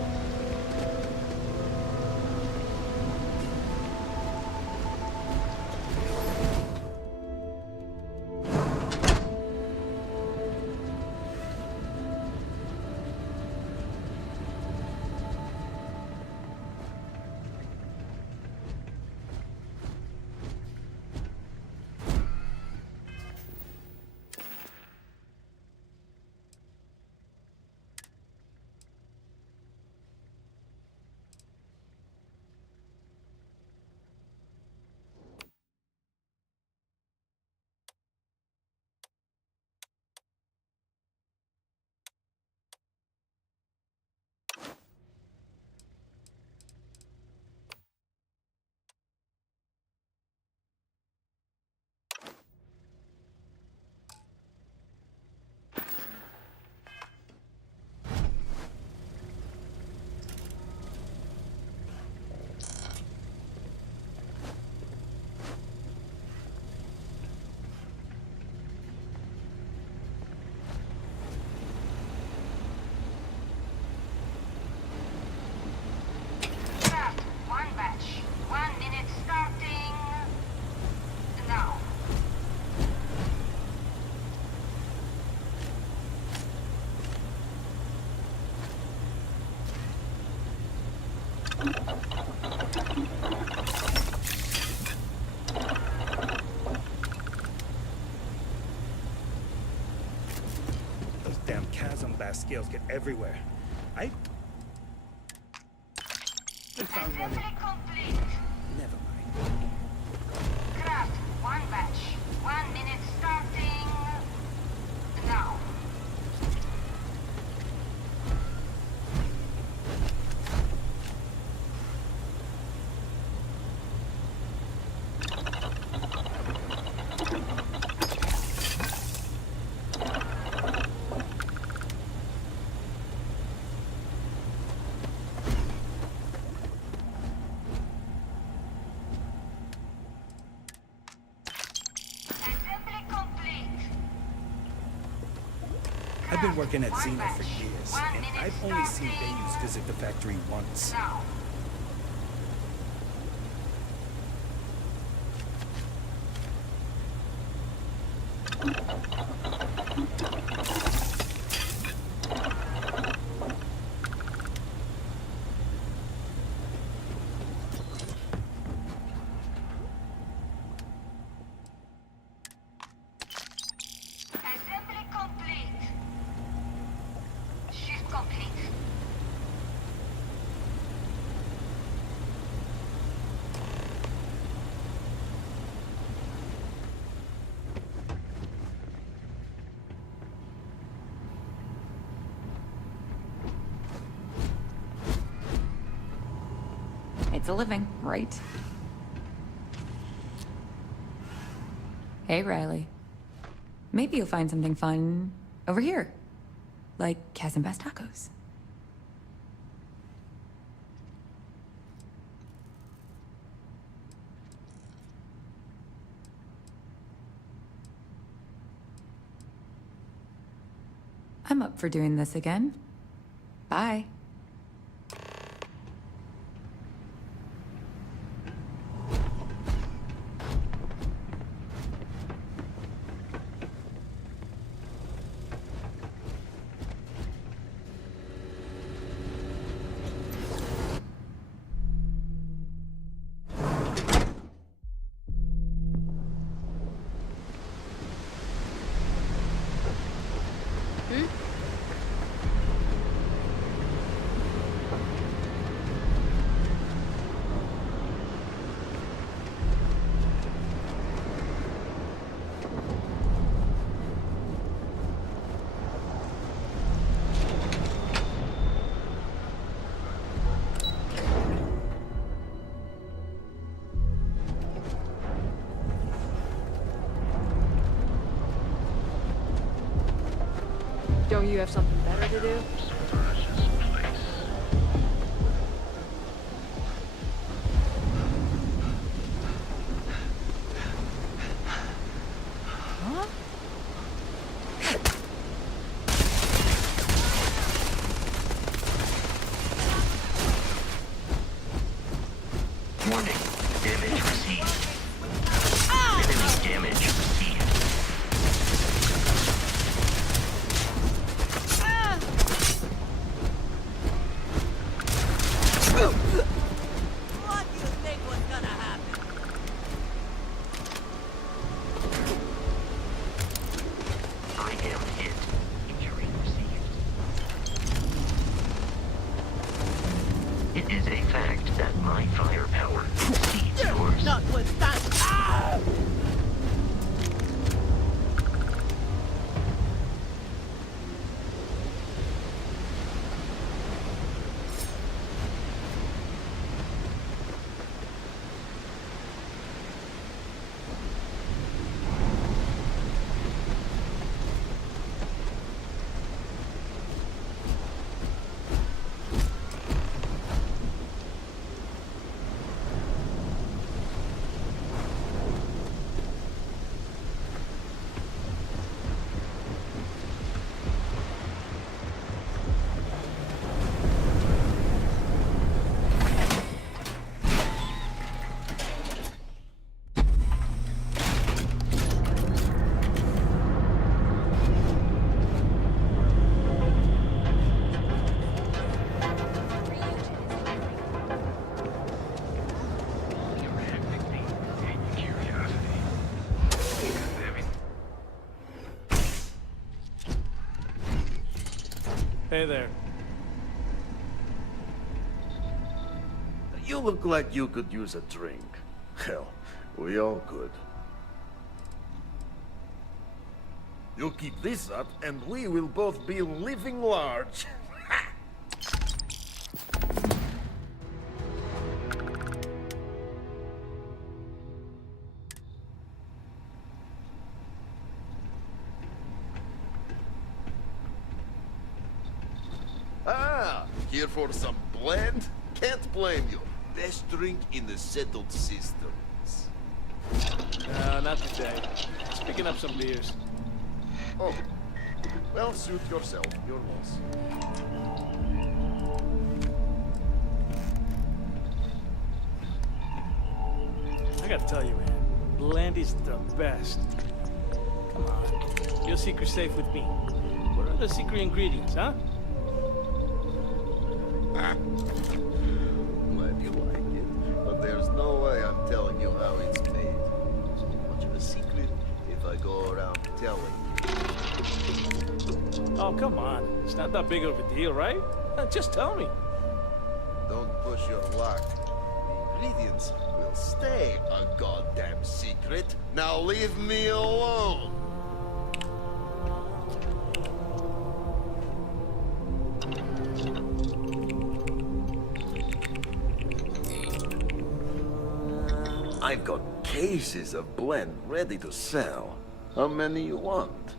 damn chasm blast scales get everywhere. It sounds like... Never mind. Craft, one batch. 1 minute starting now. I've been working at Xena for years, and I've only seen Bayus visit the factory once. Assembly complete. Shift complete. It's a living, right? Hey, Riley. Maybe you'll find something fun over here. Like Chasm Bass tacos. I'm up for doing this again. Bye. Don't you have something better to do? Huh? Warning. Damage received. Enemy damage received. What do you think was gonna happen? I am hit. Injury received. It is a fact that my firepower exceeds yours. Notwithstanding. Ah! Hey there. You look like you could use a drink. Hell, we all could. You keep this up, and we will both be living large. Ah, here for some blend? Can't blame you. Best drink in the settled systems. No, not today. Just picking up some beers. Oh, well, suit yourself. Your loss. I gotta tell you, man, Blandy's the best. Come on, your secret's safe with me. What are the secret ingredients, huh? Ah. Glad you like it, but there's no way I'm telling you how it's made. So much of a secret if I go around telling you. Oh, come on. It's not that big of a deal, right? Just tell me. Don't push your luck. The ingredients will stay a goddamn secret. Now leave me alone. I've got cases of blend ready to sell. How many you want?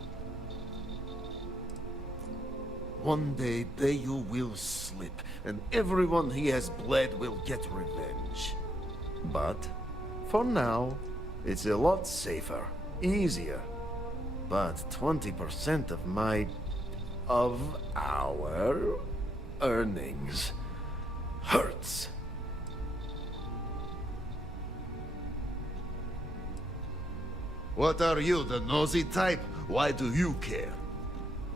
One day, Bayu will slip, and everyone he has bled will get revenge. But, for now, it's a lot safer, easier. But 20% of our earnings hurts. What are you, the nosy type? Why do you care?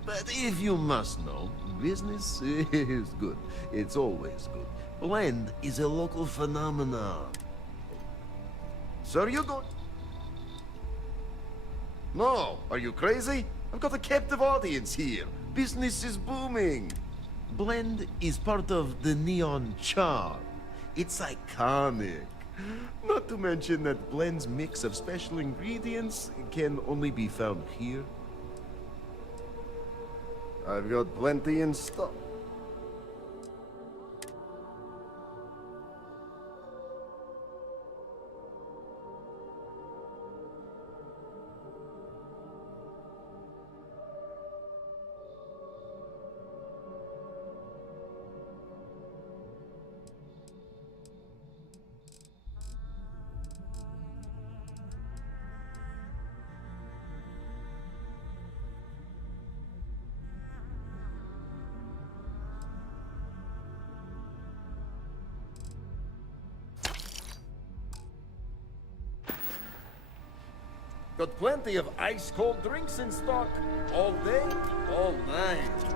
But if you must know, business is good. It's always good. Blend is a local phenomenon. So are you going? No, are you crazy? I've got a captive audience here. Business is booming. Blend is part of the neon charm. It's iconic. Not to mention that Blend's mix of special ingredients can only be found here. I've got plenty in stock. Got plenty of ice-cold drinks in stock. All day, all night.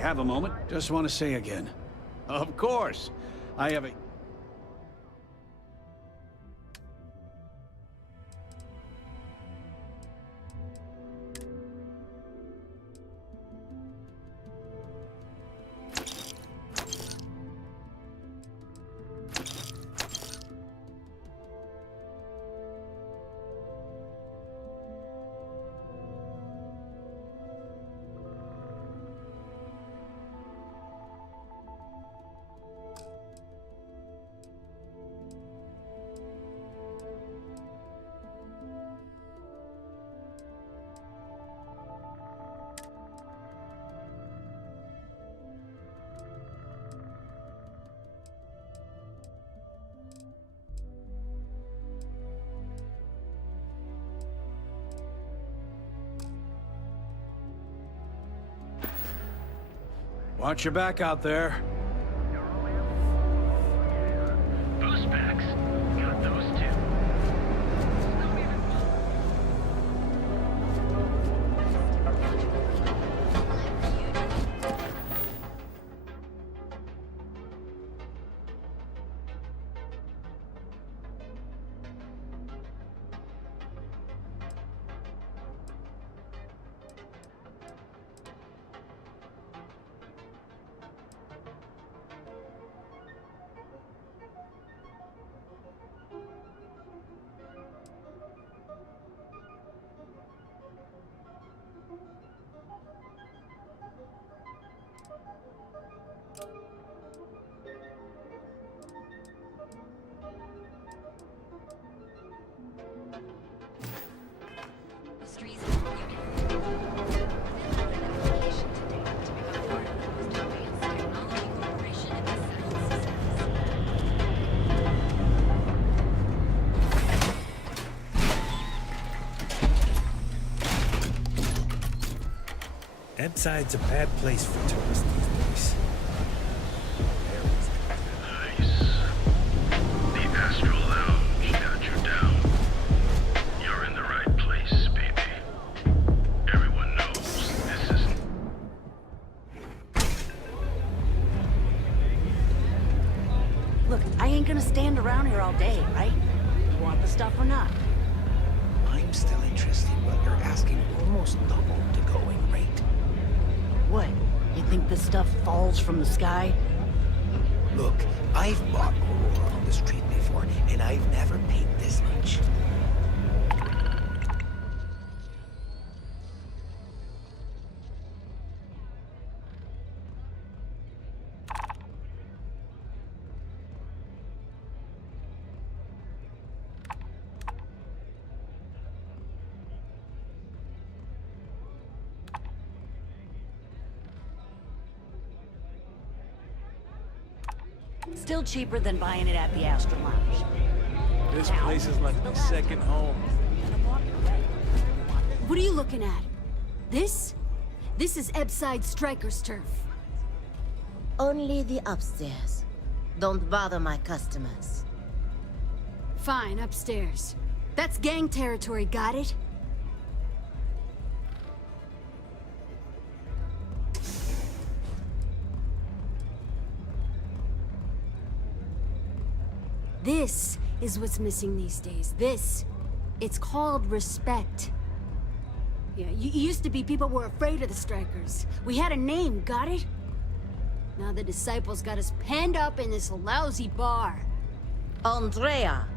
Have a moment? Just want to say again. Of course. I have a... Watch your back out there. Boost packs. Got those too. Ebbside's a bad place for tourists these days. The Astral Lounge got you down. You're in the right place, baby. Everyone knows this isn't... Look, I ain't gonna stand around here all day, right? You want the stuff or not? I'm still interested, but you're asking almost double the going rate. What? You think this stuff falls from the sky? Look, I've bought Aurora on the street before, and I've never paid this much. Still cheaper than buying it at the Astral Lounge. This place is like my second home. What are you looking at? This? This is Ebbside Striker's turf. Only the upstairs. Don't bother my customers. Fine, upstairs. That's gang territory, got it? This is what's missing these days. This. It's called respect. Yeah, used to be people were afraid of the Strikers. We had a name, got it? Now the Disciples got us penned up in this lousy bar. Andrea!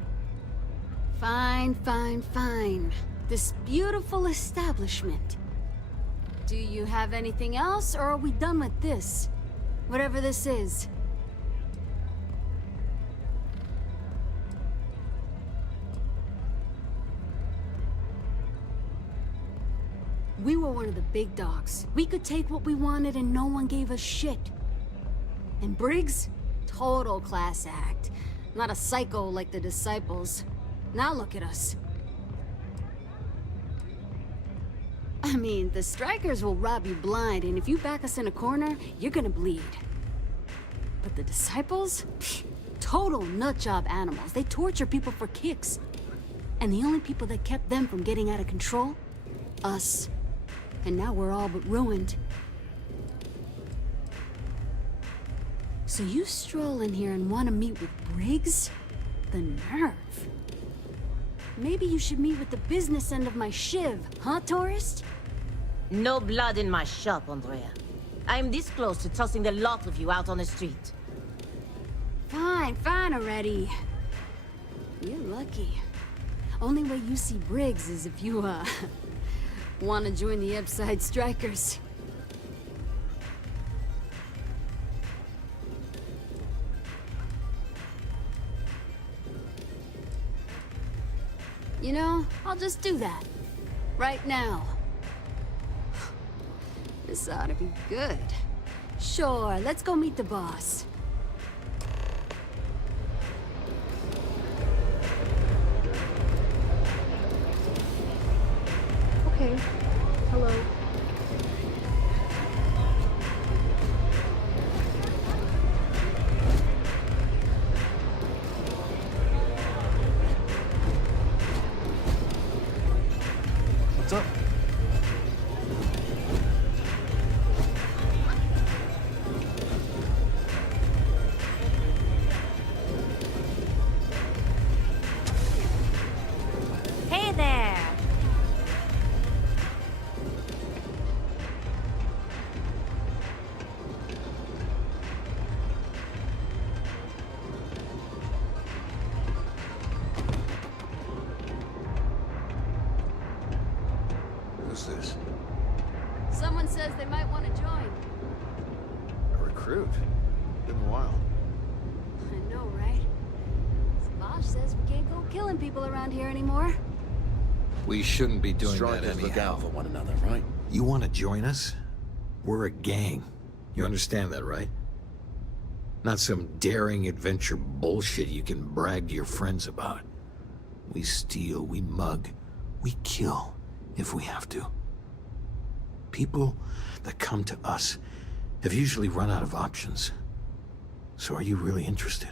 Fine, fine, fine. This beautiful establishment. Do you have anything else, or are we done with this? Whatever this is. We were one of the big dogs. We could take what we wanted and no one gave us shit. And Briggs? Total class act. Not a psycho like the Disciples. Now look at us. I mean, the Strikers will rob you blind, and if you back us in a corner, you're gonna bleed. But the Disciples? Pfft, total nutjob animals. They torture people for kicks. And the only people that kept them from getting out of control? Us. And now we're all but ruined. So you stroll in here and want to meet with Briggs? The nerve. Maybe you should meet with the business end of my shiv, huh, tourist? No blood in my shop, Andrea. I'm this close to tossing the lot of you out on the street. Fine, fine already. You're lucky. Only way you see Briggs is if you, want to join the Ebbside Strikers. You know, I'll just do that. Right now. This ought to be good. Sure, let's go meet the boss. Okay. Hello. recruit. Been a while. I know, right? Bosch says we can't go killing people around here anymore. We shouldn't be doing that Strikers look anyhow. out for one another, right? You want to join us? We're a gang. You understand that, right? Not some daring adventure bullshit you can brag to your friends about. We steal, we mug, we kill if we have to. People that come to us have usually run out of options. So are you really interested?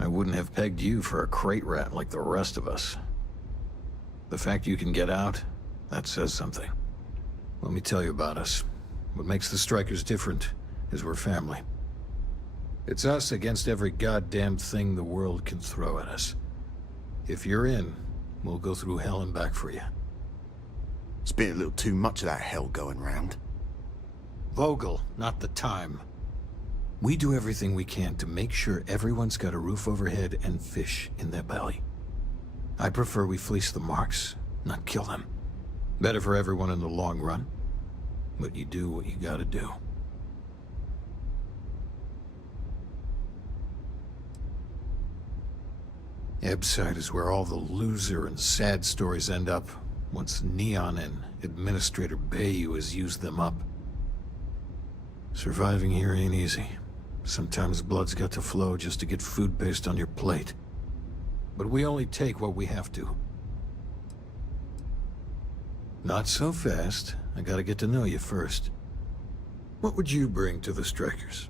I wouldn't have pegged you for a crate rat like the rest of us. The fact you can get out, that says something. Let me tell you about us. What makes the Strikers different is we're family. It's us against every goddamn thing the world can throw at us. If you're in, we'll go through hell and back for you. It's been a little too much of that hell going round. Vogel, not the time. We do everything we can to make sure everyone's got a roof overhead and fish in their belly. I prefer we fleece the marks, not kill them. Better for everyone in the long run. But you do what you gotta do. Ebside is where all the loser and sad stories end up once Neon and Administrator Bayou has used them up. Surviving here ain't easy. Sometimes blood's got to flow just to get food based on your plate. But we only take what we have to. Not so fast. I gotta get to know you first. What would you bring to the Strikers?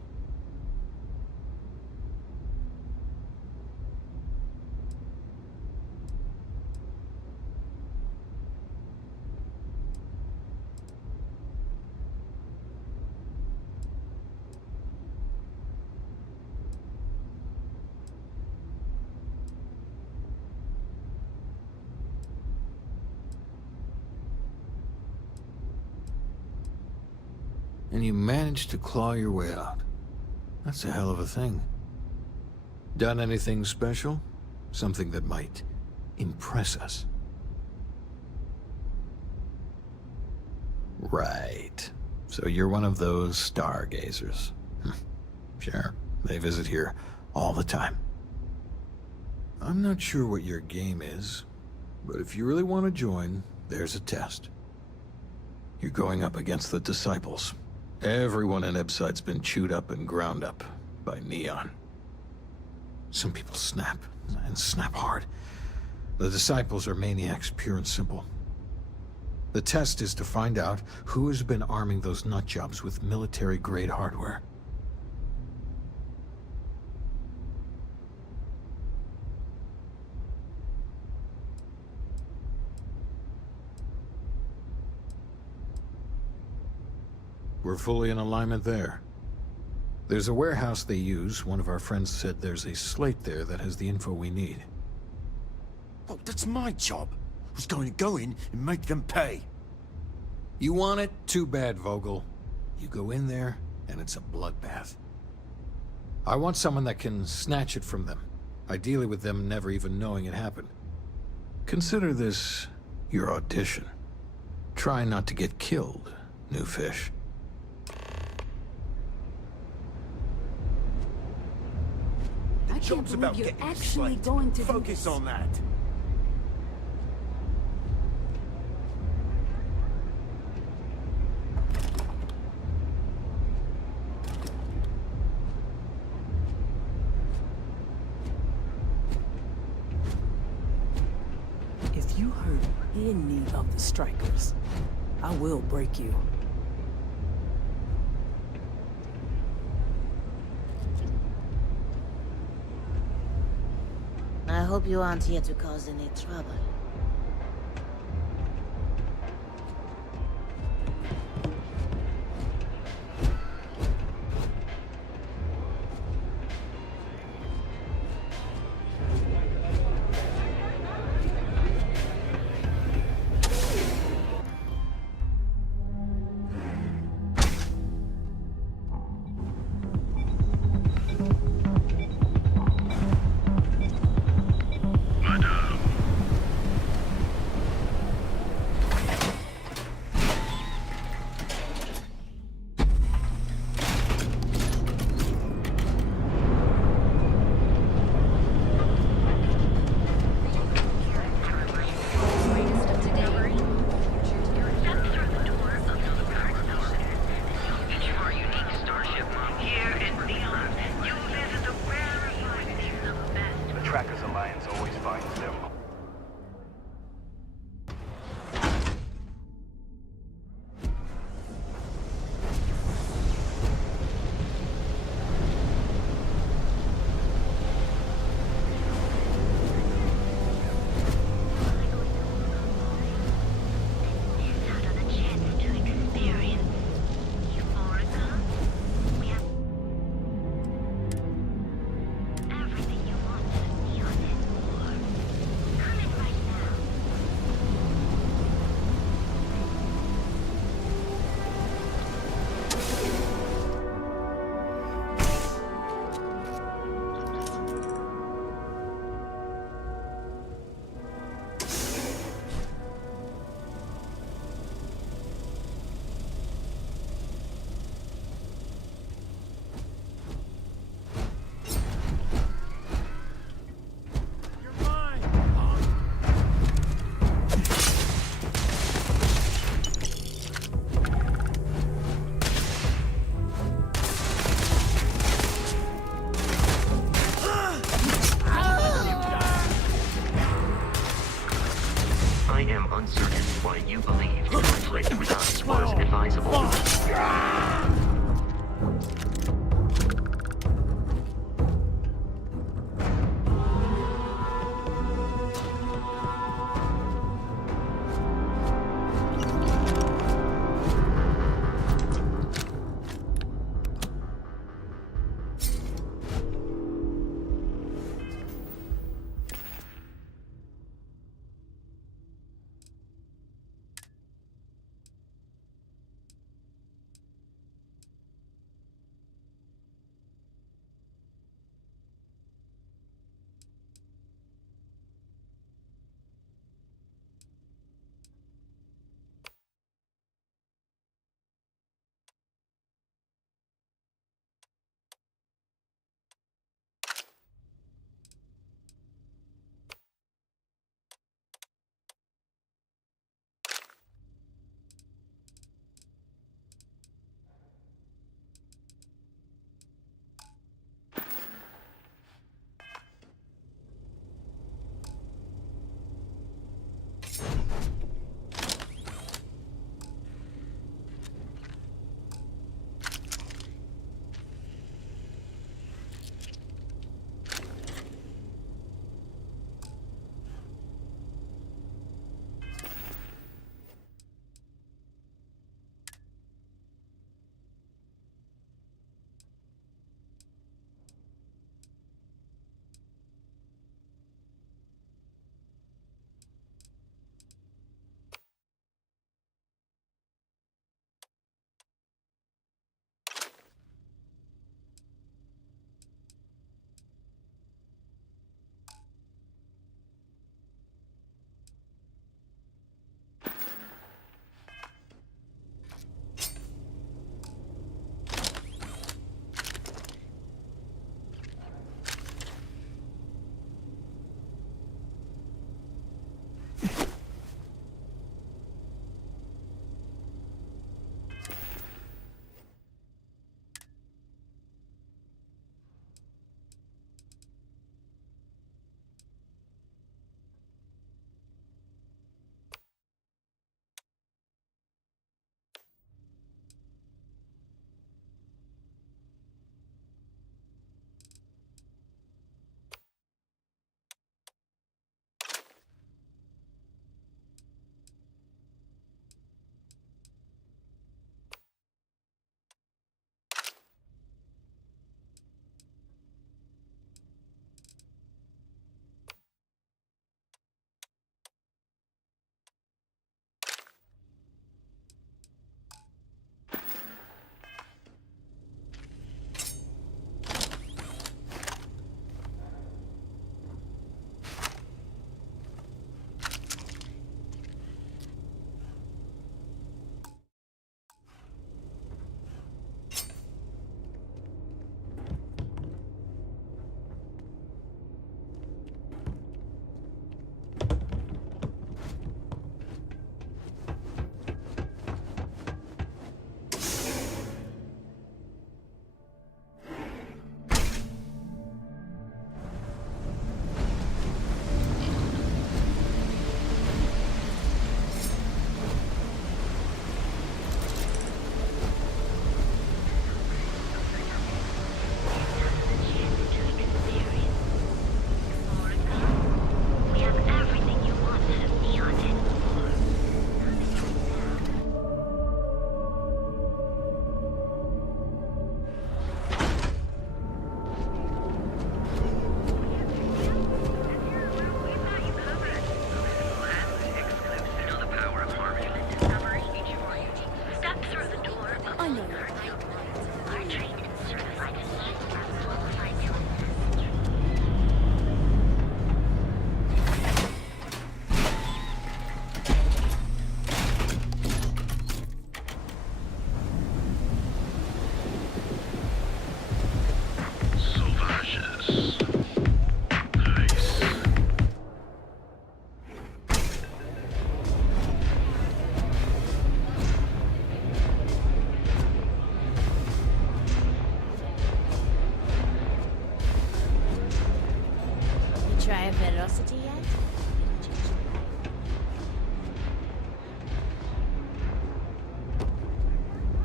And you managed to claw your way out. That's a hell of a thing. Done anything special? Something that might impress us? Right. So you're one of those stargazers. Sure, they visit here all the time. I'm not sure what your game is, but if you really want to join, there's a test. You're going up against the Disciples. Everyone in Ebside's been chewed up and ground up by Neon. Some people snap, and snap hard. The Disciples are maniacs, pure and simple. The test is to find out who has been arming those nutjobs with military-grade hardware. We're fully in alignment there. There's a warehouse they use. One of our friends said there's a slate there that has the info we need. Oh, that's my job. I was going to go in and make them pay. You want it? Too bad, Vogel. You go in there, and it's a bloodbath. I want someone that can snatch it from them. Ideally with them never even knowing it happened. Consider this your audition. Try not to get killed, new fish. I can't believe you're actually going to do this. Focus on that. If you hurt any of the Strikers, I will break you. I hope you aren't here to cause any trouble. am uncertain why you believe conflict with us was advisable.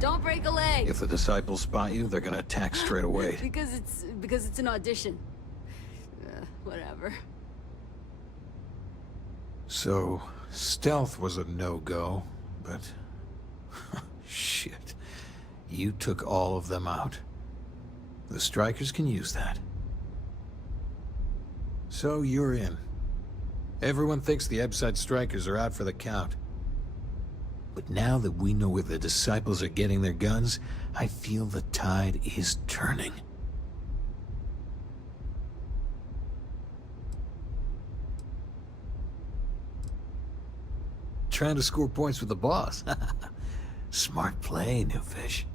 Don't break a leg. If the disciples spot you, they're gonna attack straight away. because it's an audition. Whatever. So, stealth was a no-go, but... shit. You took all of them out. The strikers can use that. So you're in. Everyone thinks the Ebside strikers are out for the count. But now that we know where the disciples are getting their guns, I feel the tide is turning. Trying to score points with the boss. Smart play, new fish.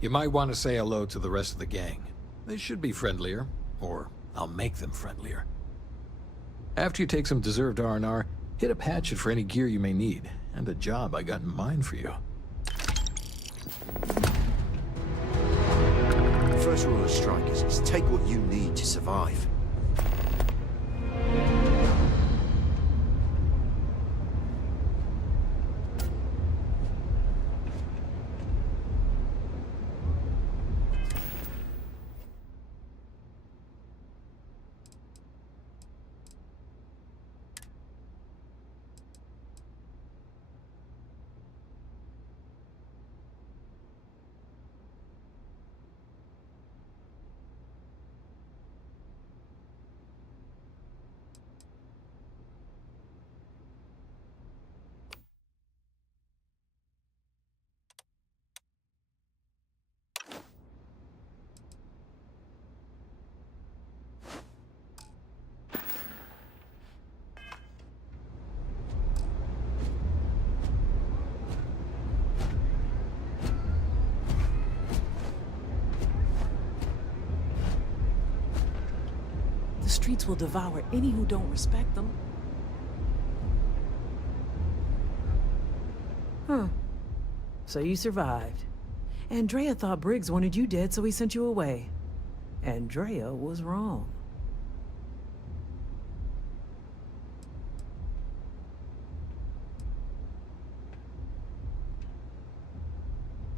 You might want to say hello to the rest of the gang. They should be friendlier, or I'll make them friendlier. After you take some deserved R&R, hit up Hatchet for any gear you may need, and a job I got in mind for you. First rule of strikers is take what you need to survive. The streets will devour any who don't respect them. Huh. So you survived. Andrea thought Briggs wanted you dead, so he sent you away. Andrea was wrong.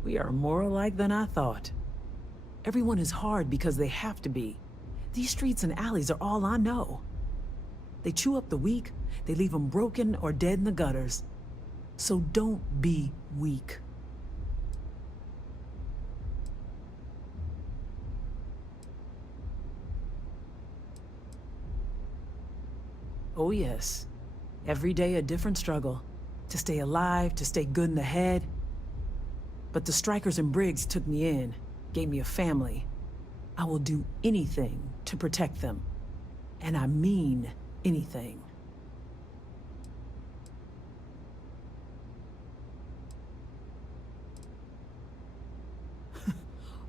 We are more alike than I thought. Everyone is hard because they have to be. These streets and alleys are all I know. They chew up the weak, they leave them broken or dead in the gutters. So don't be weak. Oh yes, every day a different struggle. To stay alive, to stay good in the head. But the strikers and Briggs took me in, gave me a family. I will do anything to protect them. And I mean anything.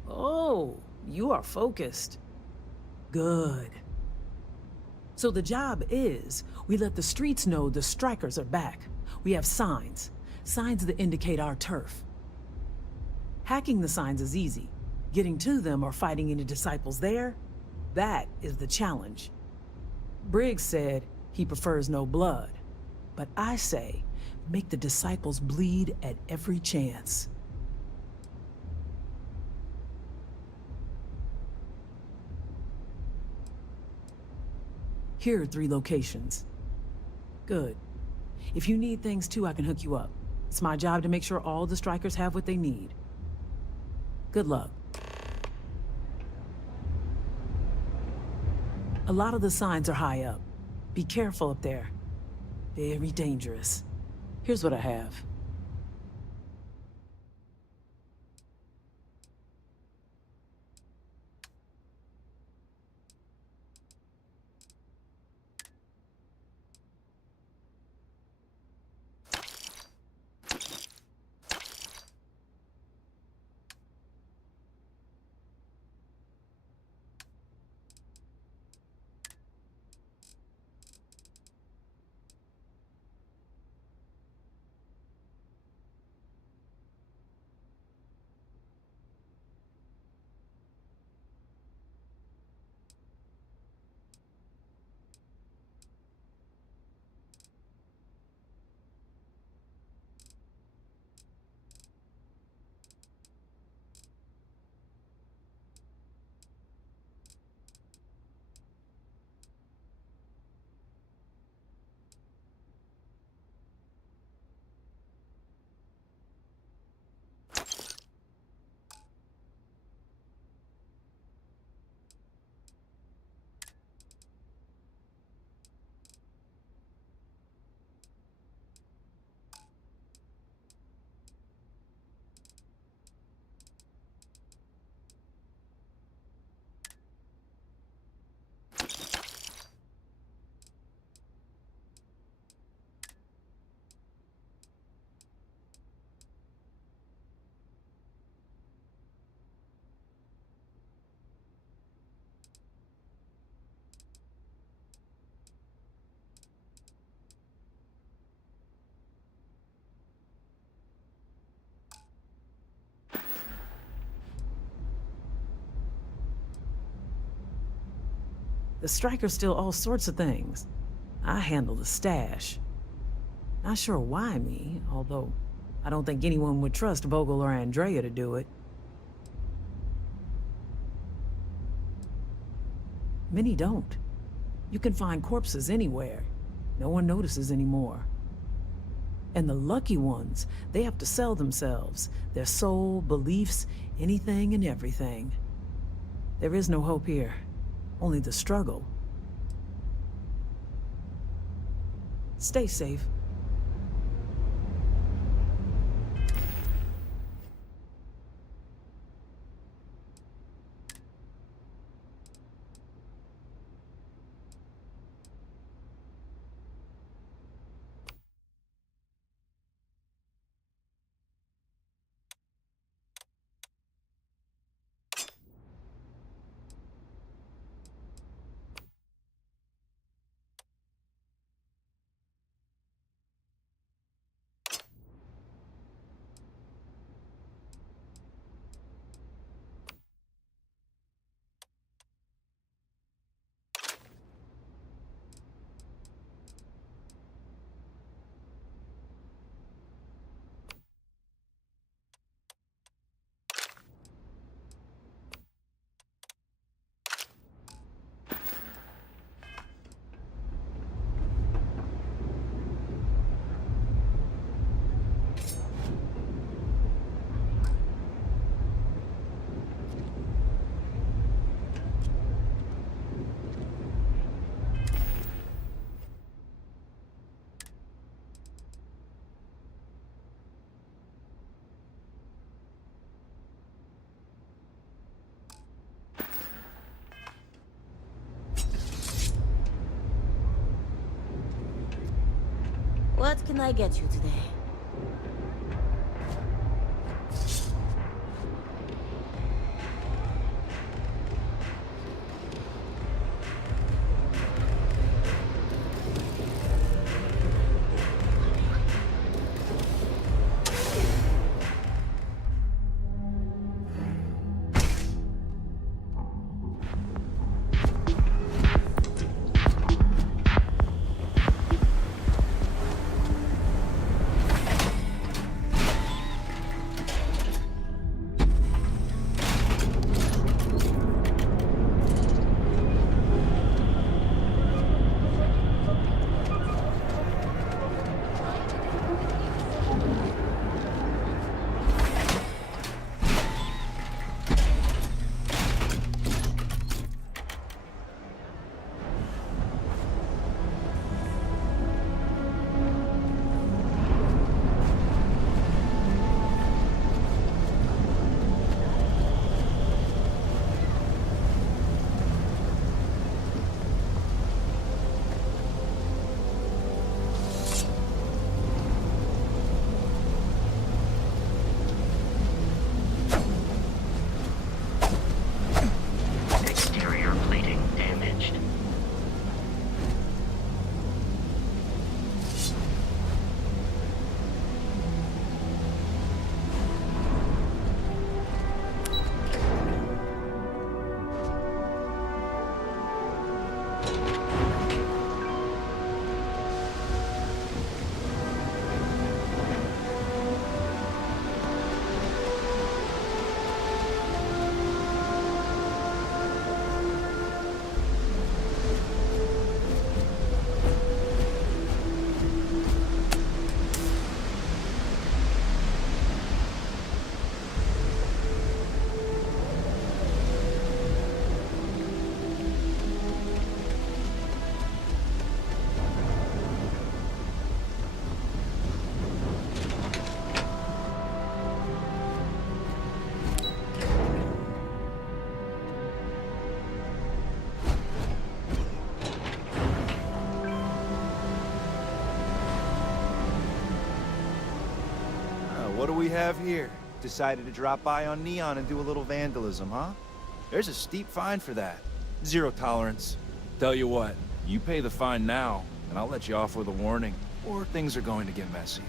Oh, you are focused. Good. So the job is, we let the streets know the strikers are back. We have signs. Signs that indicate our turf. Hacking the signs is easy. Getting to them or fighting any disciples there, that is the challenge. Briggs said he prefers no blood. But I say, make the disciples bleed at every chance. Here are 3 locations. Good. If you need things too, I can hook you up. It's my job to make sure all the strikers have what they need. Good luck. A lot of the signs are high up. Be careful up there. Very dangerous. Here's what I have. The strikers steal all sorts of things. I handle the stash. Not sure why me, although I don't think anyone would trust Vogel or Andrea to do it. Many don't. You can find corpses anywhere. No one notices anymore. And the lucky ones, they have to sell themselves, their soul, beliefs, anything and everything. There is no hope here, only the struggle. Stay safe. What can I get you today? Exterior plating damaged. What do we have here? Decided to drop by on Neon and do a little vandalism, huh? There's a steep fine for that. Zero tolerance. Tell you what, you pay the fine now, and I'll let you off with a warning, or things are going to get messy.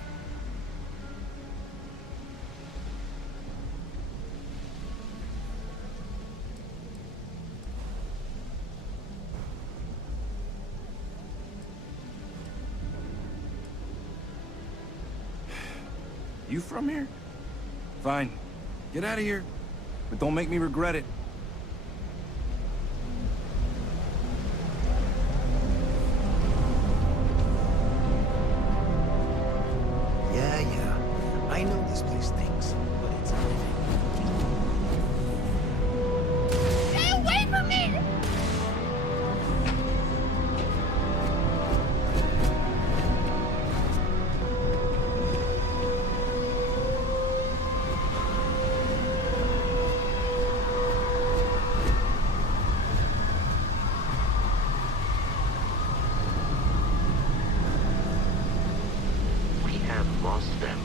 You from here? Fine. Get out of here. But don't make me regret it. Yeah. I know this place stinks, but it's living. Stay away from me! We have lost them.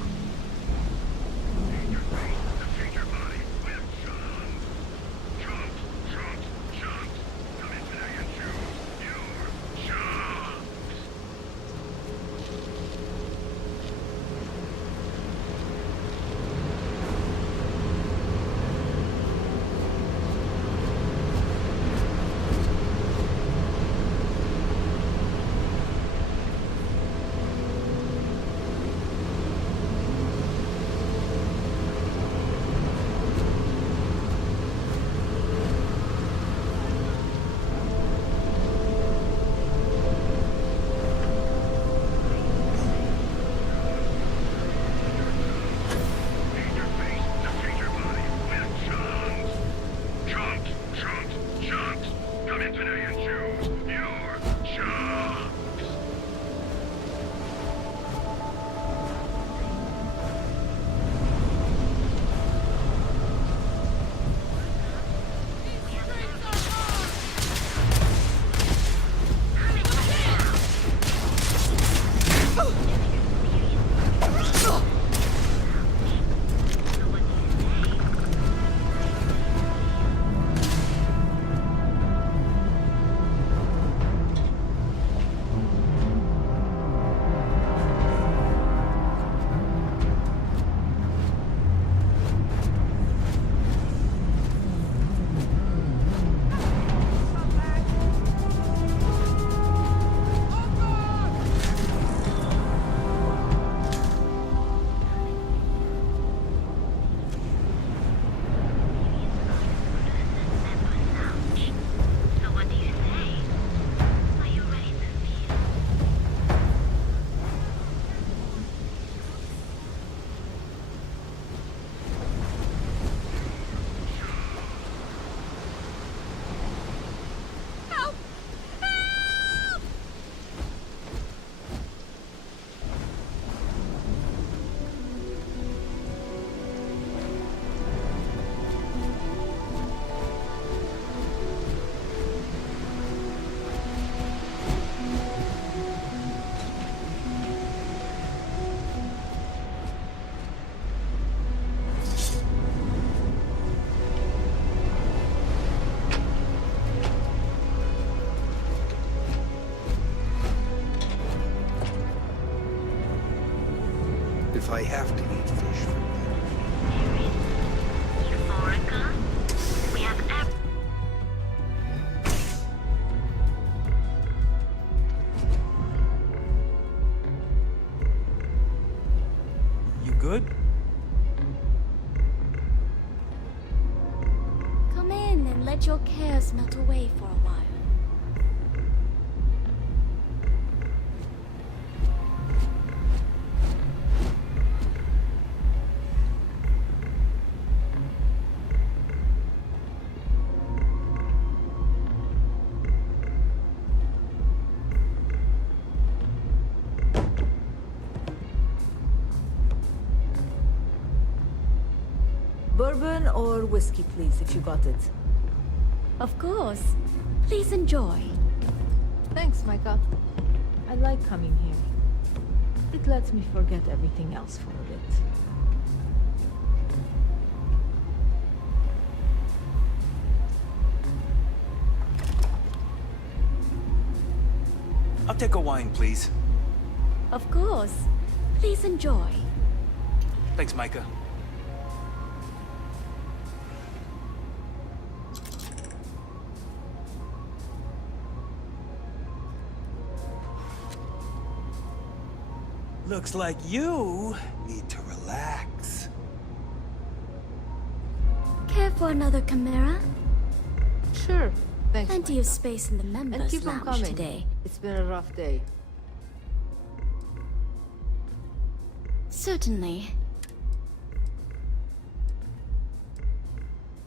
If I have to eat fish for We have You good? Come in and let your cares melt away for a while. Bourbon or whiskey, please, if you got it. Of course. Please enjoy. Thanks, Micah. I like coming here. It lets me forget everything else for a bit. I'll take a wine, please. Of course. Please enjoy. Thanks, Micah. Looks like you need to relax. Care for another Chimera? Sure. Thanks. Plenty of space in the And members' keep on lounge coming. today. It's been a rough day. Certainly.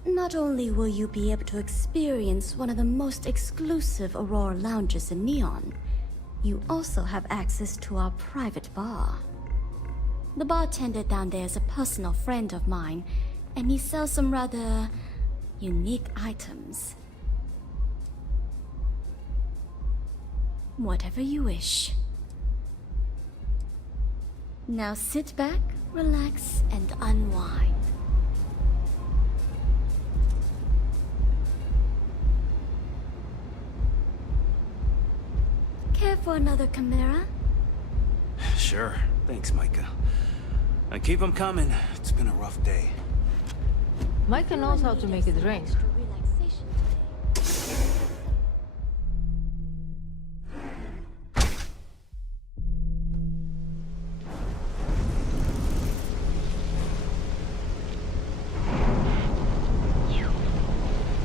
Not only will you be able to experience one of the most exclusive Aurora lounges in Neon, you also have access to our private bar. The bartender down there is a personal friend of mine, and he sells some rather unique items. Whatever you wish. Now sit back, relax, and unwind. Care for another Chimera? Sure. Thanks, Micah. And keep them coming. It's been a rough day. Micah knows how to make it rain.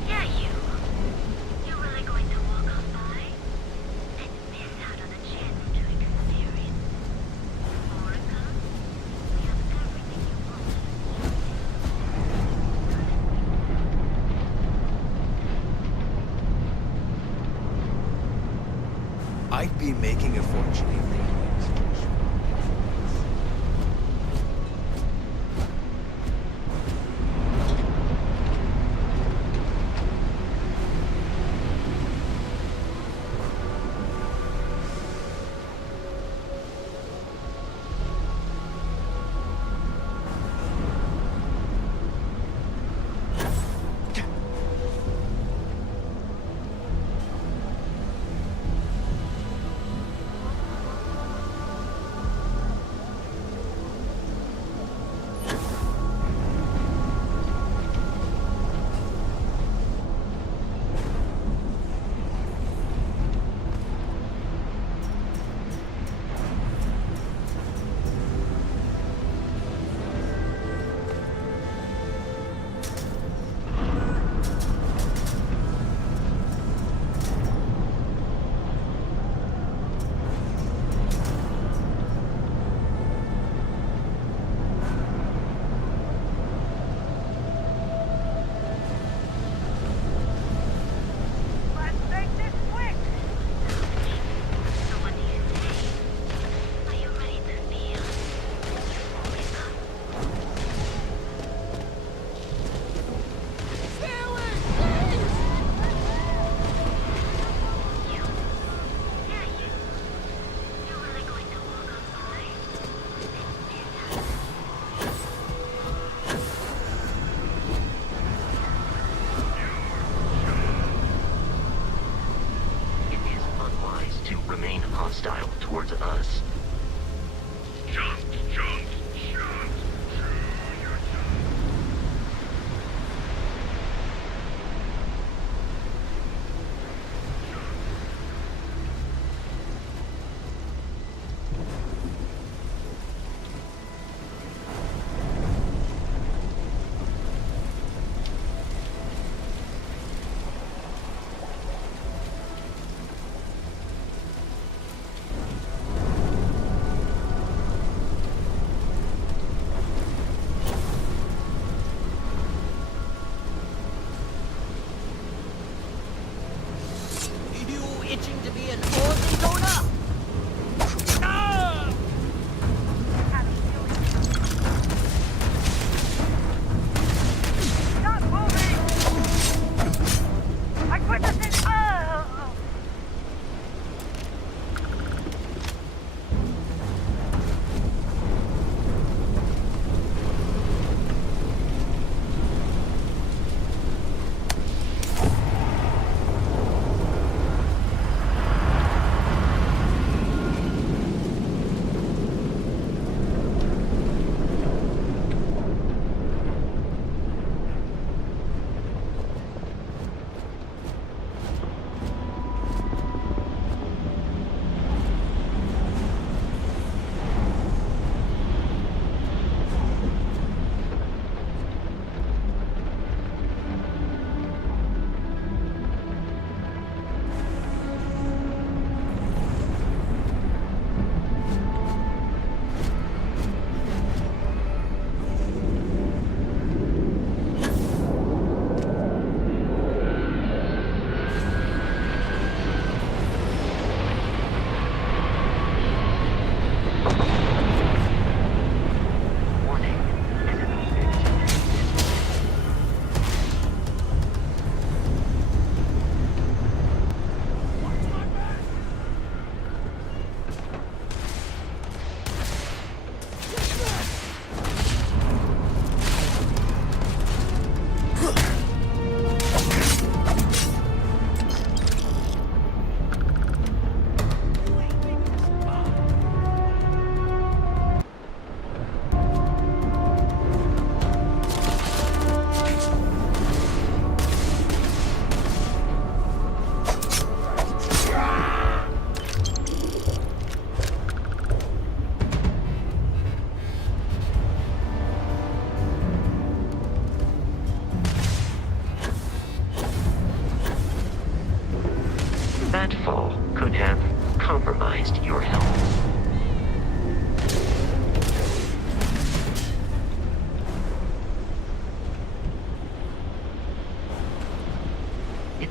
Yeah, you. You're really going to walk on by and miss out on a chance to experience Orica? We have everything you want. I'd be making a fortune if they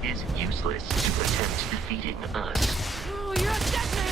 it is useless to attempt defeating us. Oh, you're a dead man!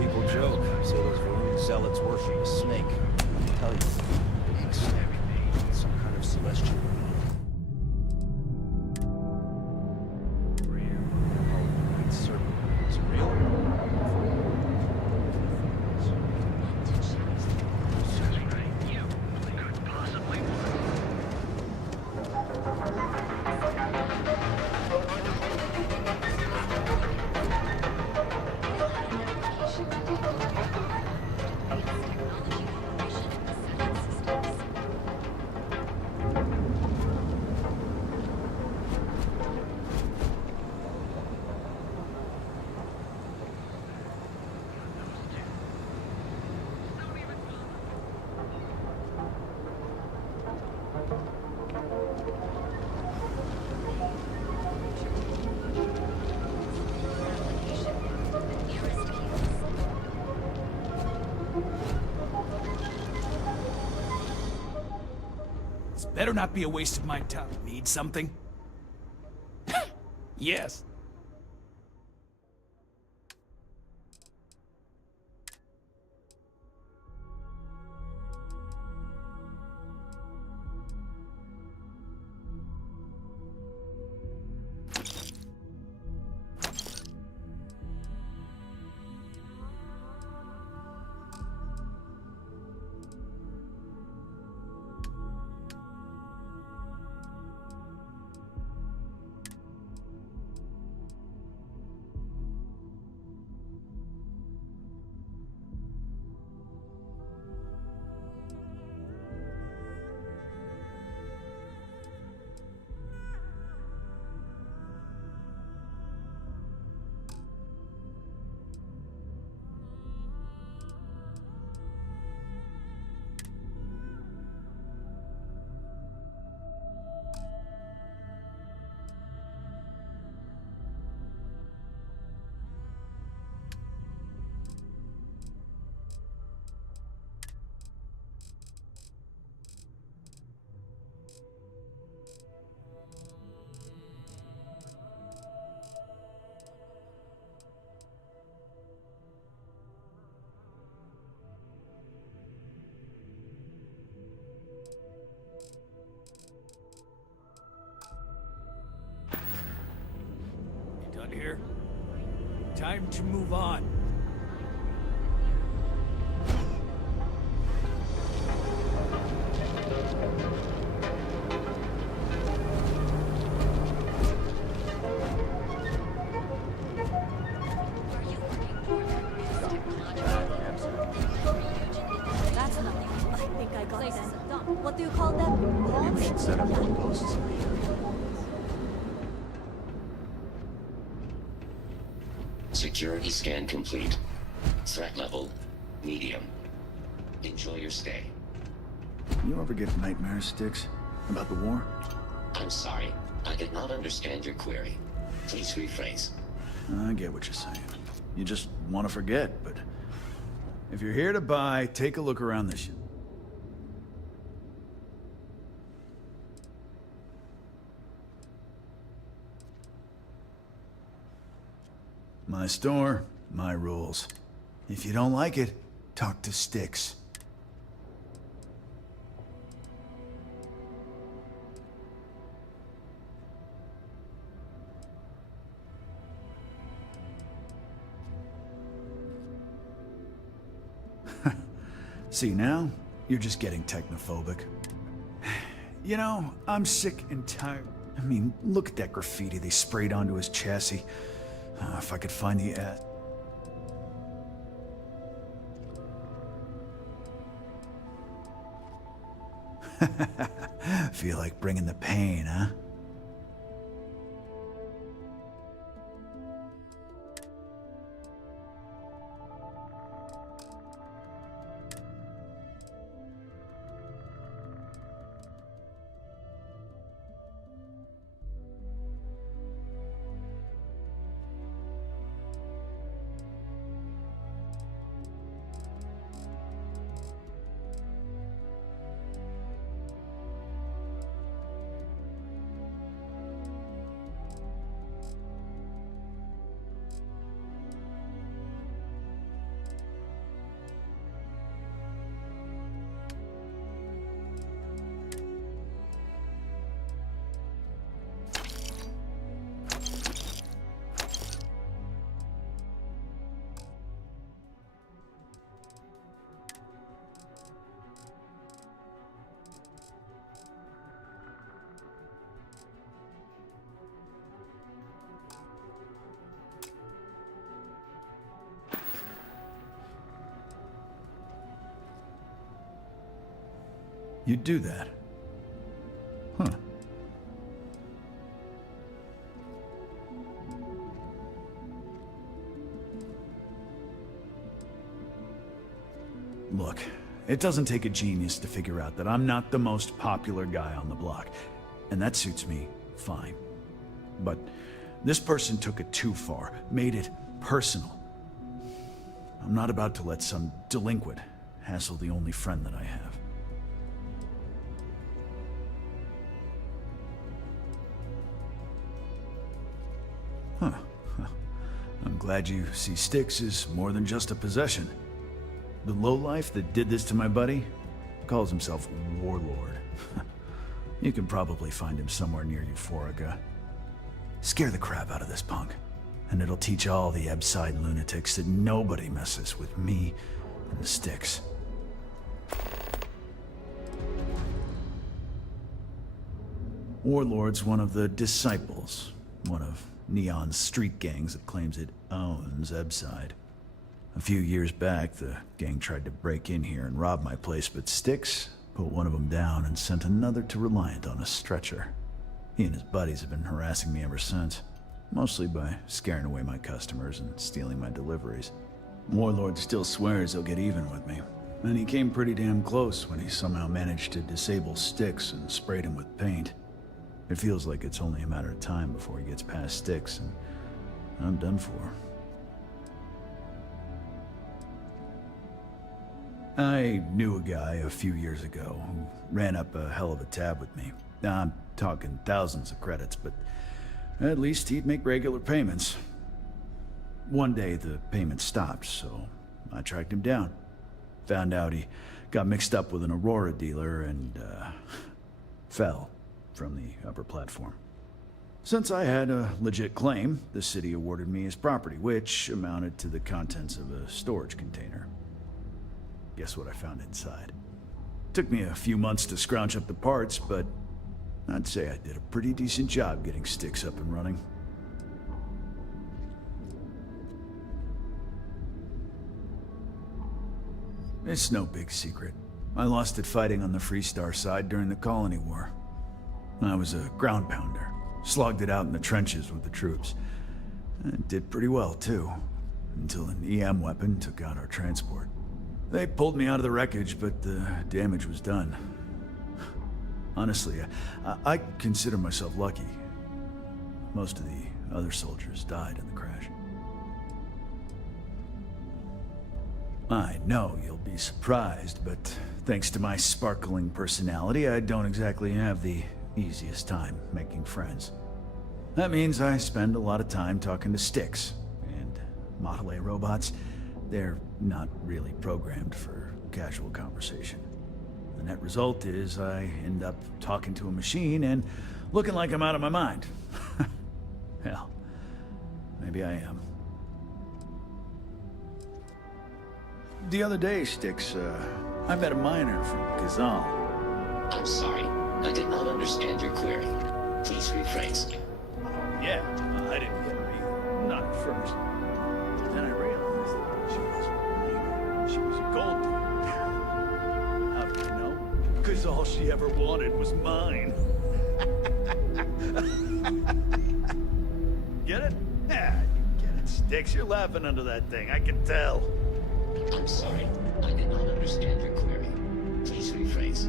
People joke, say those Varun zealots worship a snake. I tell you, it's some kind of celestial. White serpent. Is it real? Better not be a waste of my time. Need something? Yes. Done here? Time to move on. That's nothing. I think I got them. What do you call them? Maybe we should set up more posts in the area. Security scan complete. Threat level, medium. Enjoy your stay. You ever get nightmare sticks about the war? I'm sorry. I did not understand your query. Please rephrase. I get what you're saying. You just want to forget, but if you're here to buy, take a look around this. My store, my rules. If you don't like it, talk to Styx. See, now, you're just getting technophobic. You know, I'm sick and tired. I mean, look at that graffiti they sprayed onto his chassis. If I could find the ad. Feel like bringing the pain, huh? You'd do that? Huh. Look, it doesn't take a genius to figure out that I'm not the most popular guy on the block, and that suits me fine. But this person took it too far, made it personal. I'm not about to let some delinquent hassle the only friend that I have. Huh. I'm glad you see Styx as more than just a possession. The lowlife that did this to my buddy calls himself Warlord. You can probably find him somewhere near Euphorica. Scare the crap out of this punk, and it'll teach all the Ebside lunatics that nobody messes with me and the Styx. Warlord's one of the disciples, one of Neon's street gangs that claims it owns Ebside. A few years back, the gang tried to break in here and rob my place, but Styx put one of them down and sent another to Reliant on a stretcher. He and his buddies have been harassing me ever since, mostly by scaring away my customers and stealing my deliveries. Warlord still swears he'll get even with me, and he came pretty damn close when he somehow managed to disable Styx and sprayed him with paint. It feels like it's only a matter of time before he gets past Styx, and I'm done for. I knew a guy a few years ago who ran up a hell of a tab with me. I'm talking thousands of credits, but at least he'd make regular payments. One day the payments stopped, so I tracked him down. Found out he got mixed up with an Aurora dealer and fell from the upper platform. Since I had a legit claim, the city awarded me his property, which amounted to the contents of a storage container. Guess what I found inside? Took me a few months to scrounge up the parts, but I'd say I did a pretty decent job getting Styx up and running. It's no big secret. I lost it fighting on the Freestar side during the Colony War. I was a ground pounder, slogged it out in the trenches with the troops. And did pretty well, too, until an EM weapon took out our transport. They pulled me out of the wreckage, but the damage was done. Honestly, I consider myself lucky. Most of the other soldiers died in the crash. I know you'll be surprised, but thanks to my sparkling personality, I don't exactly have the easiest time making friends. That means I spend a lot of time talking to Styx, and Model A robots, they're not really programmed for casual conversation. The net result is I end up talking to a machine and looking like I'm out of my mind. Hell, maybe I am. The other day, Styx I met a miner from Gazal. I'm sorry. I did not understand your query. Please rephrase. Yeah, I didn't get her either. Not at first. Then I realized that she was a miner. She was a gold digger. How did I know? Because all she ever wanted was mine. Get it? Yeah, you get it, Sticks. You're laughing under that thing. I can tell. I'm sorry. I did not understand your query. Please rephrase.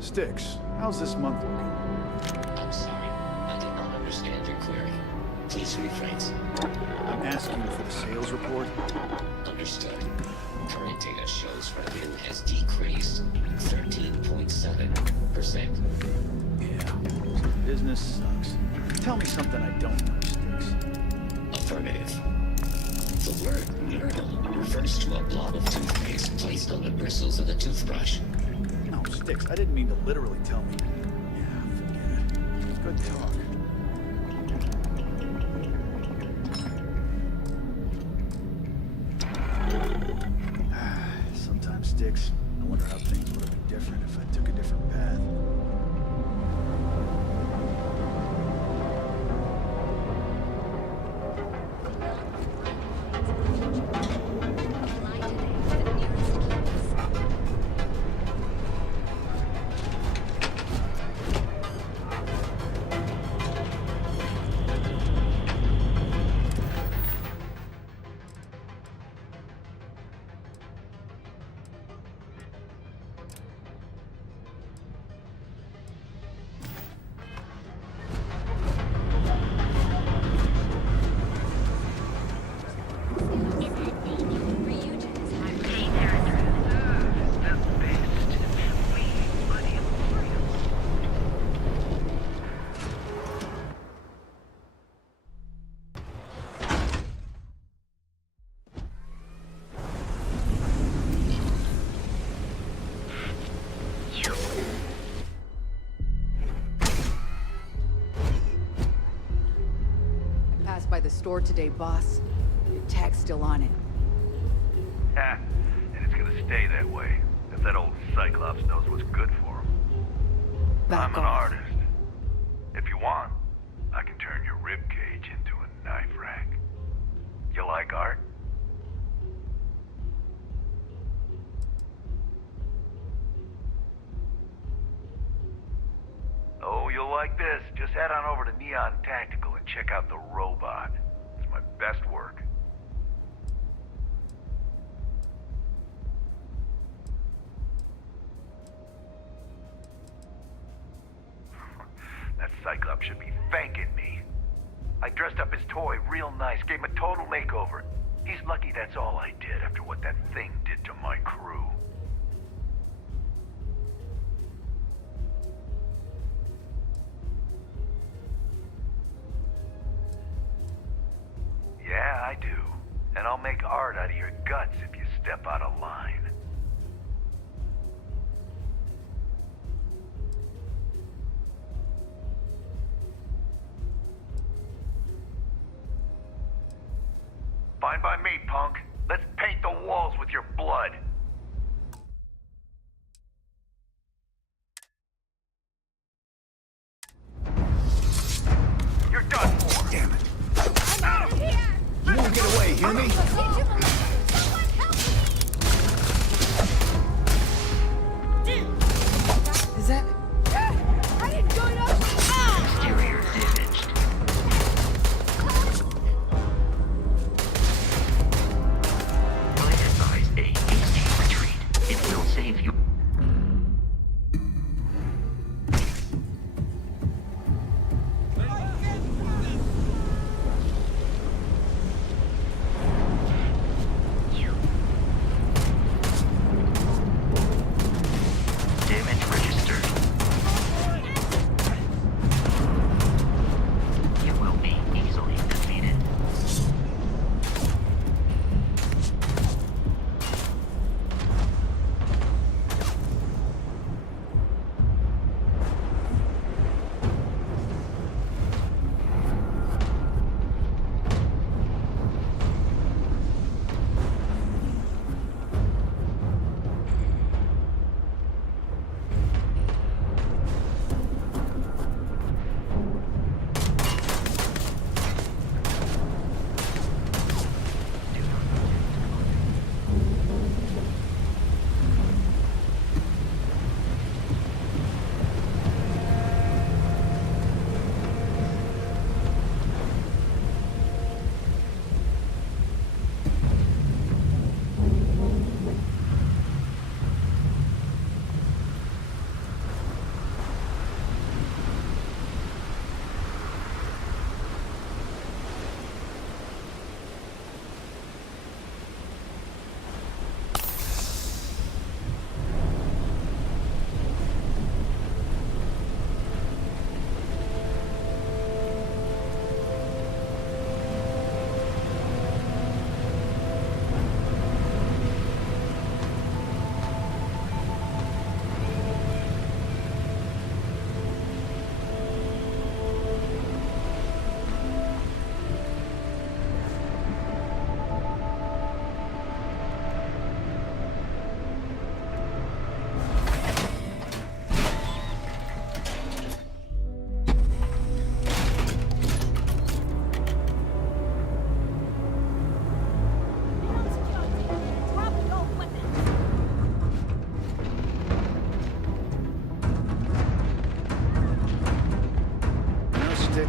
Sticks, how's this month looking? I'm sorry. I did not understand your query. Please rephrase. I'm asking for the sales report. Understood. Current data shows revenue has decreased 13.7%. Yeah, business sucks. Tell me something I don't know, Sticks. Affirmative. The word myrtle refers to a blob of toothpaste placed on the bristles of a toothbrush. No, Sticks, I didn't mean to literally tell me. Yeah, forget it. It's good talk. Sometimes, Sticks, I wonder how things would have been different if I took a different path. By the store today, boss. Your tag's still on it. Ha! And it's gonna stay that way, if that old Cyclops knows what's good for him. I'm an artist. If you want, I can turn your ribcage into a knife rack. You like art? Oh, you'll like this. Just head on over to Neon Tactical and check out the robot. It's my best work. That Cyclops should be thanking me. I dressed up his toy real nice, gave him a total makeover. He's lucky that's all I did after what that thing did to my crew. Yeah, I do. And I'll make art out of your guts if you step out of line. Fine by me, punk. Let's paint the walls with your blood. You're done for. Damn it. I'm out of here! You won't get away, hear me? Is that... I didn't go to... Exterior damaged.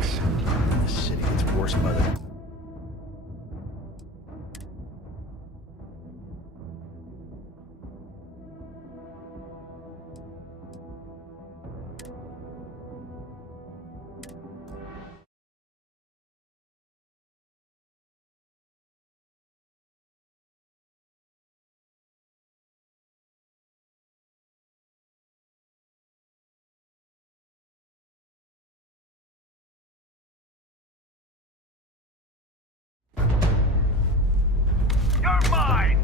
Sticks. The city gets worse by the... You're mine!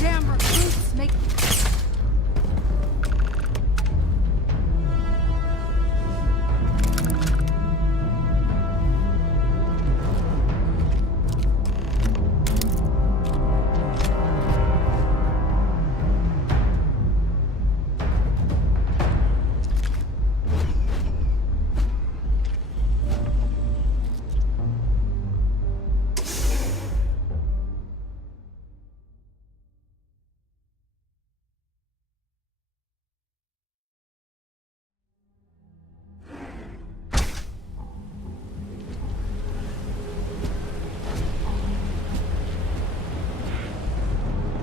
Damn recruits make...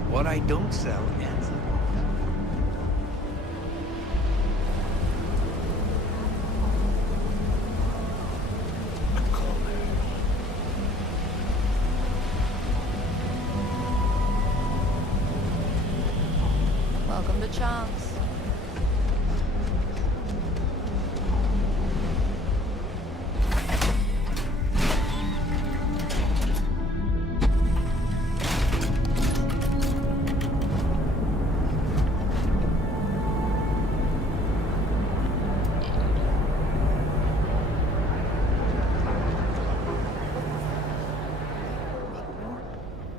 What I don't sell ends up. Welcome to Chomps.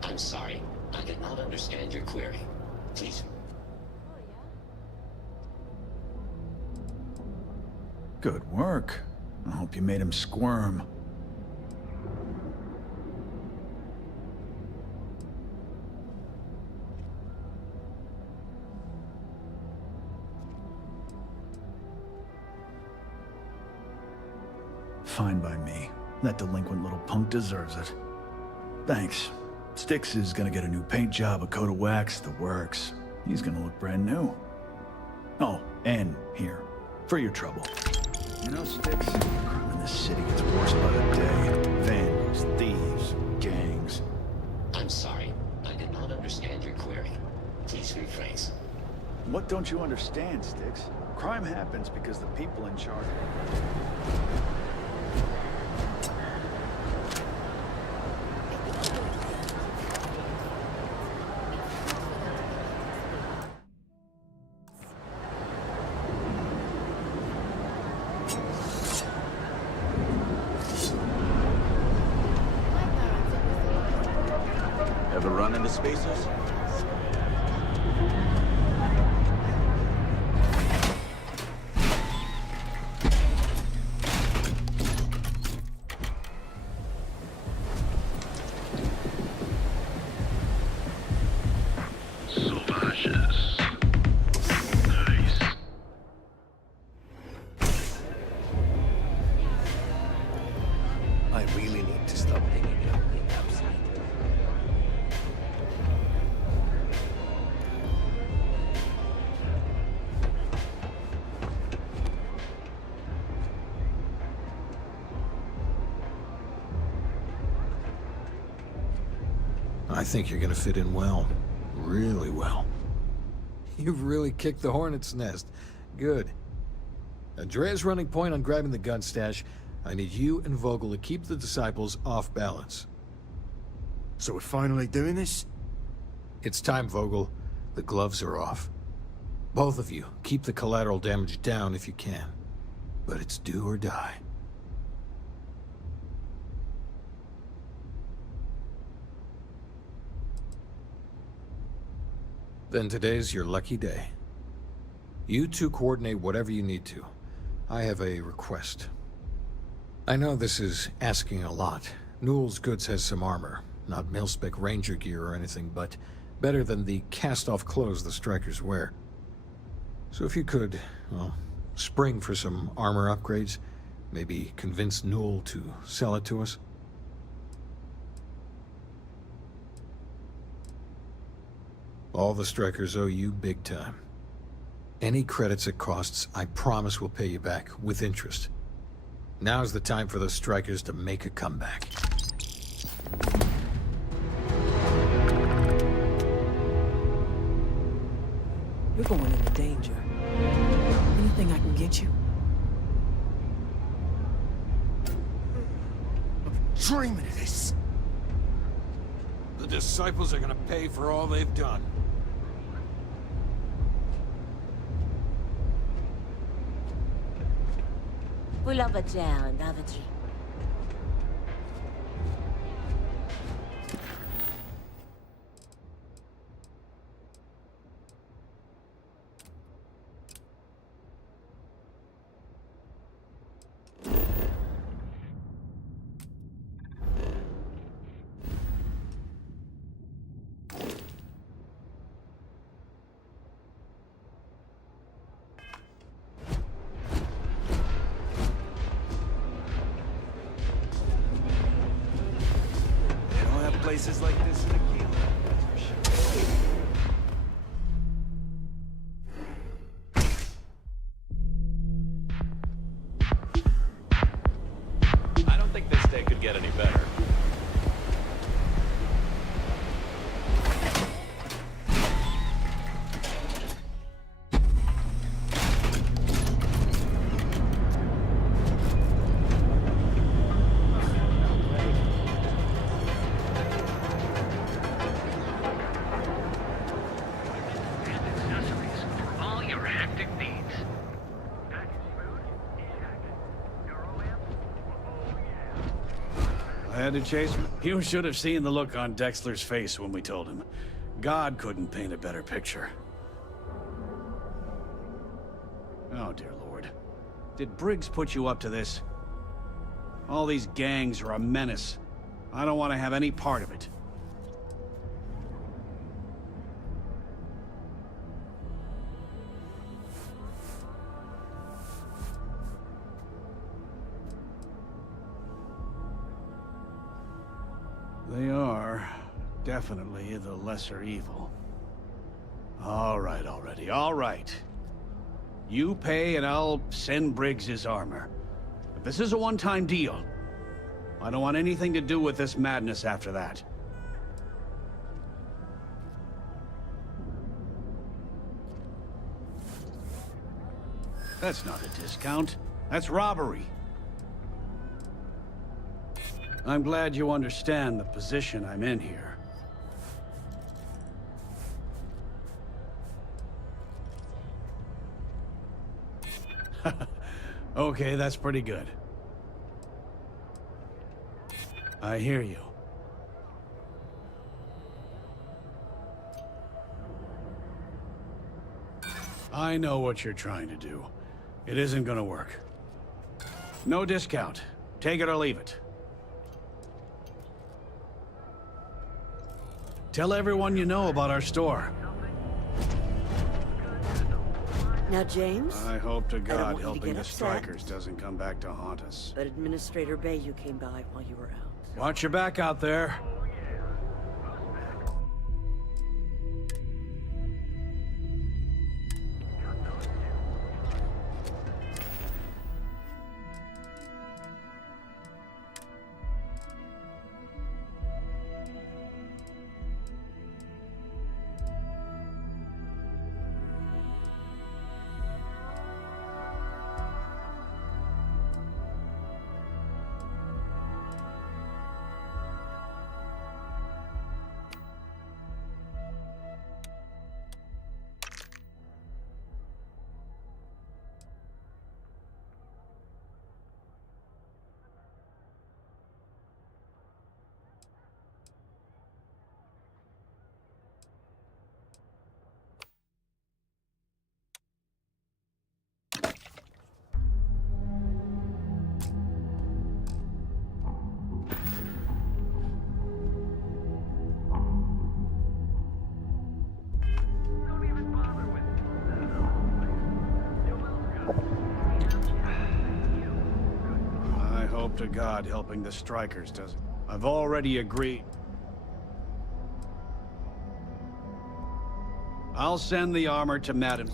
I'm sorry. I did not understand your query. Please. Good work. I hope you made him squirm. Fine by me. That delinquent little punk deserves it. Thanks. Styx is gonna get a new paint job, a coat of wax, the works. He's gonna look brand new. Oh, and here, for your trouble. You know, Styx, crime in this city gets worse by the day. Vandals, thieves, gangs. I'm sorry. I did not understand your query. Please rephrase. What don't you understand, Styx? Crime happens because the people in charge... Ever run into spacers? I really need to stop hanging out in outside. I think you're gonna fit in well. Really well. You've really kicked the hornet's nest. Good. Andrea's running point on grabbing the gun stash. I need you and Vogel to keep the disciples off balance. So we're finally doing this? It's time, Vogel. The gloves are off. Both of you, keep the collateral damage down if you can. But it's do or die. Then today's your lucky day. You two coordinate whatever you need to. I have a request. I know this is asking a lot. Newell's Goods has some armor. Not mil-spec ranger gear or anything, but better than the cast-off clothes the strikers wear. So if you could, well, spring for some armor upgrades? Maybe convince Newell to sell it to us? All the strikers owe you big time. Any credits it costs, I promise we'll pay you back, with interest. Now's the time for those strikers to make a comeback. You're going into danger. Anything I can get you? Dreaming of this. The disciples are gonna pay for all they've done. We love a challenge, haven't you? Places like this in a key. I don't think this day could get any better. I had to chase him. You should have seen the look on Dexter's face when we told him. God couldn't paint a better picture. Oh, dear Lord. Did Briggs put you up to this? All these gangs are a menace. I don't want to have any part of it. They are definitely the lesser evil. All right already, all right. You pay and I'll send Briggs his armor. But this is a one-time deal. I don't want anything to do with this madness after that. That's not a discount. That's robbery. I'm glad you understand the position I'm in here. Okay, that's pretty good. I hear you. I know what you're trying to do. It isn't gonna work. No discount. Take it or leave it. Tell everyone you know about our store. Now, James? I hope to I don't God want you to helping get the upset. strikers doesn't come back to haunt us. But Administrator Bayou came by while you were out. Watch your back out there. up to God helping the strikers, does it? I've already agreed. I'll send the armor to Madam.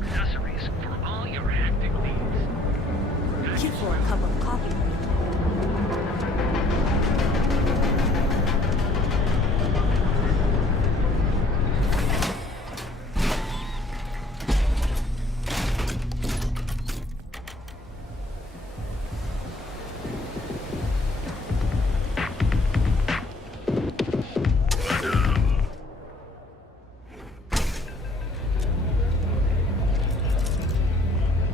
Accessories for all your hectic needs. You for a cup of coffee.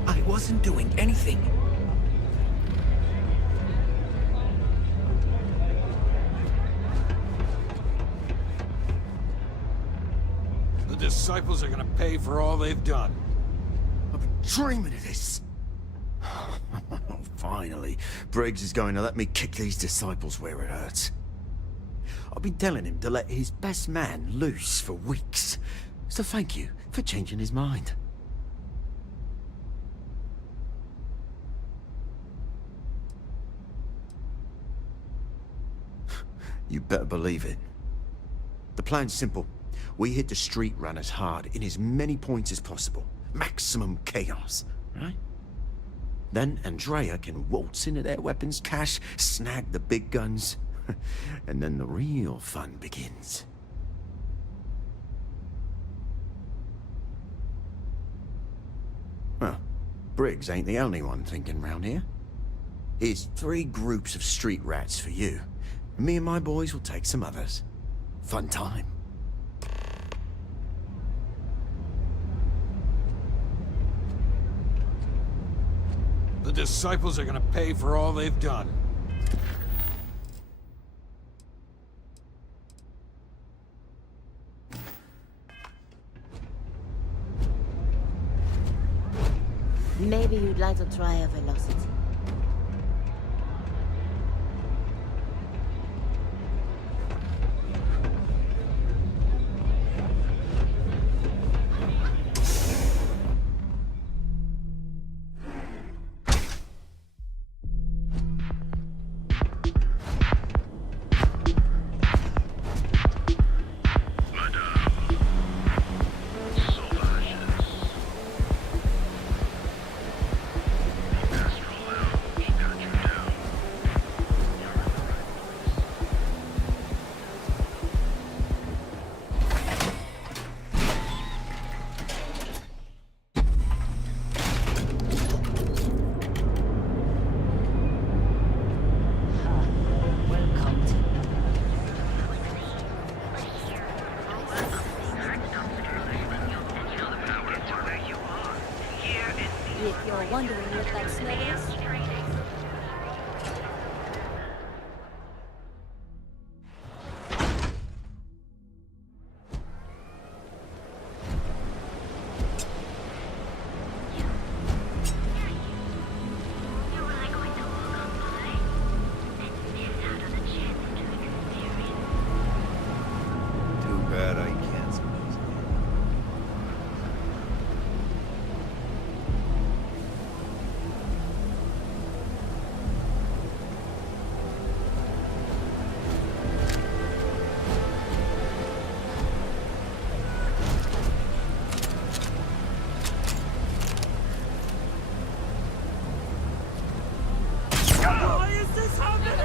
I wasn't doing anything. The disciples are gonna pay for all they've done. I've been dreaming of this. Finally, Briggs is going to let me kick these disciples where it hurts. I've been telling him to let his best man loose for weeks. So thank you for changing his mind. You better believe it. The plan's simple. We hit the street runners hard in as many points as possible. Maximum chaos, right? Then Andrea can waltz into their weapons cache, snag the big guns, and then the real fun begins. Well, Briggs ain't the only one thinking round here. Here's 3 groups of street rats for you. Me and my boys will take some others. Fun time. The disciples are gonna pay for all they've done. Maybe you'd like to try a velocity. If you're wondering what that smell is, Too bad I can't. Why is this happening?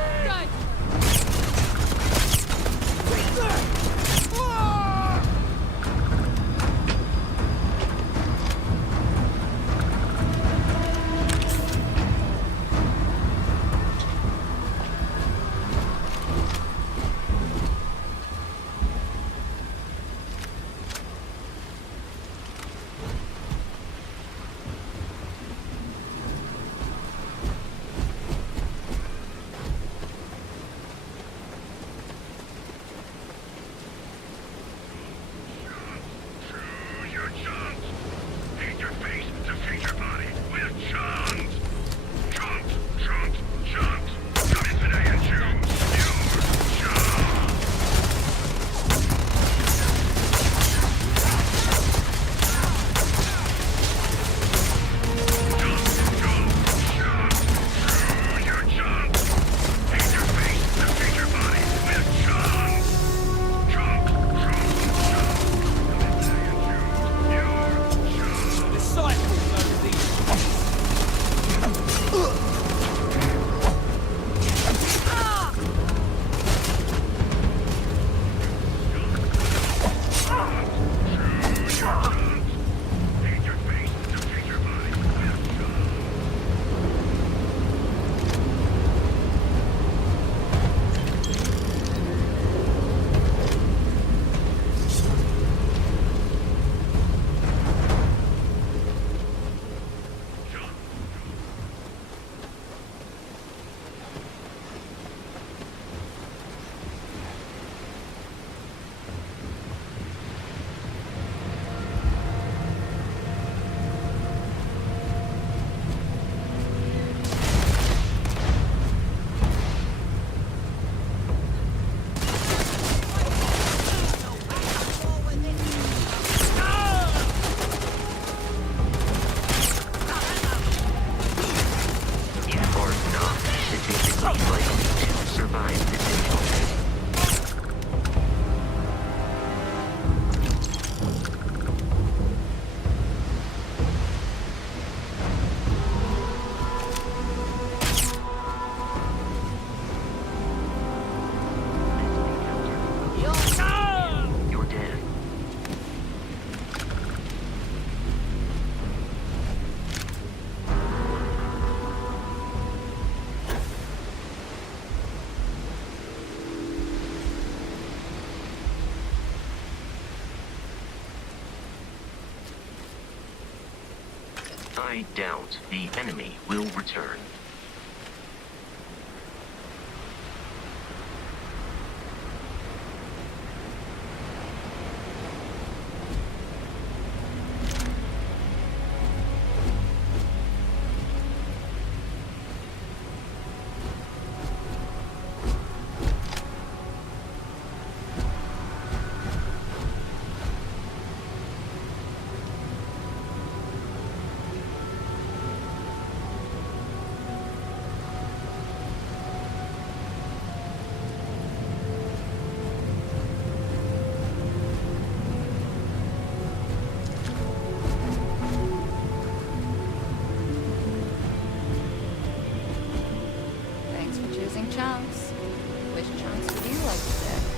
I doubt the enemy will return. Thanks for choosing Chunks. Which chunks would you like today?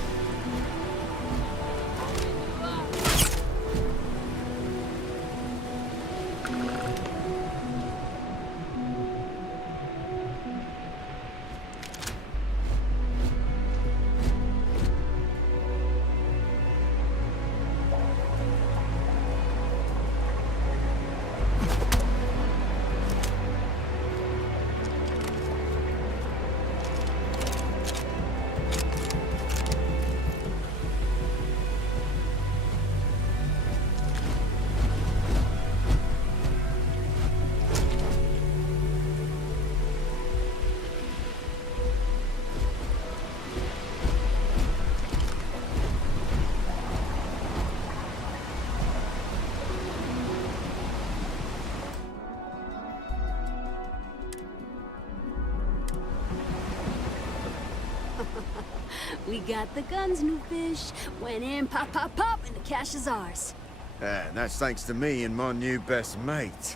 We got the guns, new fish. Went in, pop, pop, pop, and the cash is ours. And that's thanks to me and my new best mate.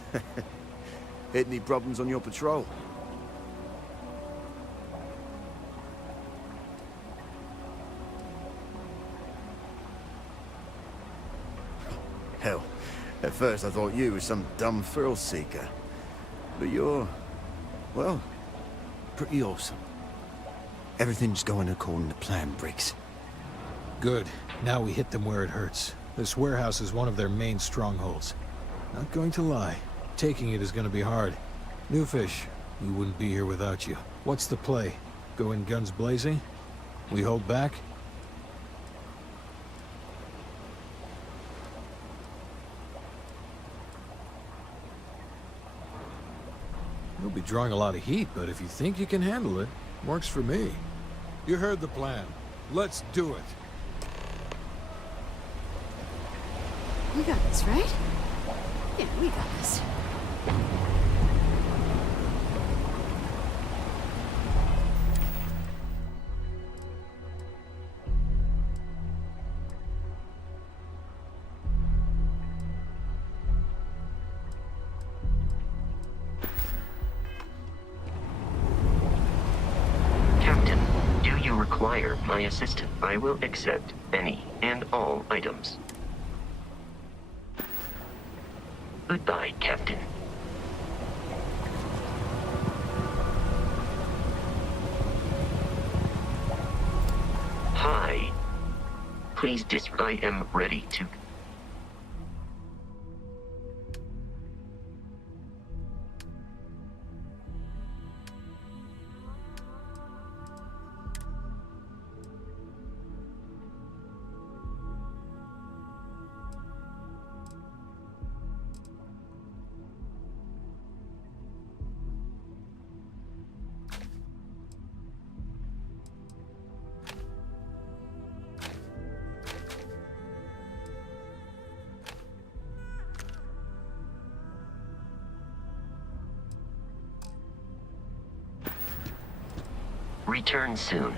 Hit any problems on your patrol? Hell, at first I thought you were some dumb thrill seeker. But you're, well, pretty awesome. Everything's going according to plan, Briggs. Good. Now we hit them where it hurts. This warehouse is one of their main strongholds. Not going to lie. Taking it is going to be hard. New fish, we wouldn't be here without you. What's the play? Go in guns blazing? We hold back? You'll be drawing a lot of heat, but if you think you can handle it, works for me. You heard the plan. Let's do it. We got this, right? Yeah, we got this. Captain, do you require my assistance? I will accept any and all items. Goodbye, Captain. Hi. Please I am ready to... Return soon.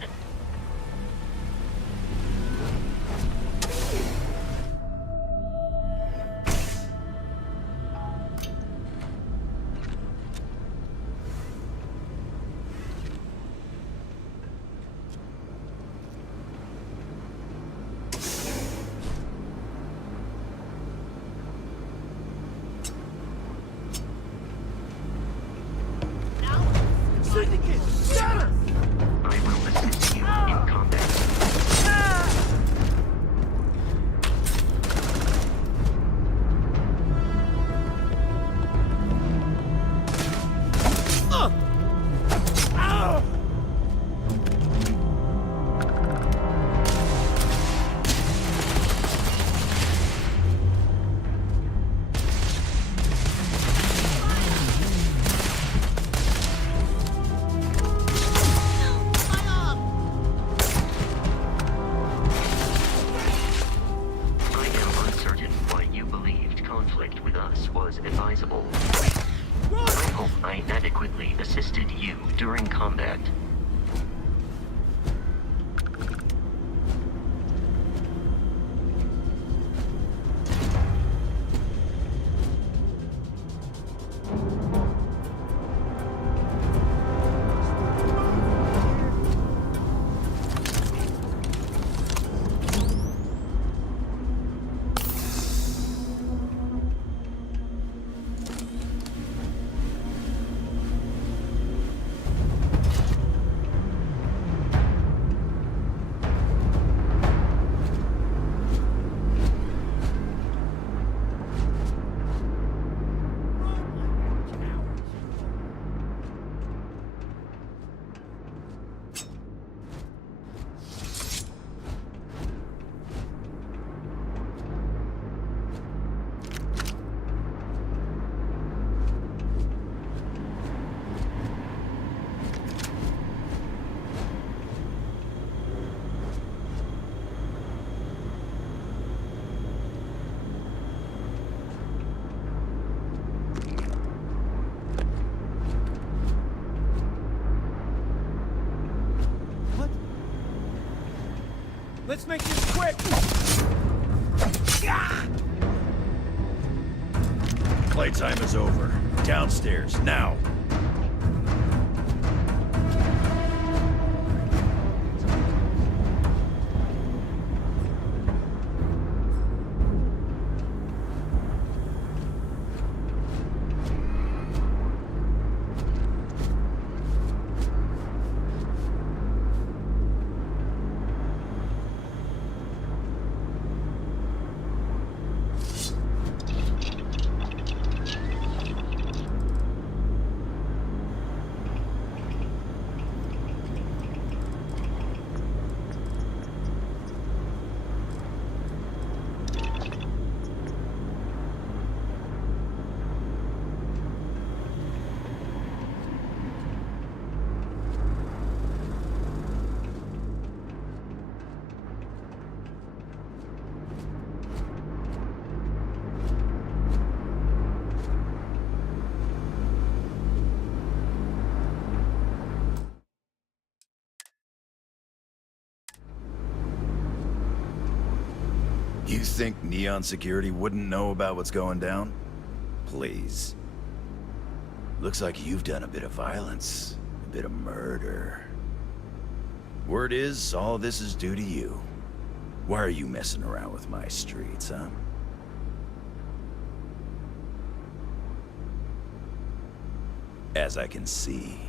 Syndicate! Got her! I will assist you. Let's make this quick! Playtime is over. Downstairs, now! You think Neon Security wouldn't know about what's going down? Please. Looks like you've done a bit of violence, a bit of murder. Word is, all this is due to you. Why are you messing around with my streets, huh? As I can see.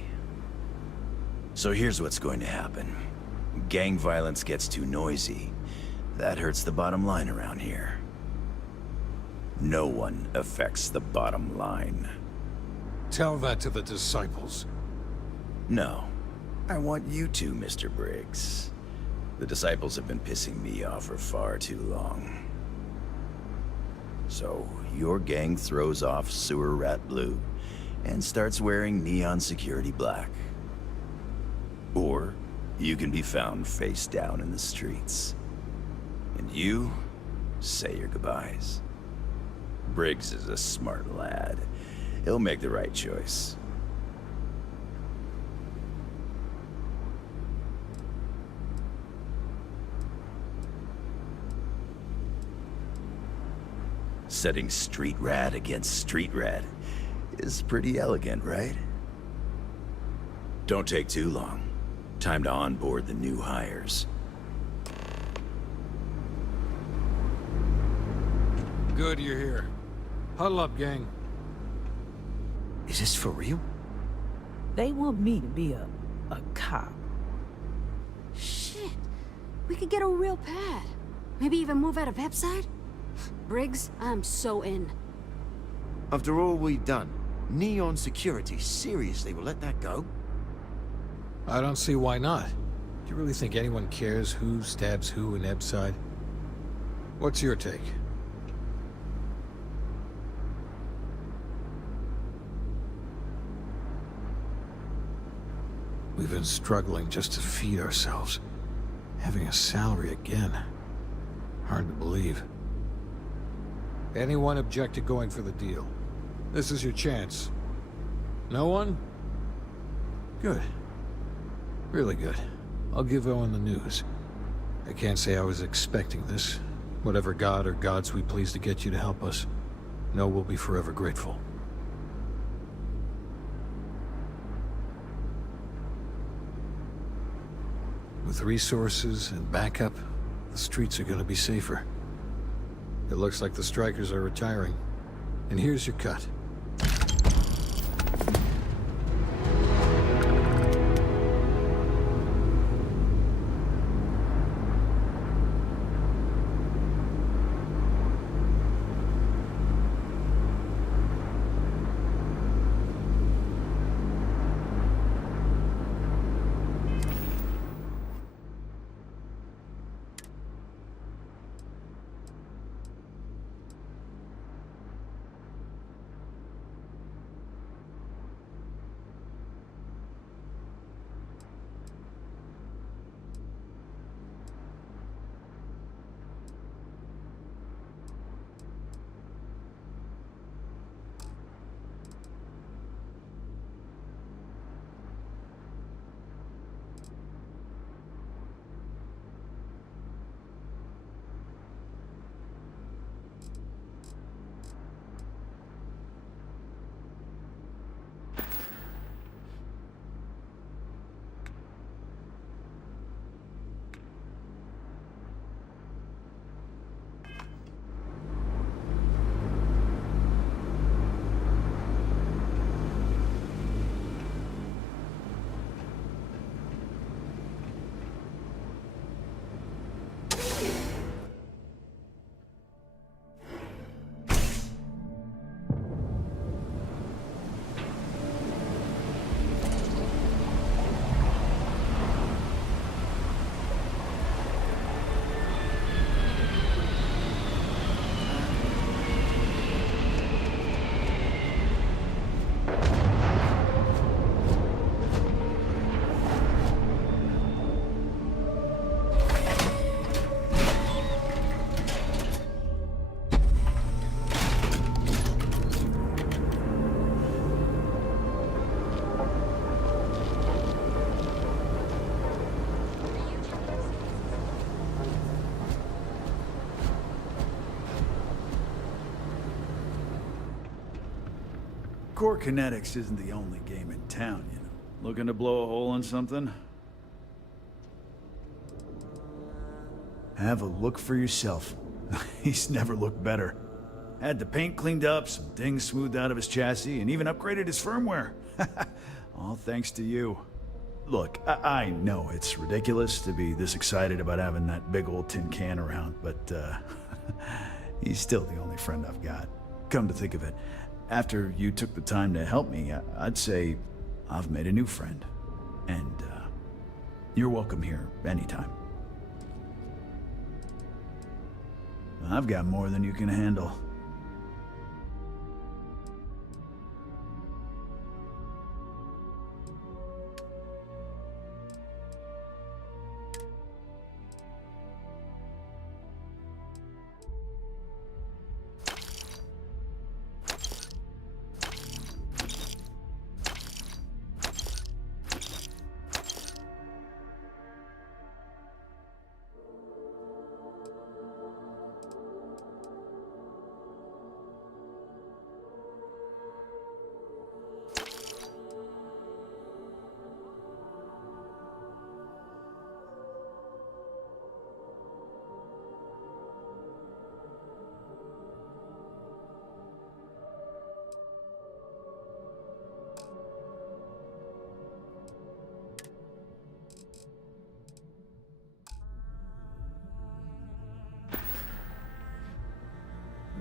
So here's what's going to happen. Gang violence gets too noisy. That hurts the bottom line around here. No one affects the bottom line. Tell that to the disciples. No. I want you to, Mr. Briggs. The disciples have been pissing me off for far too long. So, your gang throws off Sewer Rat Blue and starts wearing Neon Security Black. Or, you can be found face down in the streets. And you say your goodbyes. Briggs is a smart lad. He'll make the right choice. Setting street rat against street rat is pretty elegant, right? Don't take too long. Time to onboard the new hires. Good you're here. Huddle up, gang. Is this for real? They want me to be a cop. Shit. We could get a real pad. Maybe even move out of Pepside? Briggs, I'm so in. After all we've done, Neon Security seriously will let that go? I don't see why not. Do you really think anyone cares who stabs who in Ebside? What's your take? We've been struggling just to feed ourselves. Having a salary again. Hard to believe. Anyone object to going for the deal? This is your chance. No one? Good. Really good. I'll give Owen the news. I can't say I was expecting this. Whatever god or gods we please to get you to help us, know we'll be forever grateful. With resources and backup, the streets are gonna be safer. It looks like the strikers are retiring. And here's your cut. Core Kinetics isn't the only game in town, you know. Looking to blow a hole in something? Have a look for yourself. He's never looked better. Had the paint cleaned up, some things smoothed out of his chassis, and even upgraded his firmware. All thanks to you. Look, I know it's ridiculous to be this excited about having that big old tin can around, but he's still the only friend I've got. Come to think of it, after you took the time to help me, I'd say I've made a new friend. And you're welcome here anytime. I've got more than you can handle.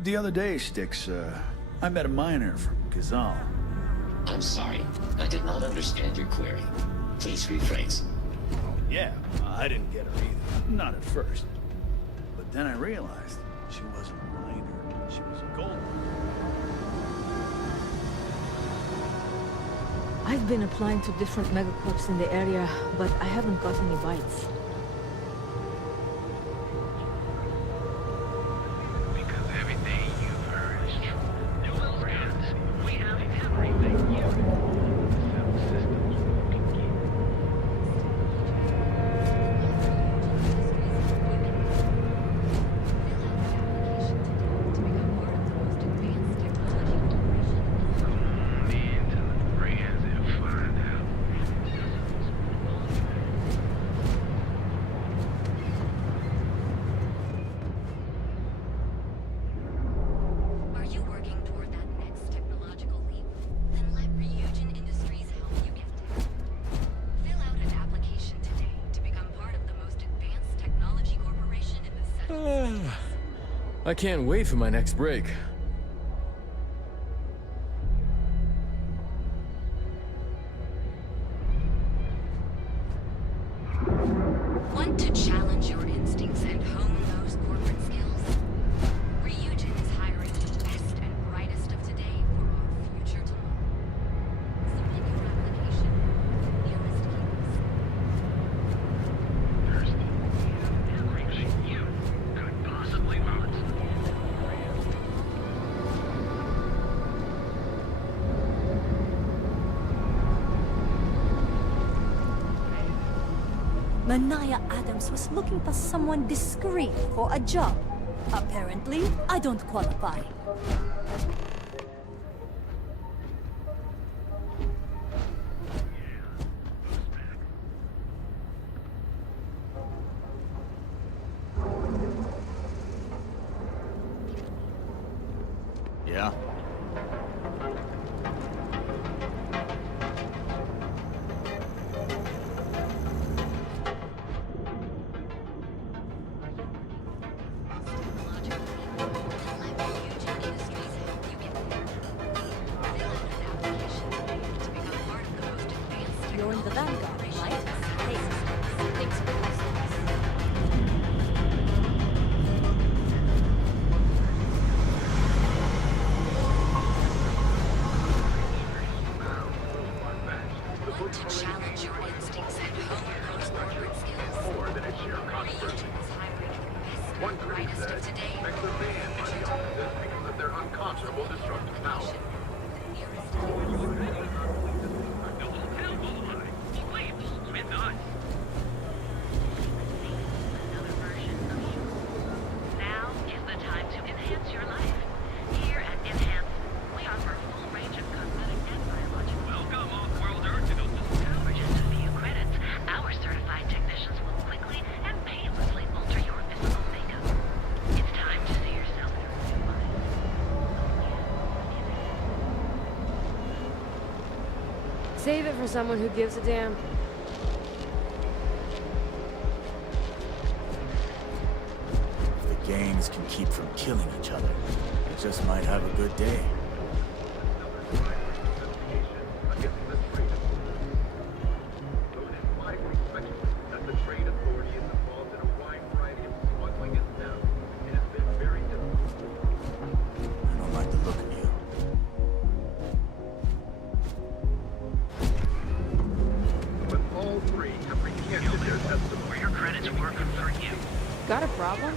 The other day, Styx, I met a miner from Kazal. I'm sorry. I did not understand your query. Please rephrase. Yeah, I didn't get her either. Not at first. But then I realized she wasn't a miner. She was a gold miner. I've been applying to different megacorps in the area, but I haven't got any bites. I can't wait for my next break. Want to challenge your instincts and hone those corporate skills? Ryujin is hiring the best and brightest of today for our future tomorrow. Submit your application. Nearest campus. You could possibly not. Manaya Adams was looking for someone discreet for a job. Apparently, I don't qualify. Yeah? You're in the Vanguard, right? Thanks for Want to challenge your instincts and hone those corporate skills? More than a sheer controversy. One critic said, makes the man money off of this because of their unconscionable destructive power. Now is the time to enhance your life. Here at Enhance, we offer a full range of cosmetic Save it for someone who gives a damn. If the gangs can keep from killing each other, we just might have a good day. Got a problem?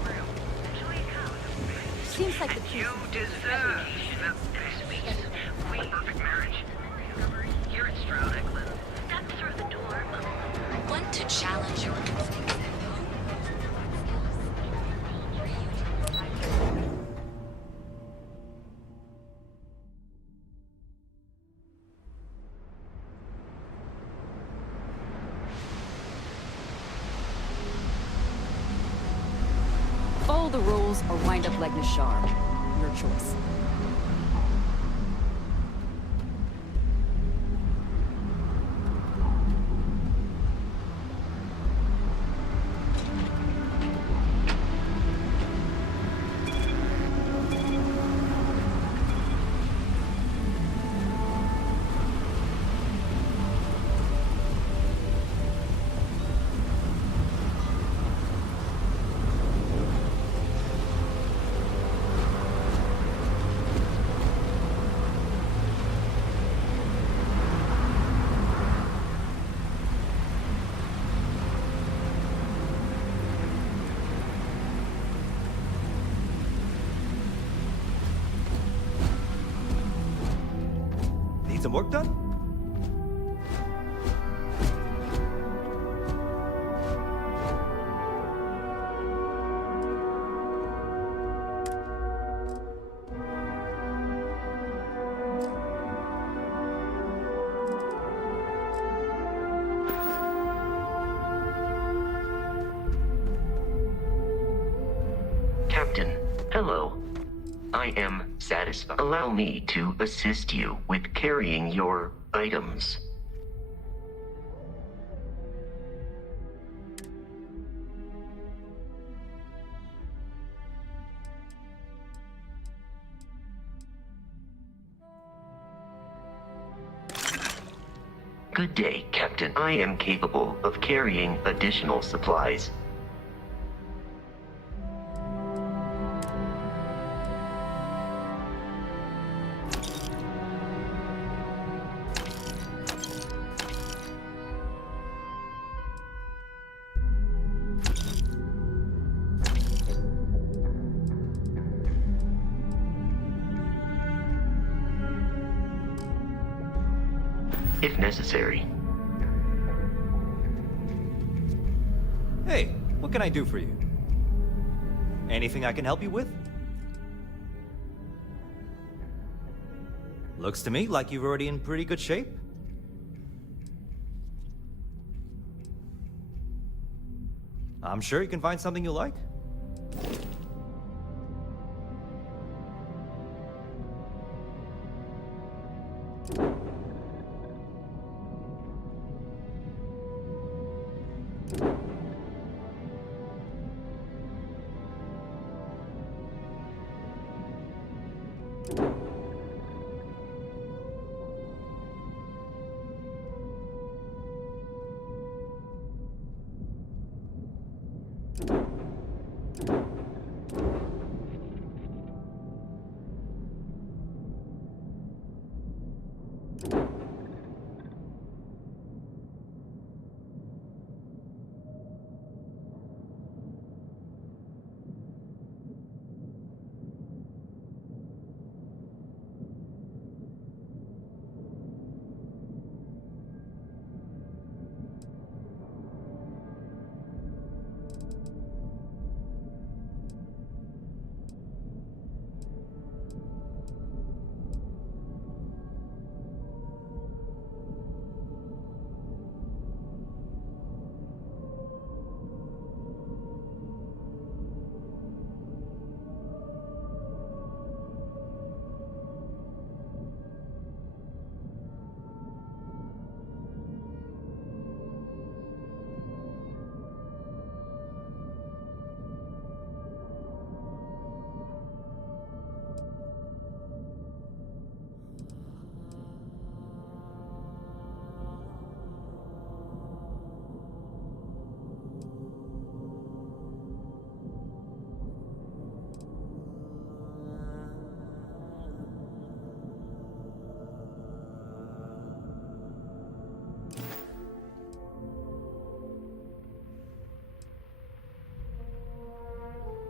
Seems like the You deserve the best weeks. We perfect marriage. Here at Stroud Eklund, step through the door. Want to challenge your instincts and hone those skills? Follow the rules or wind up like Nashar. Your choice. Need some work done? Captain, hello. I am satisfied. Allow me to assist you with carrying your items. Good day, Captain. I am capable of carrying additional supplies. If necessary. Hey, what can I do for you? Anything I can help you with? Looks to me like you're already in pretty good shape. I'm sure you can find something you like.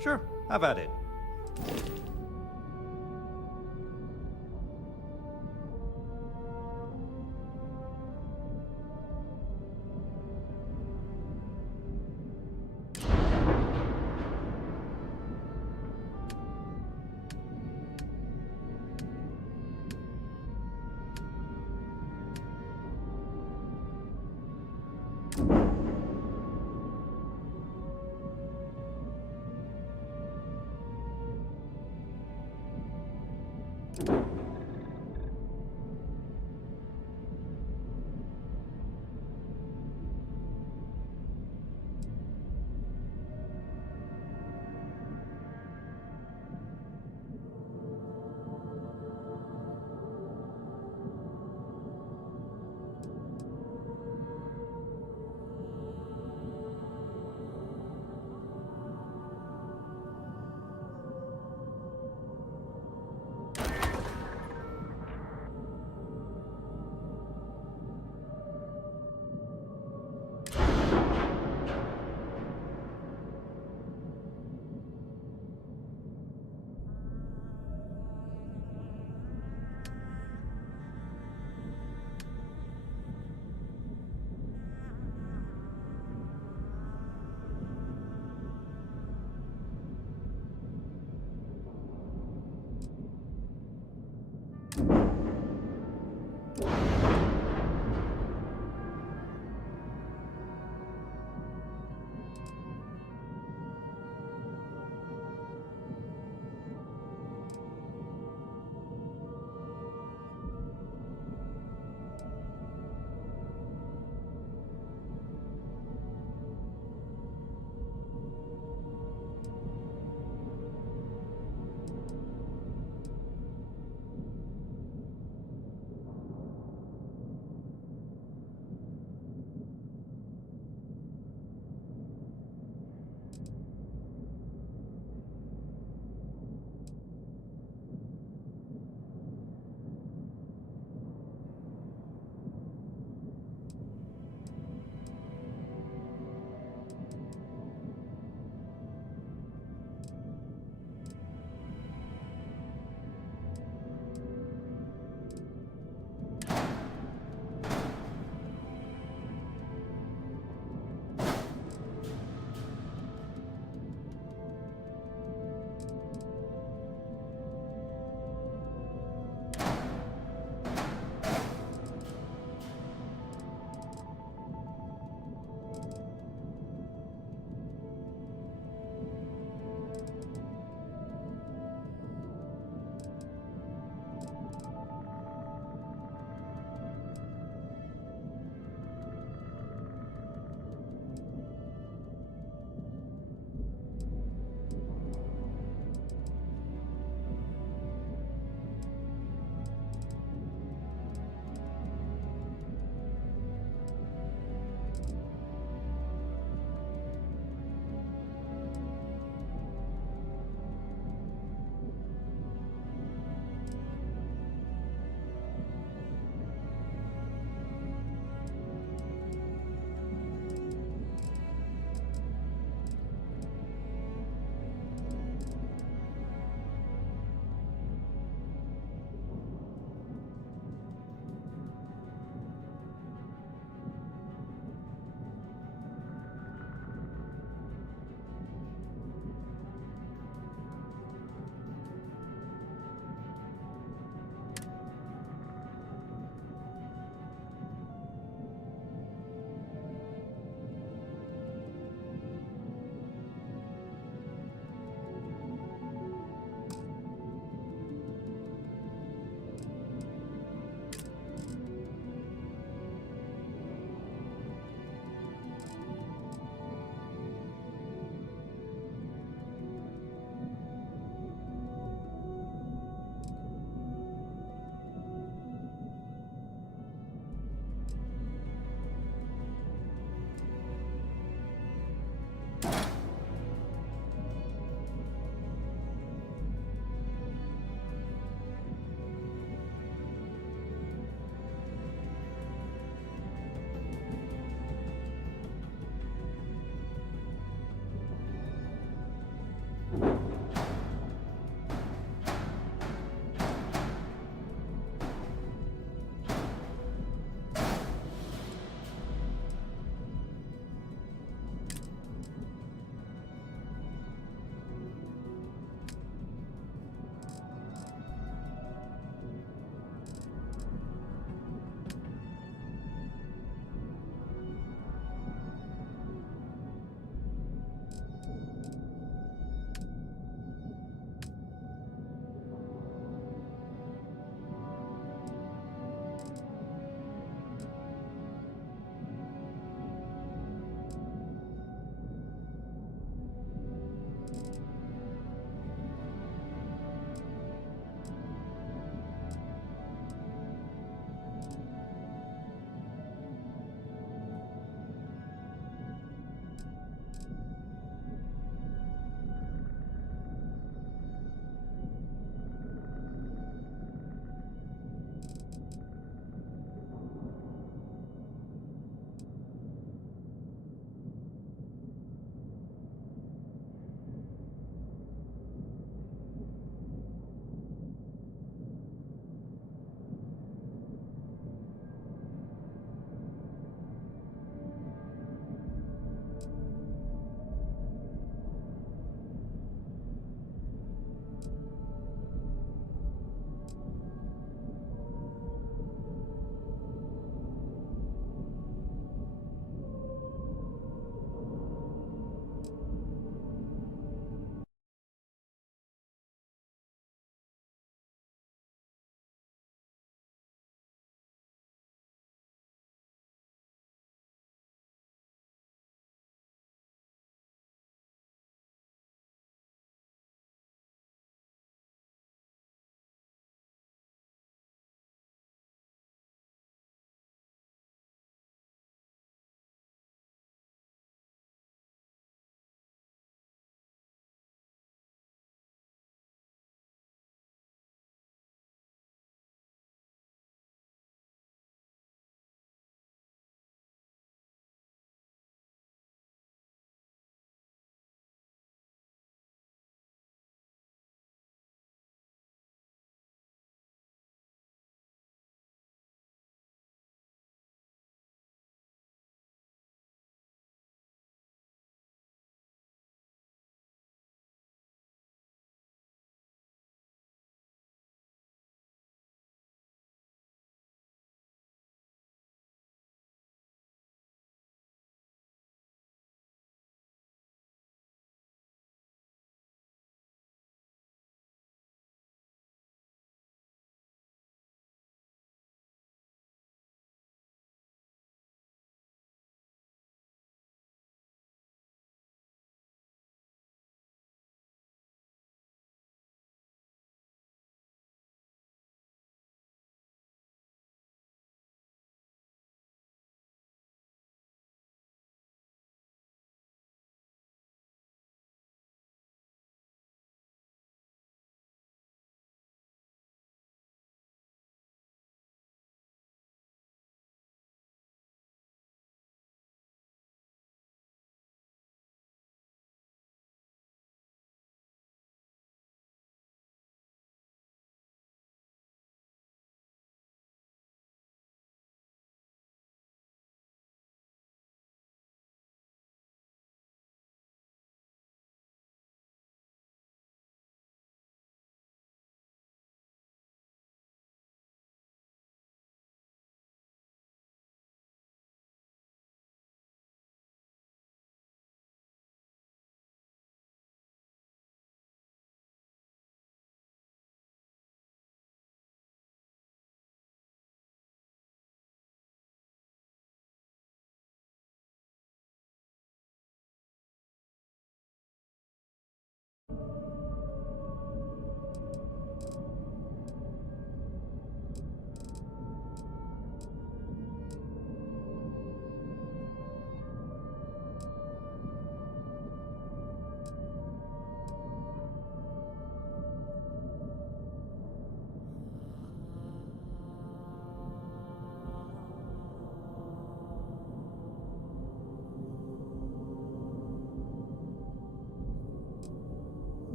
Sure, have at it.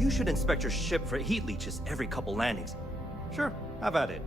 You should inspect your ship for heat leeches every couple landings. Sure, have at it.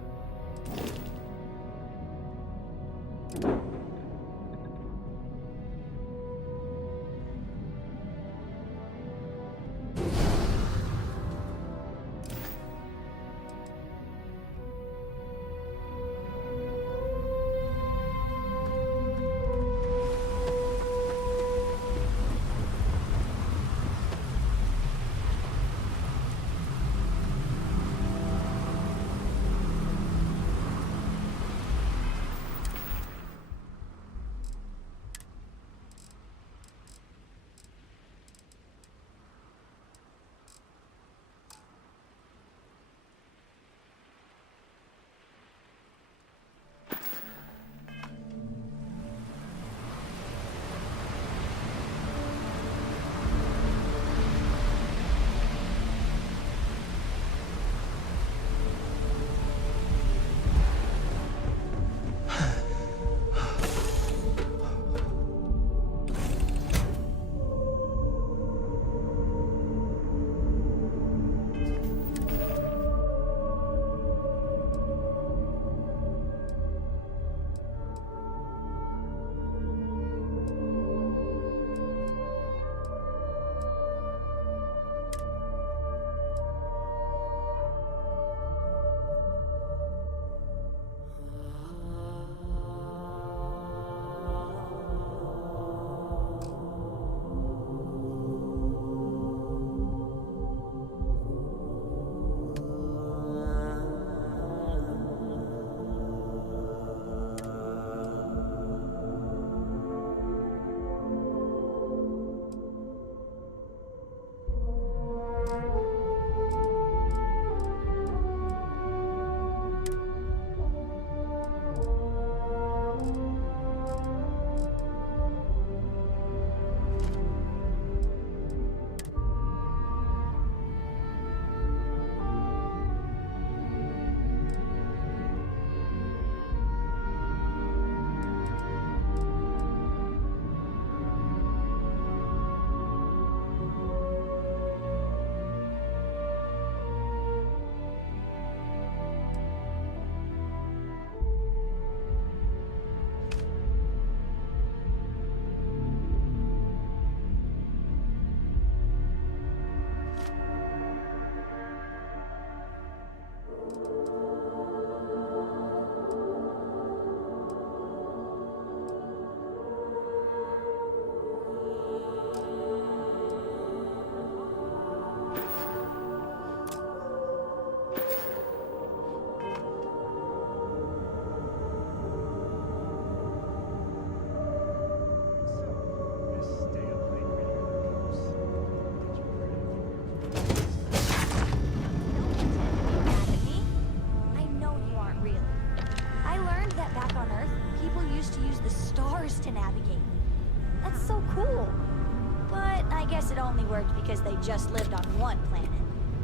Because they just lived on one planet.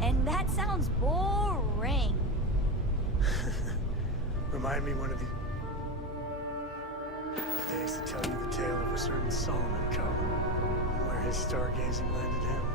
And that sounds boring. Remind me one of the days to tell you the tale of a certain Solomon Co. and where his stargazing landed him.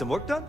some work done?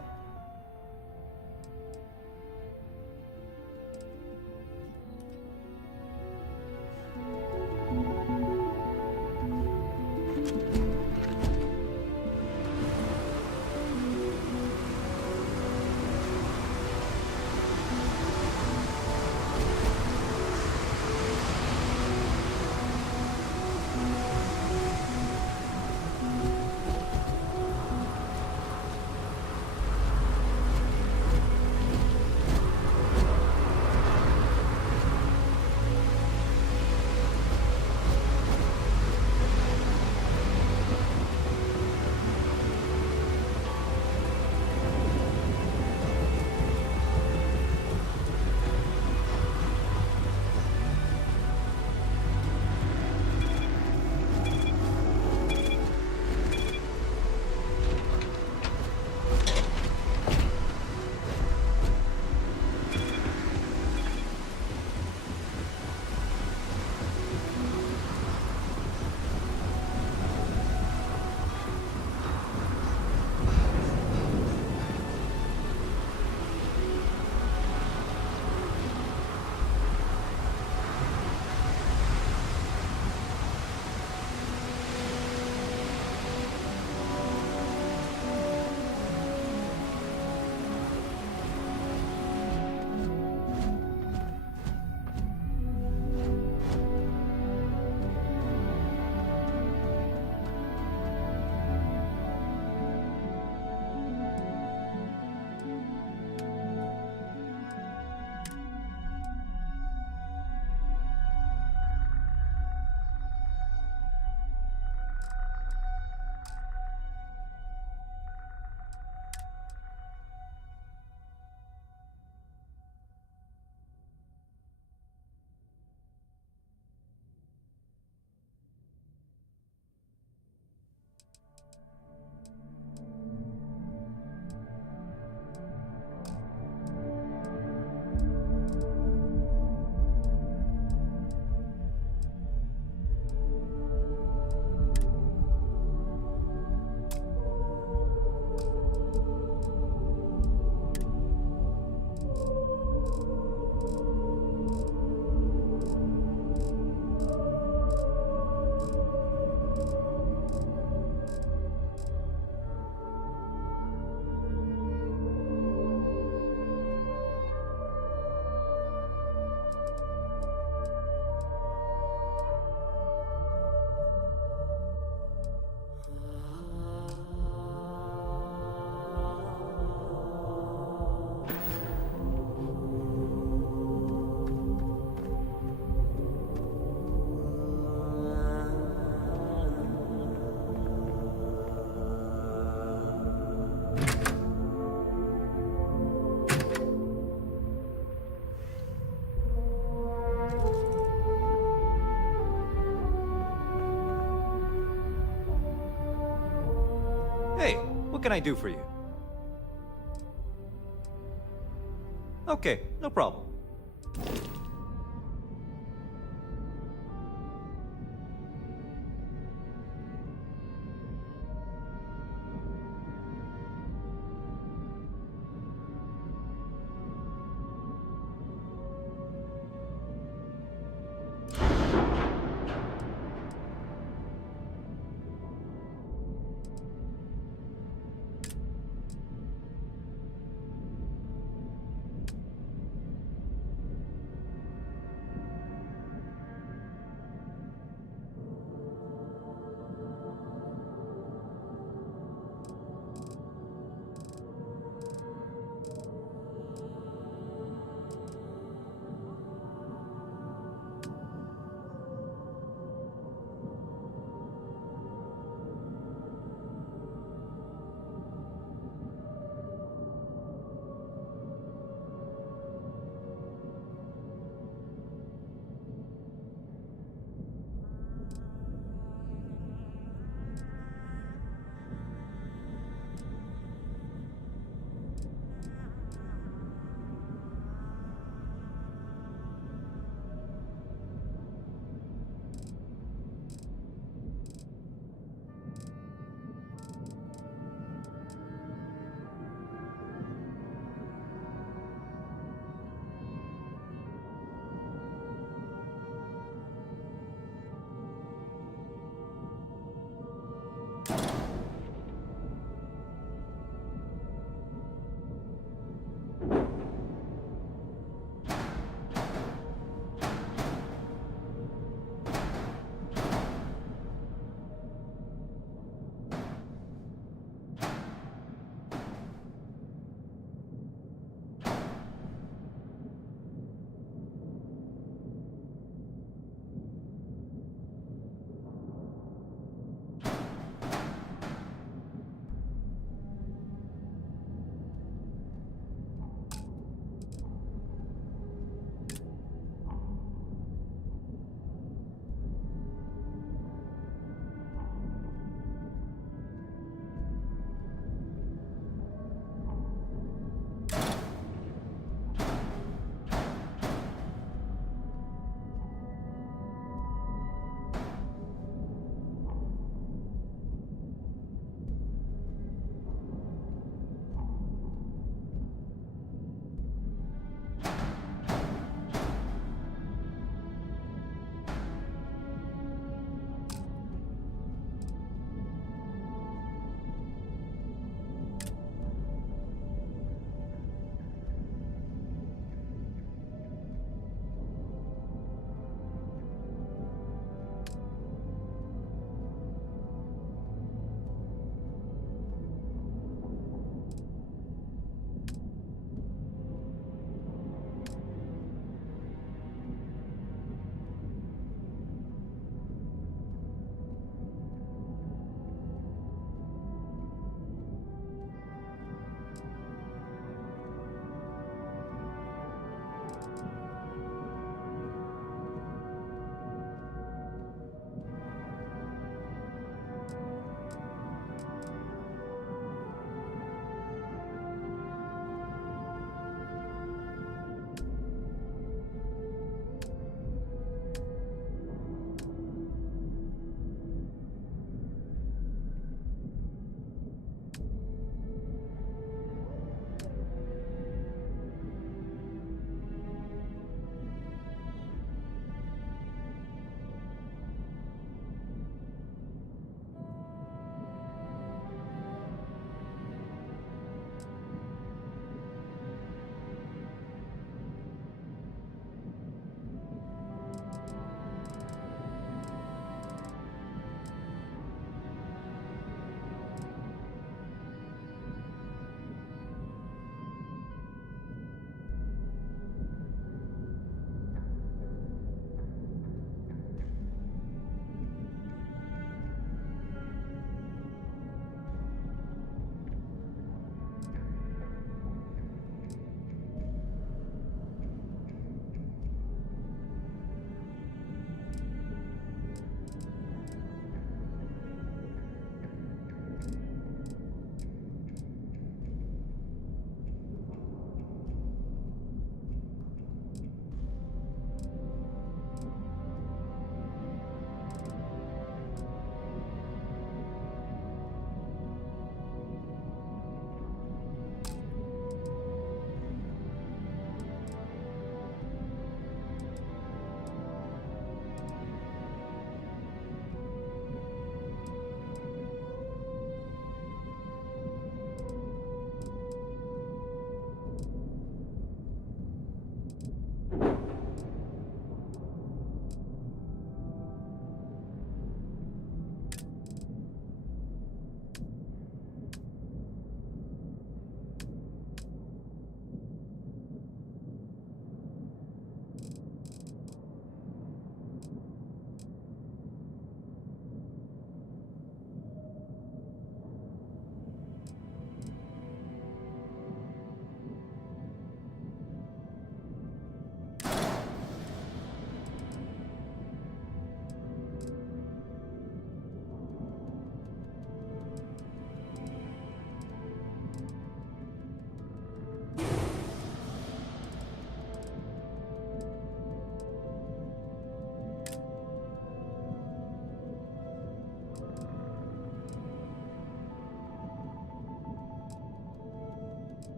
Hey, what can I do for you? Okay, no problem.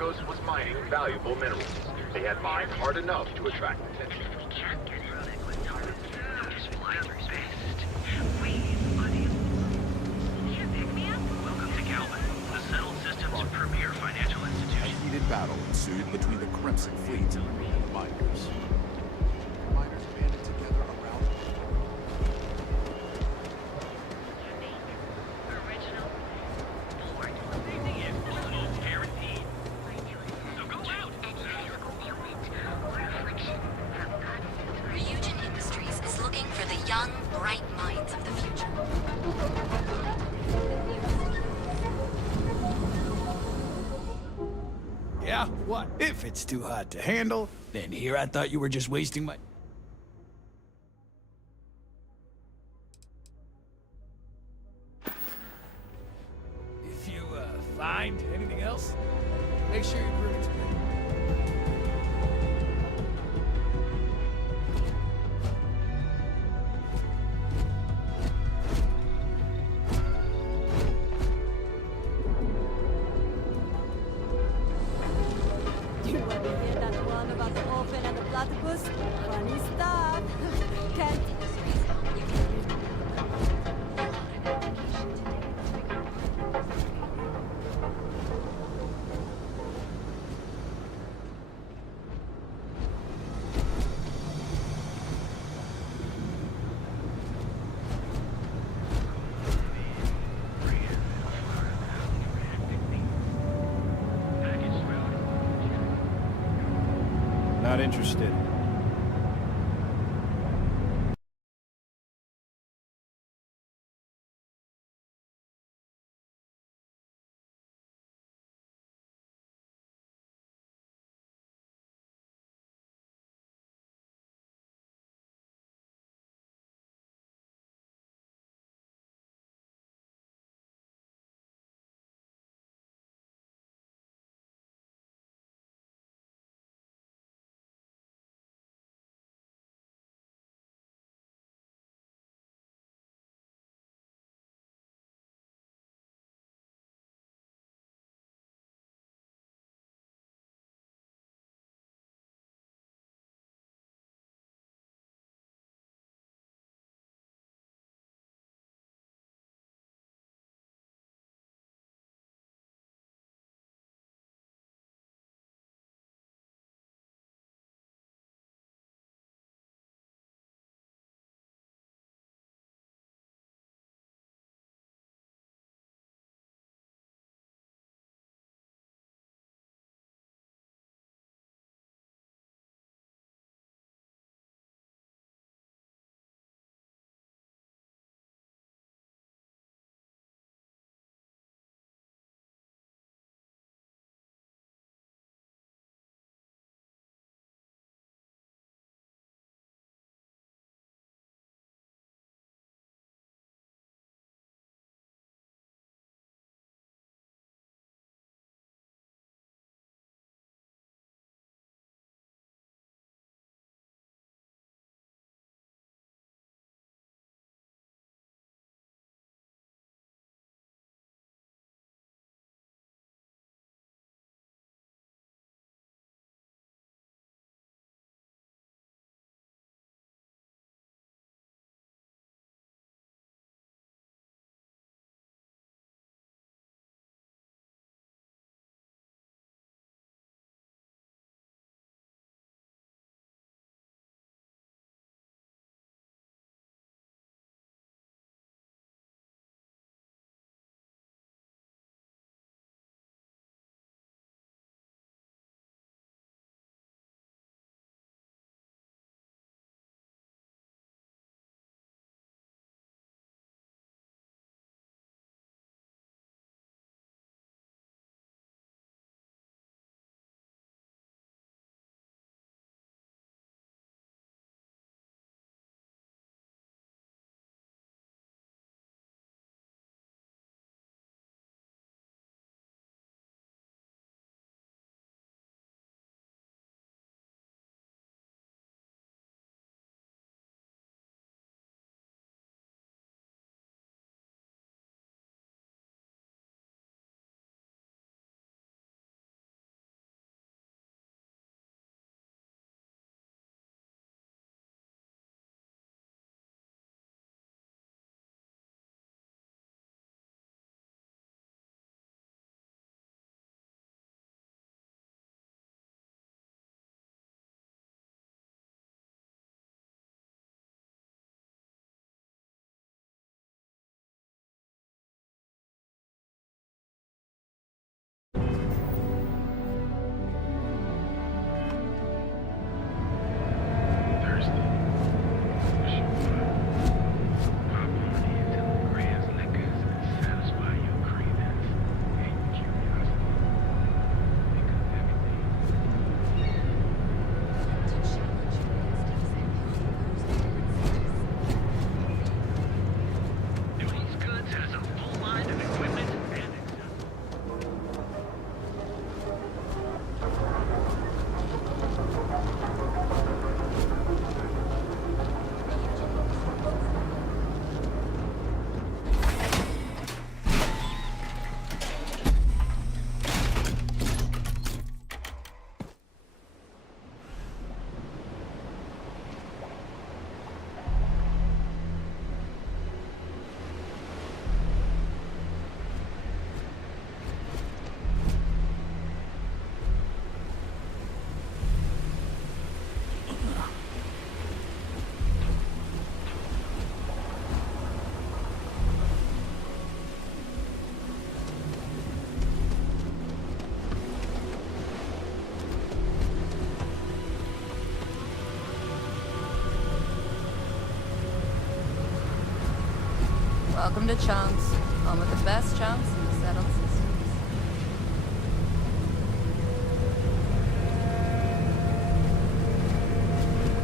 Argos was mining valuable minerals. They had mined hard enough to attract attention. Can't get through liquid torrents. Just fly through best. We, buddy. You pick me up? Welcome to Calvin, the settled system's premier financial institution. A heated battle ensued between the Crimson Fleet and the miners. Miners banded together around Original. Port. The explosion's guaranteed. So go out. Any physical ailment or affliction from God. Ryujin Industries is looking for the young, bright minds of the future. Yeah, what? If it's too hot to handle, then here I thought you were just wasting my... If you, find anything else, make sure your room is clean. You ever hear that one about the orphan and the platypus? Funny stuff. Can't Not interested. Welcome to Chunks, home of the best chunks in the settled systems.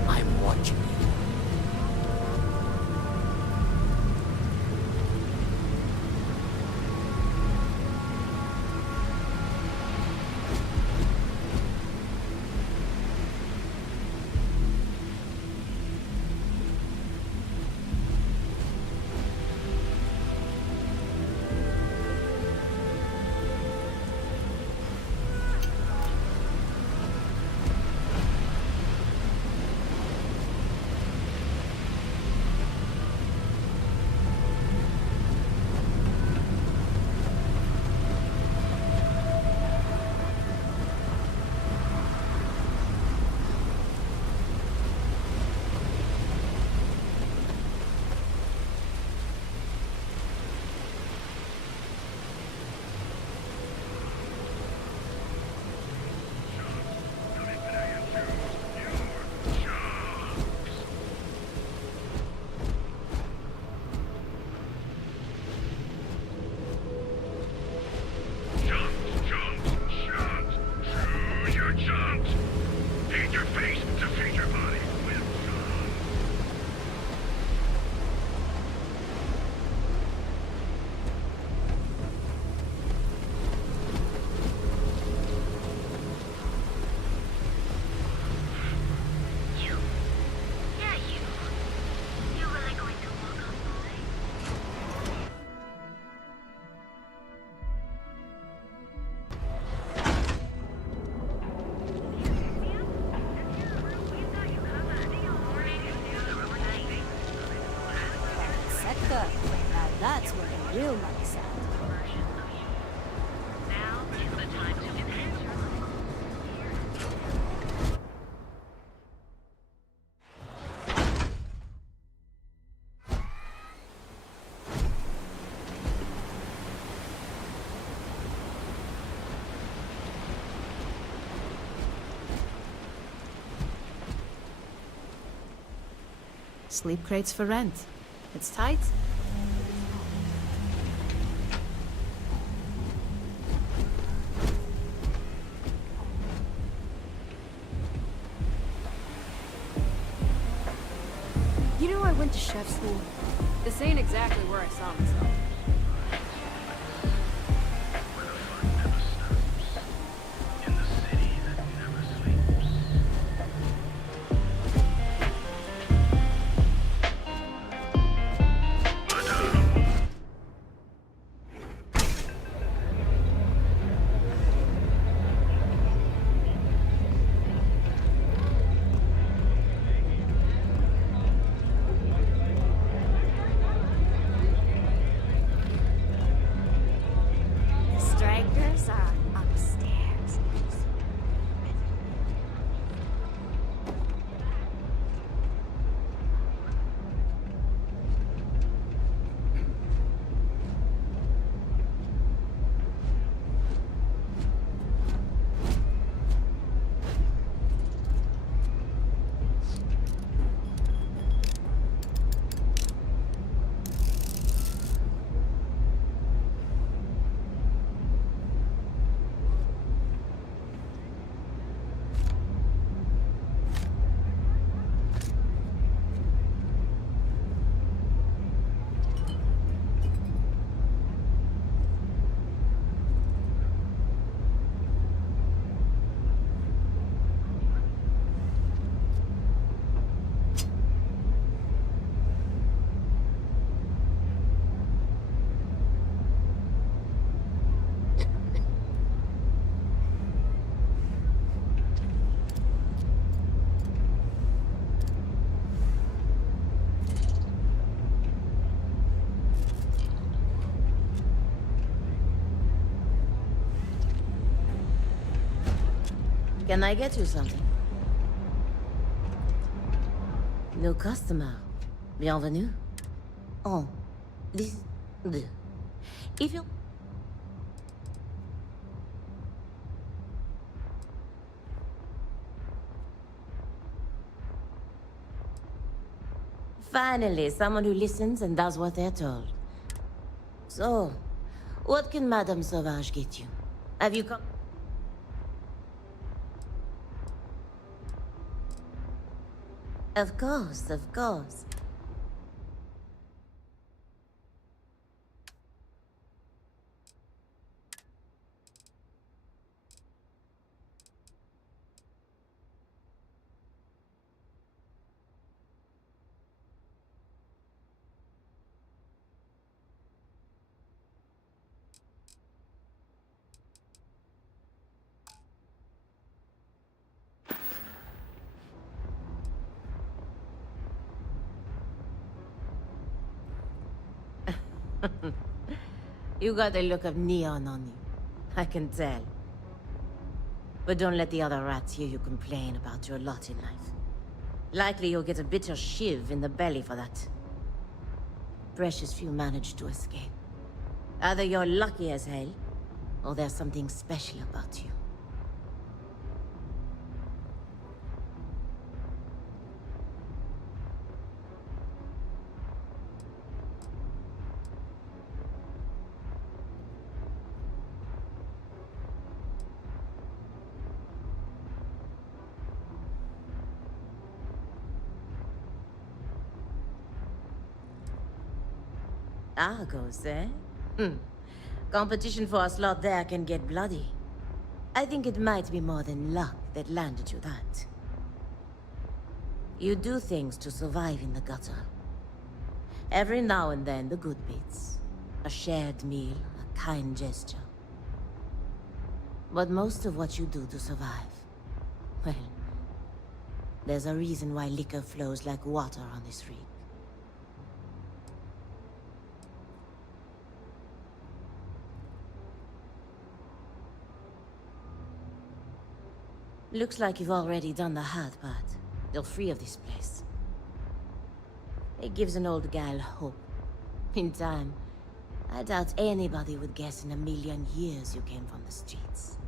I'm watching you. Now that's where the real money's at. Sleep crates for rent. It's tight. You know, I went to chef school. This ain't exactly where I saw myself. Can I get you something? New customer. Bienvenue. Oh, this... If you... Finally, someone who listens and does what they're told. So, what can Madame Sauvage get you? Have you come? Of course, of course. You got the look of neon on you. I can tell. But don't let the other rats hear you complain about your lot in life. Likely you'll get a bitter shiv in the belly for that. Precious few manage to escape. Either you're lucky as hell, or there's something special about you. Argos, eh? Competition for a slot there can get bloody. I think it might be more than luck that landed you that. You do things to survive in the gutter. Every now and then, the good bits. A shared meal, a kind gesture. But most of what you do to survive, well, there's a reason why liquor flows like water on this rig. Looks like you've already done the hard part. You're free of this place. It gives an old gal hope. In time, I doubt anybody would guess in a million years you came from the streets.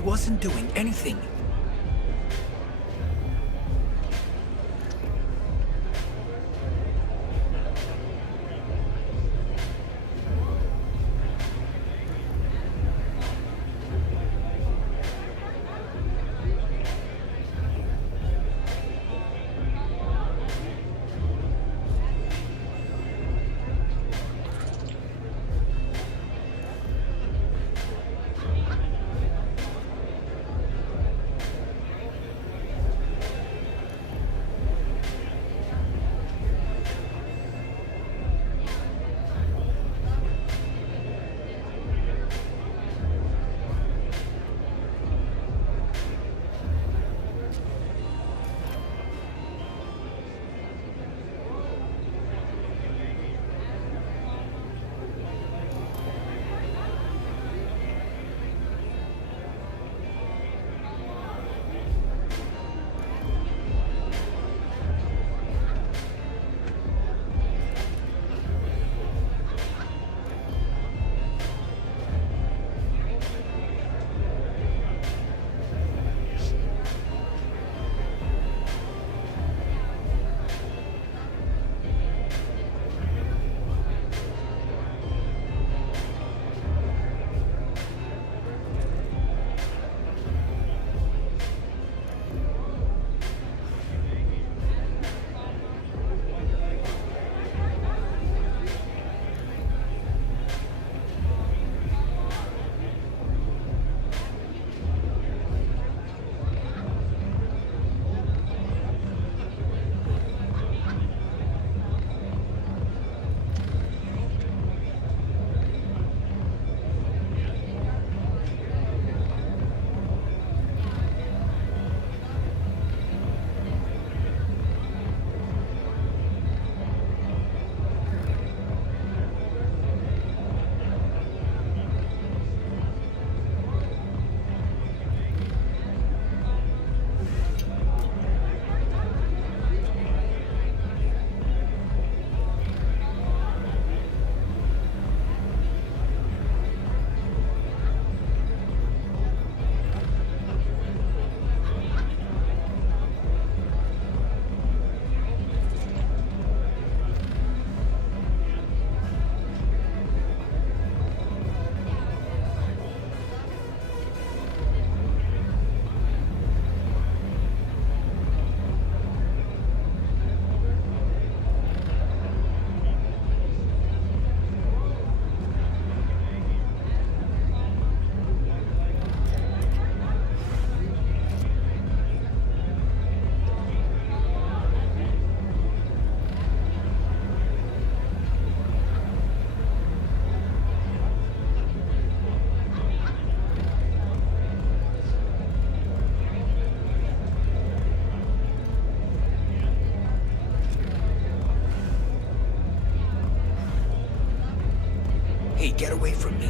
He wasn't doing anything. Hey, get away from me.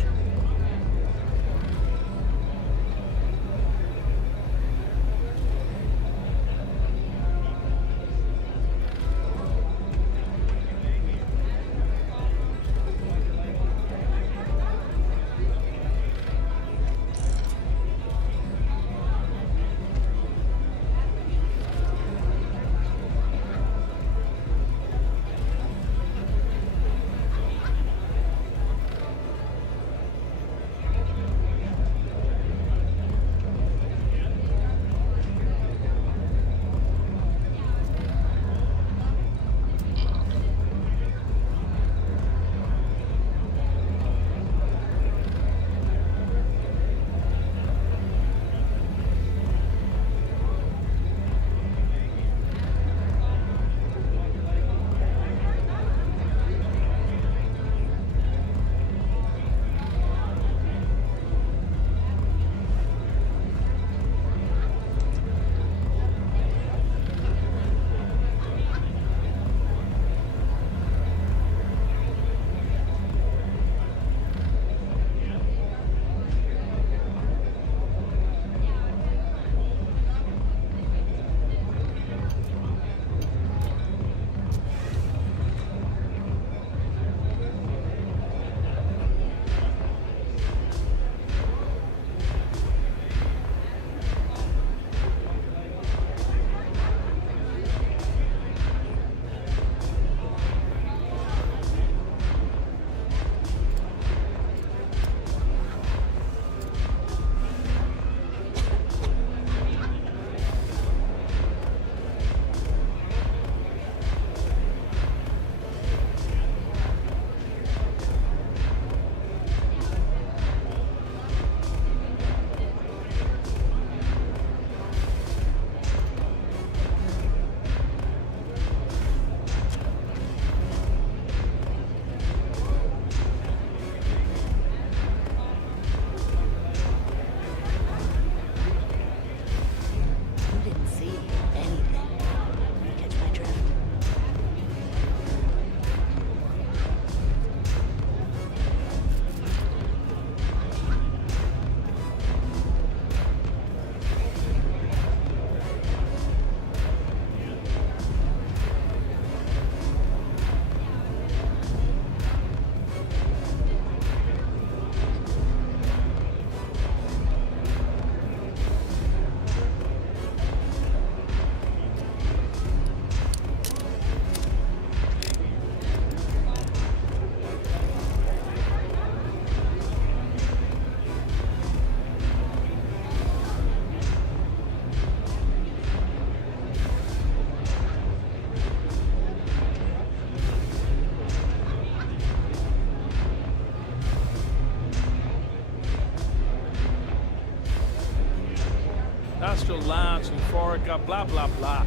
social lounge, euphorica, blah, blah, blah.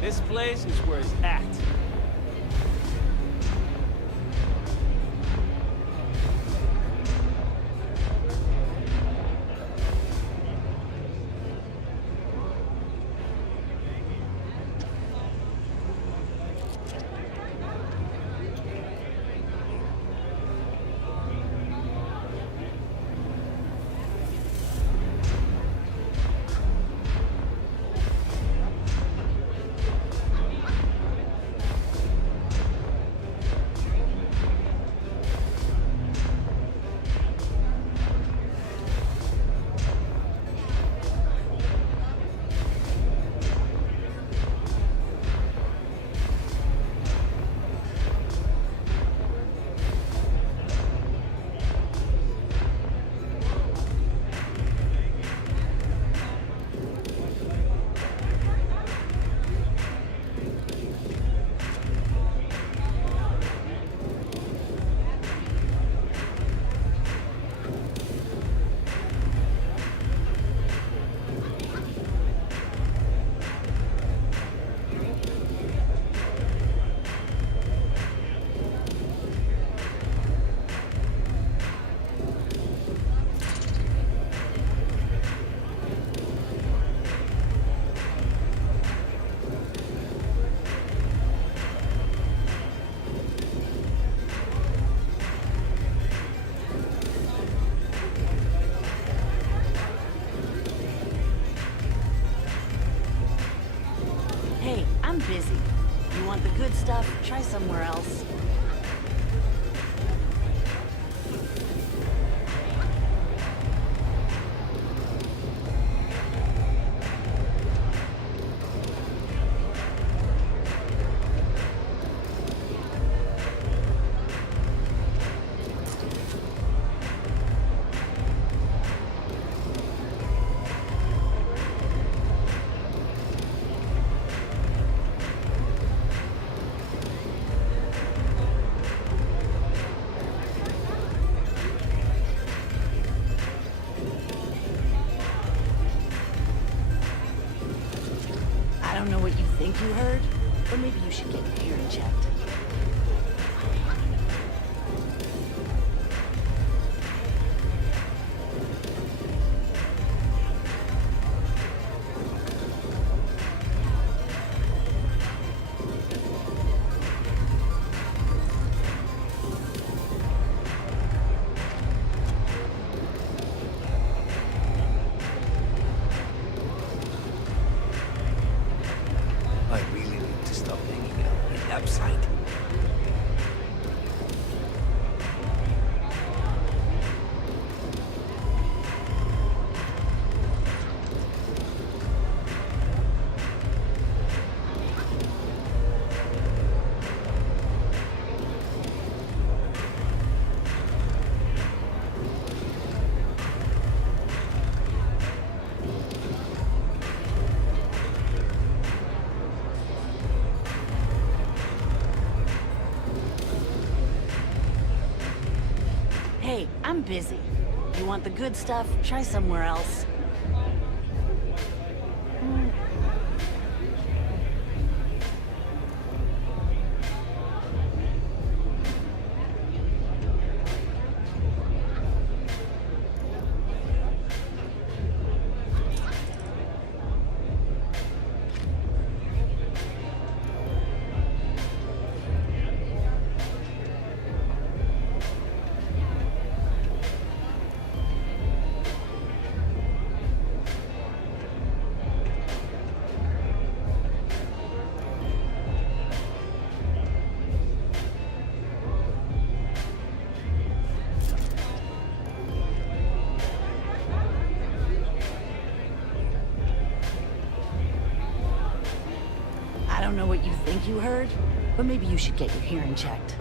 This place is where it's at. Hey, I'm busy. You want the good stuff? Try somewhere else. I don't know what you think you heard, but maybe you should get your hearing checked. I really need to stop hanging out in that site. Hey, I'm busy. You want the good stuff? Try somewhere else. I don't know what you think you heard, but maybe you should get your hearing checked.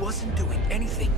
wasn't doing anything.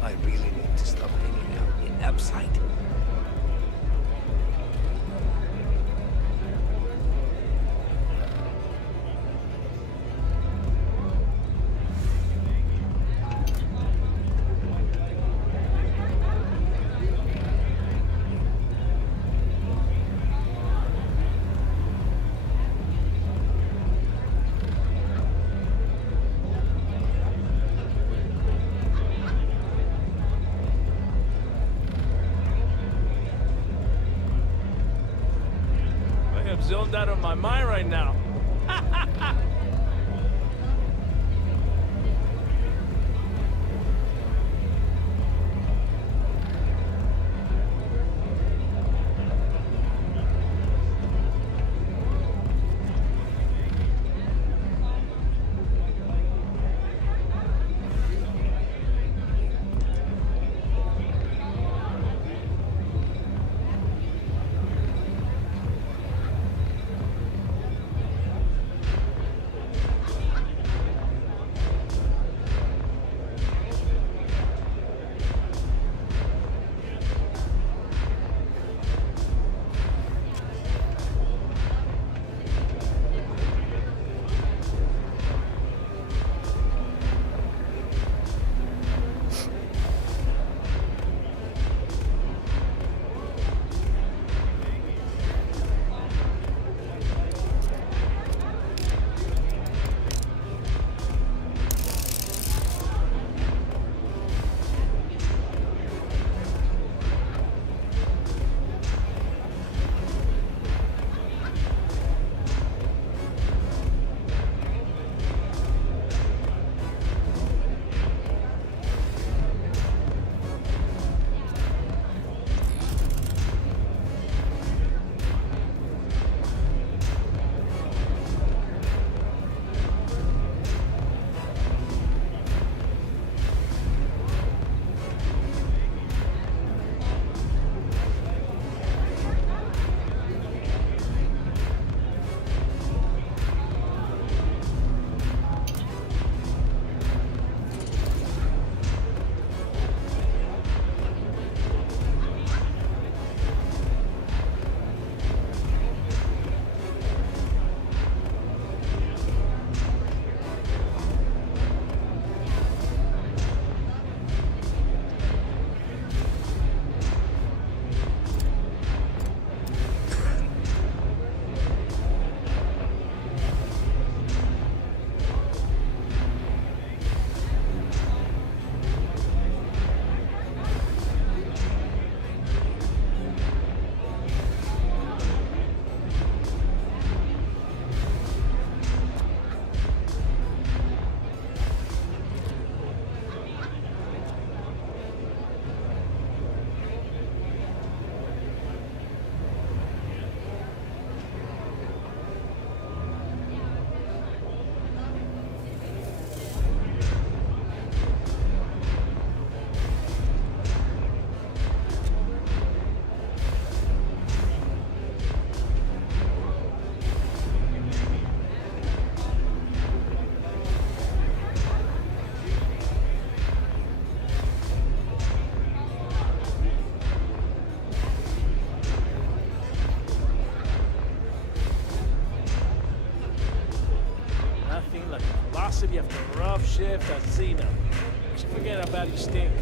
I really need to stop hanging out in Upside. I'm zoned out of my mind right now. you after a rough shift at Xena. You should forget how bad you stink.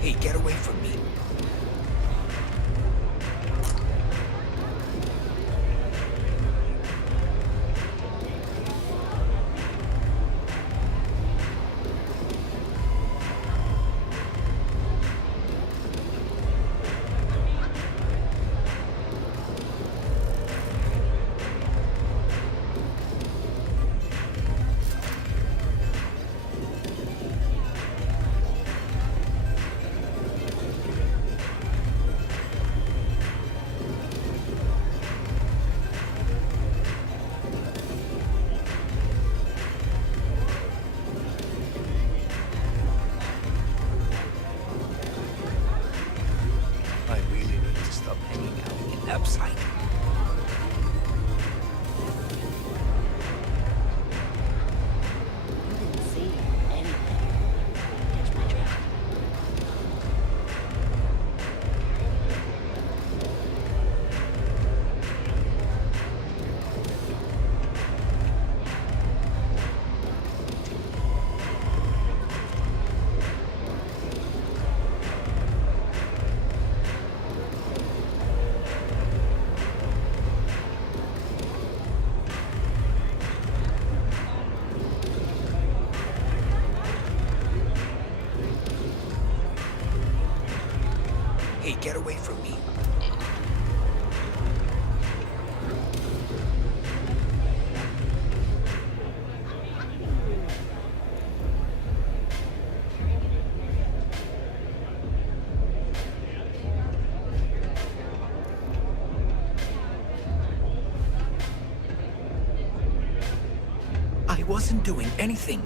Hey, get away from me. I really need to stop hanging out in Upside. You didn't see anything. Catch my drift. Hey, get away from me. I wasn't doing anything.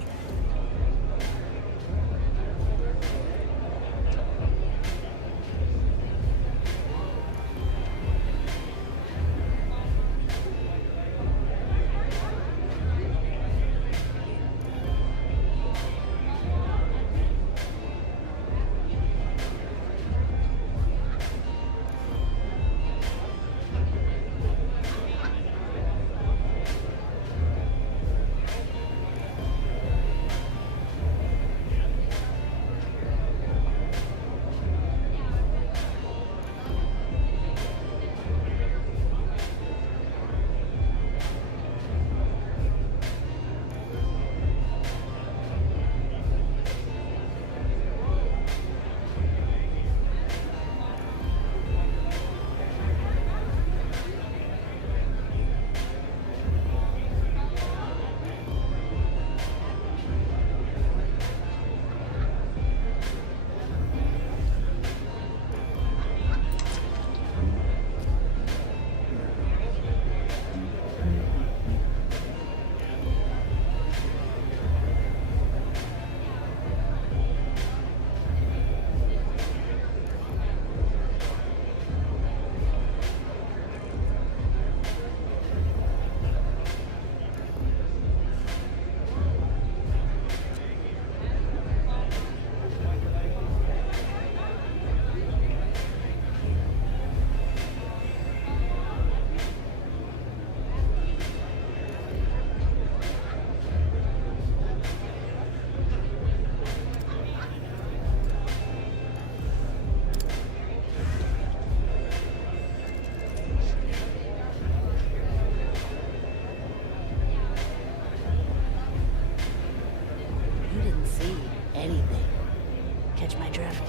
Catch my drift?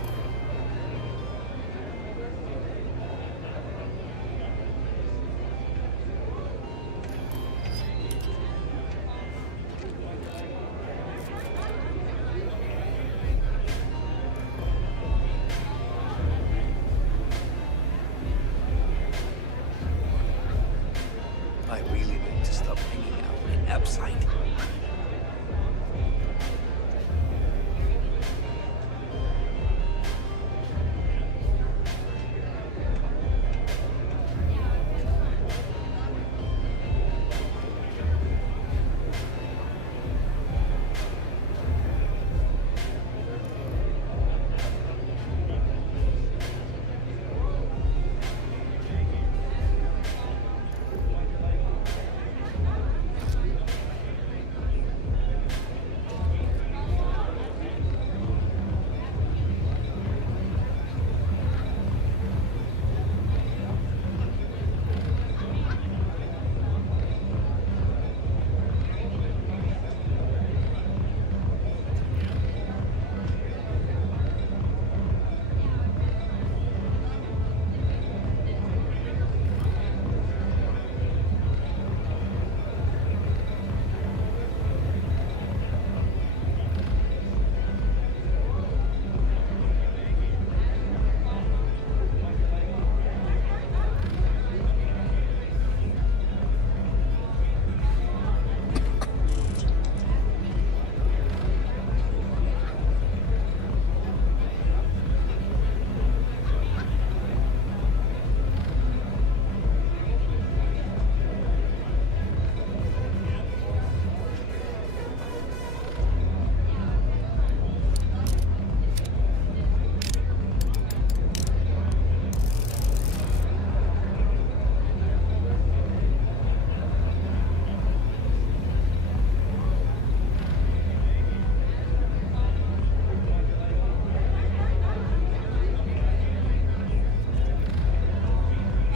I really need to stop hanging out in Upside.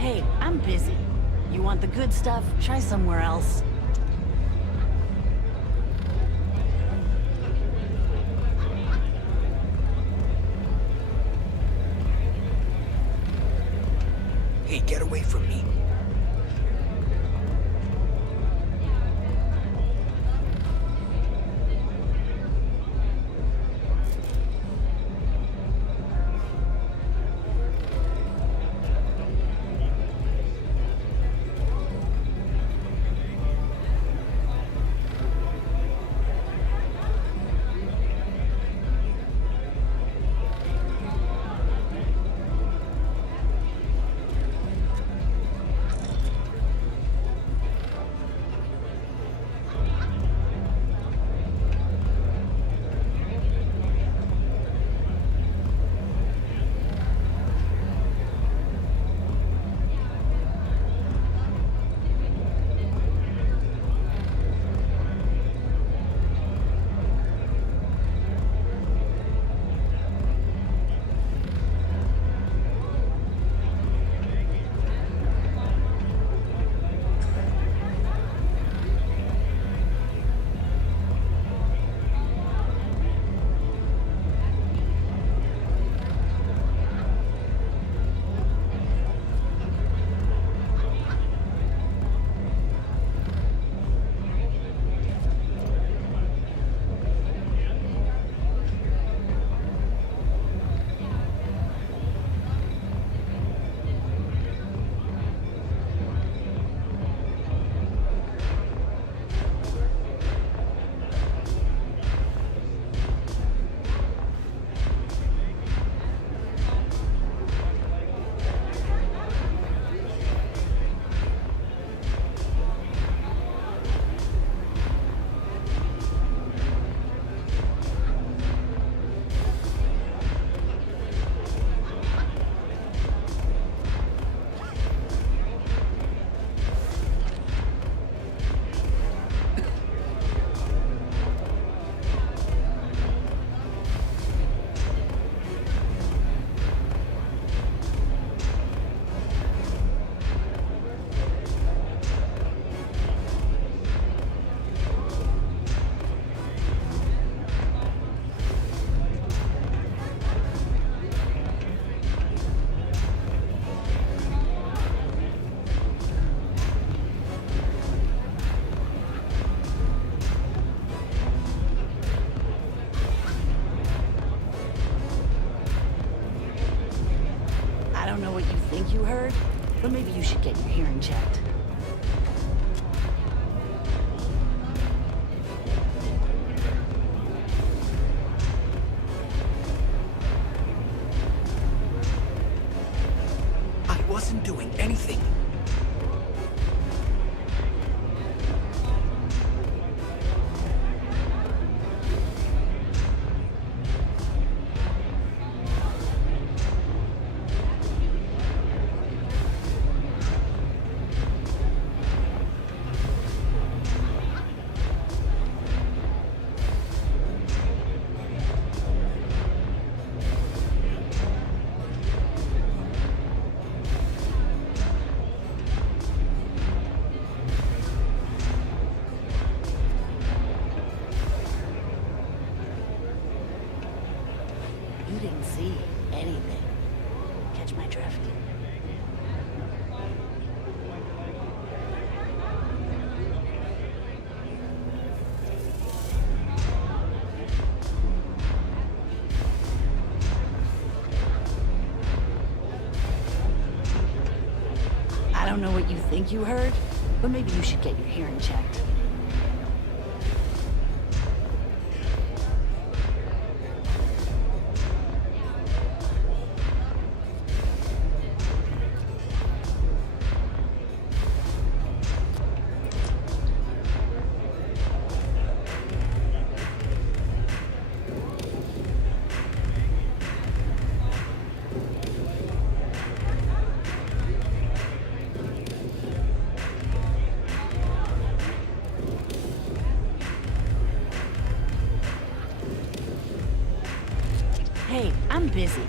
Hey, I'm busy. You want the good stuff? Try somewhere else. Hey, get away from me. think you heard, but maybe you should get your hearing checked. I wasn't doing anything. You didn't see anything. Catch my drift? I don't know what you think you heard, but maybe you should get your hearing checked. Hey, I'm busy.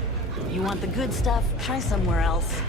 You want the good stuff? Try somewhere else.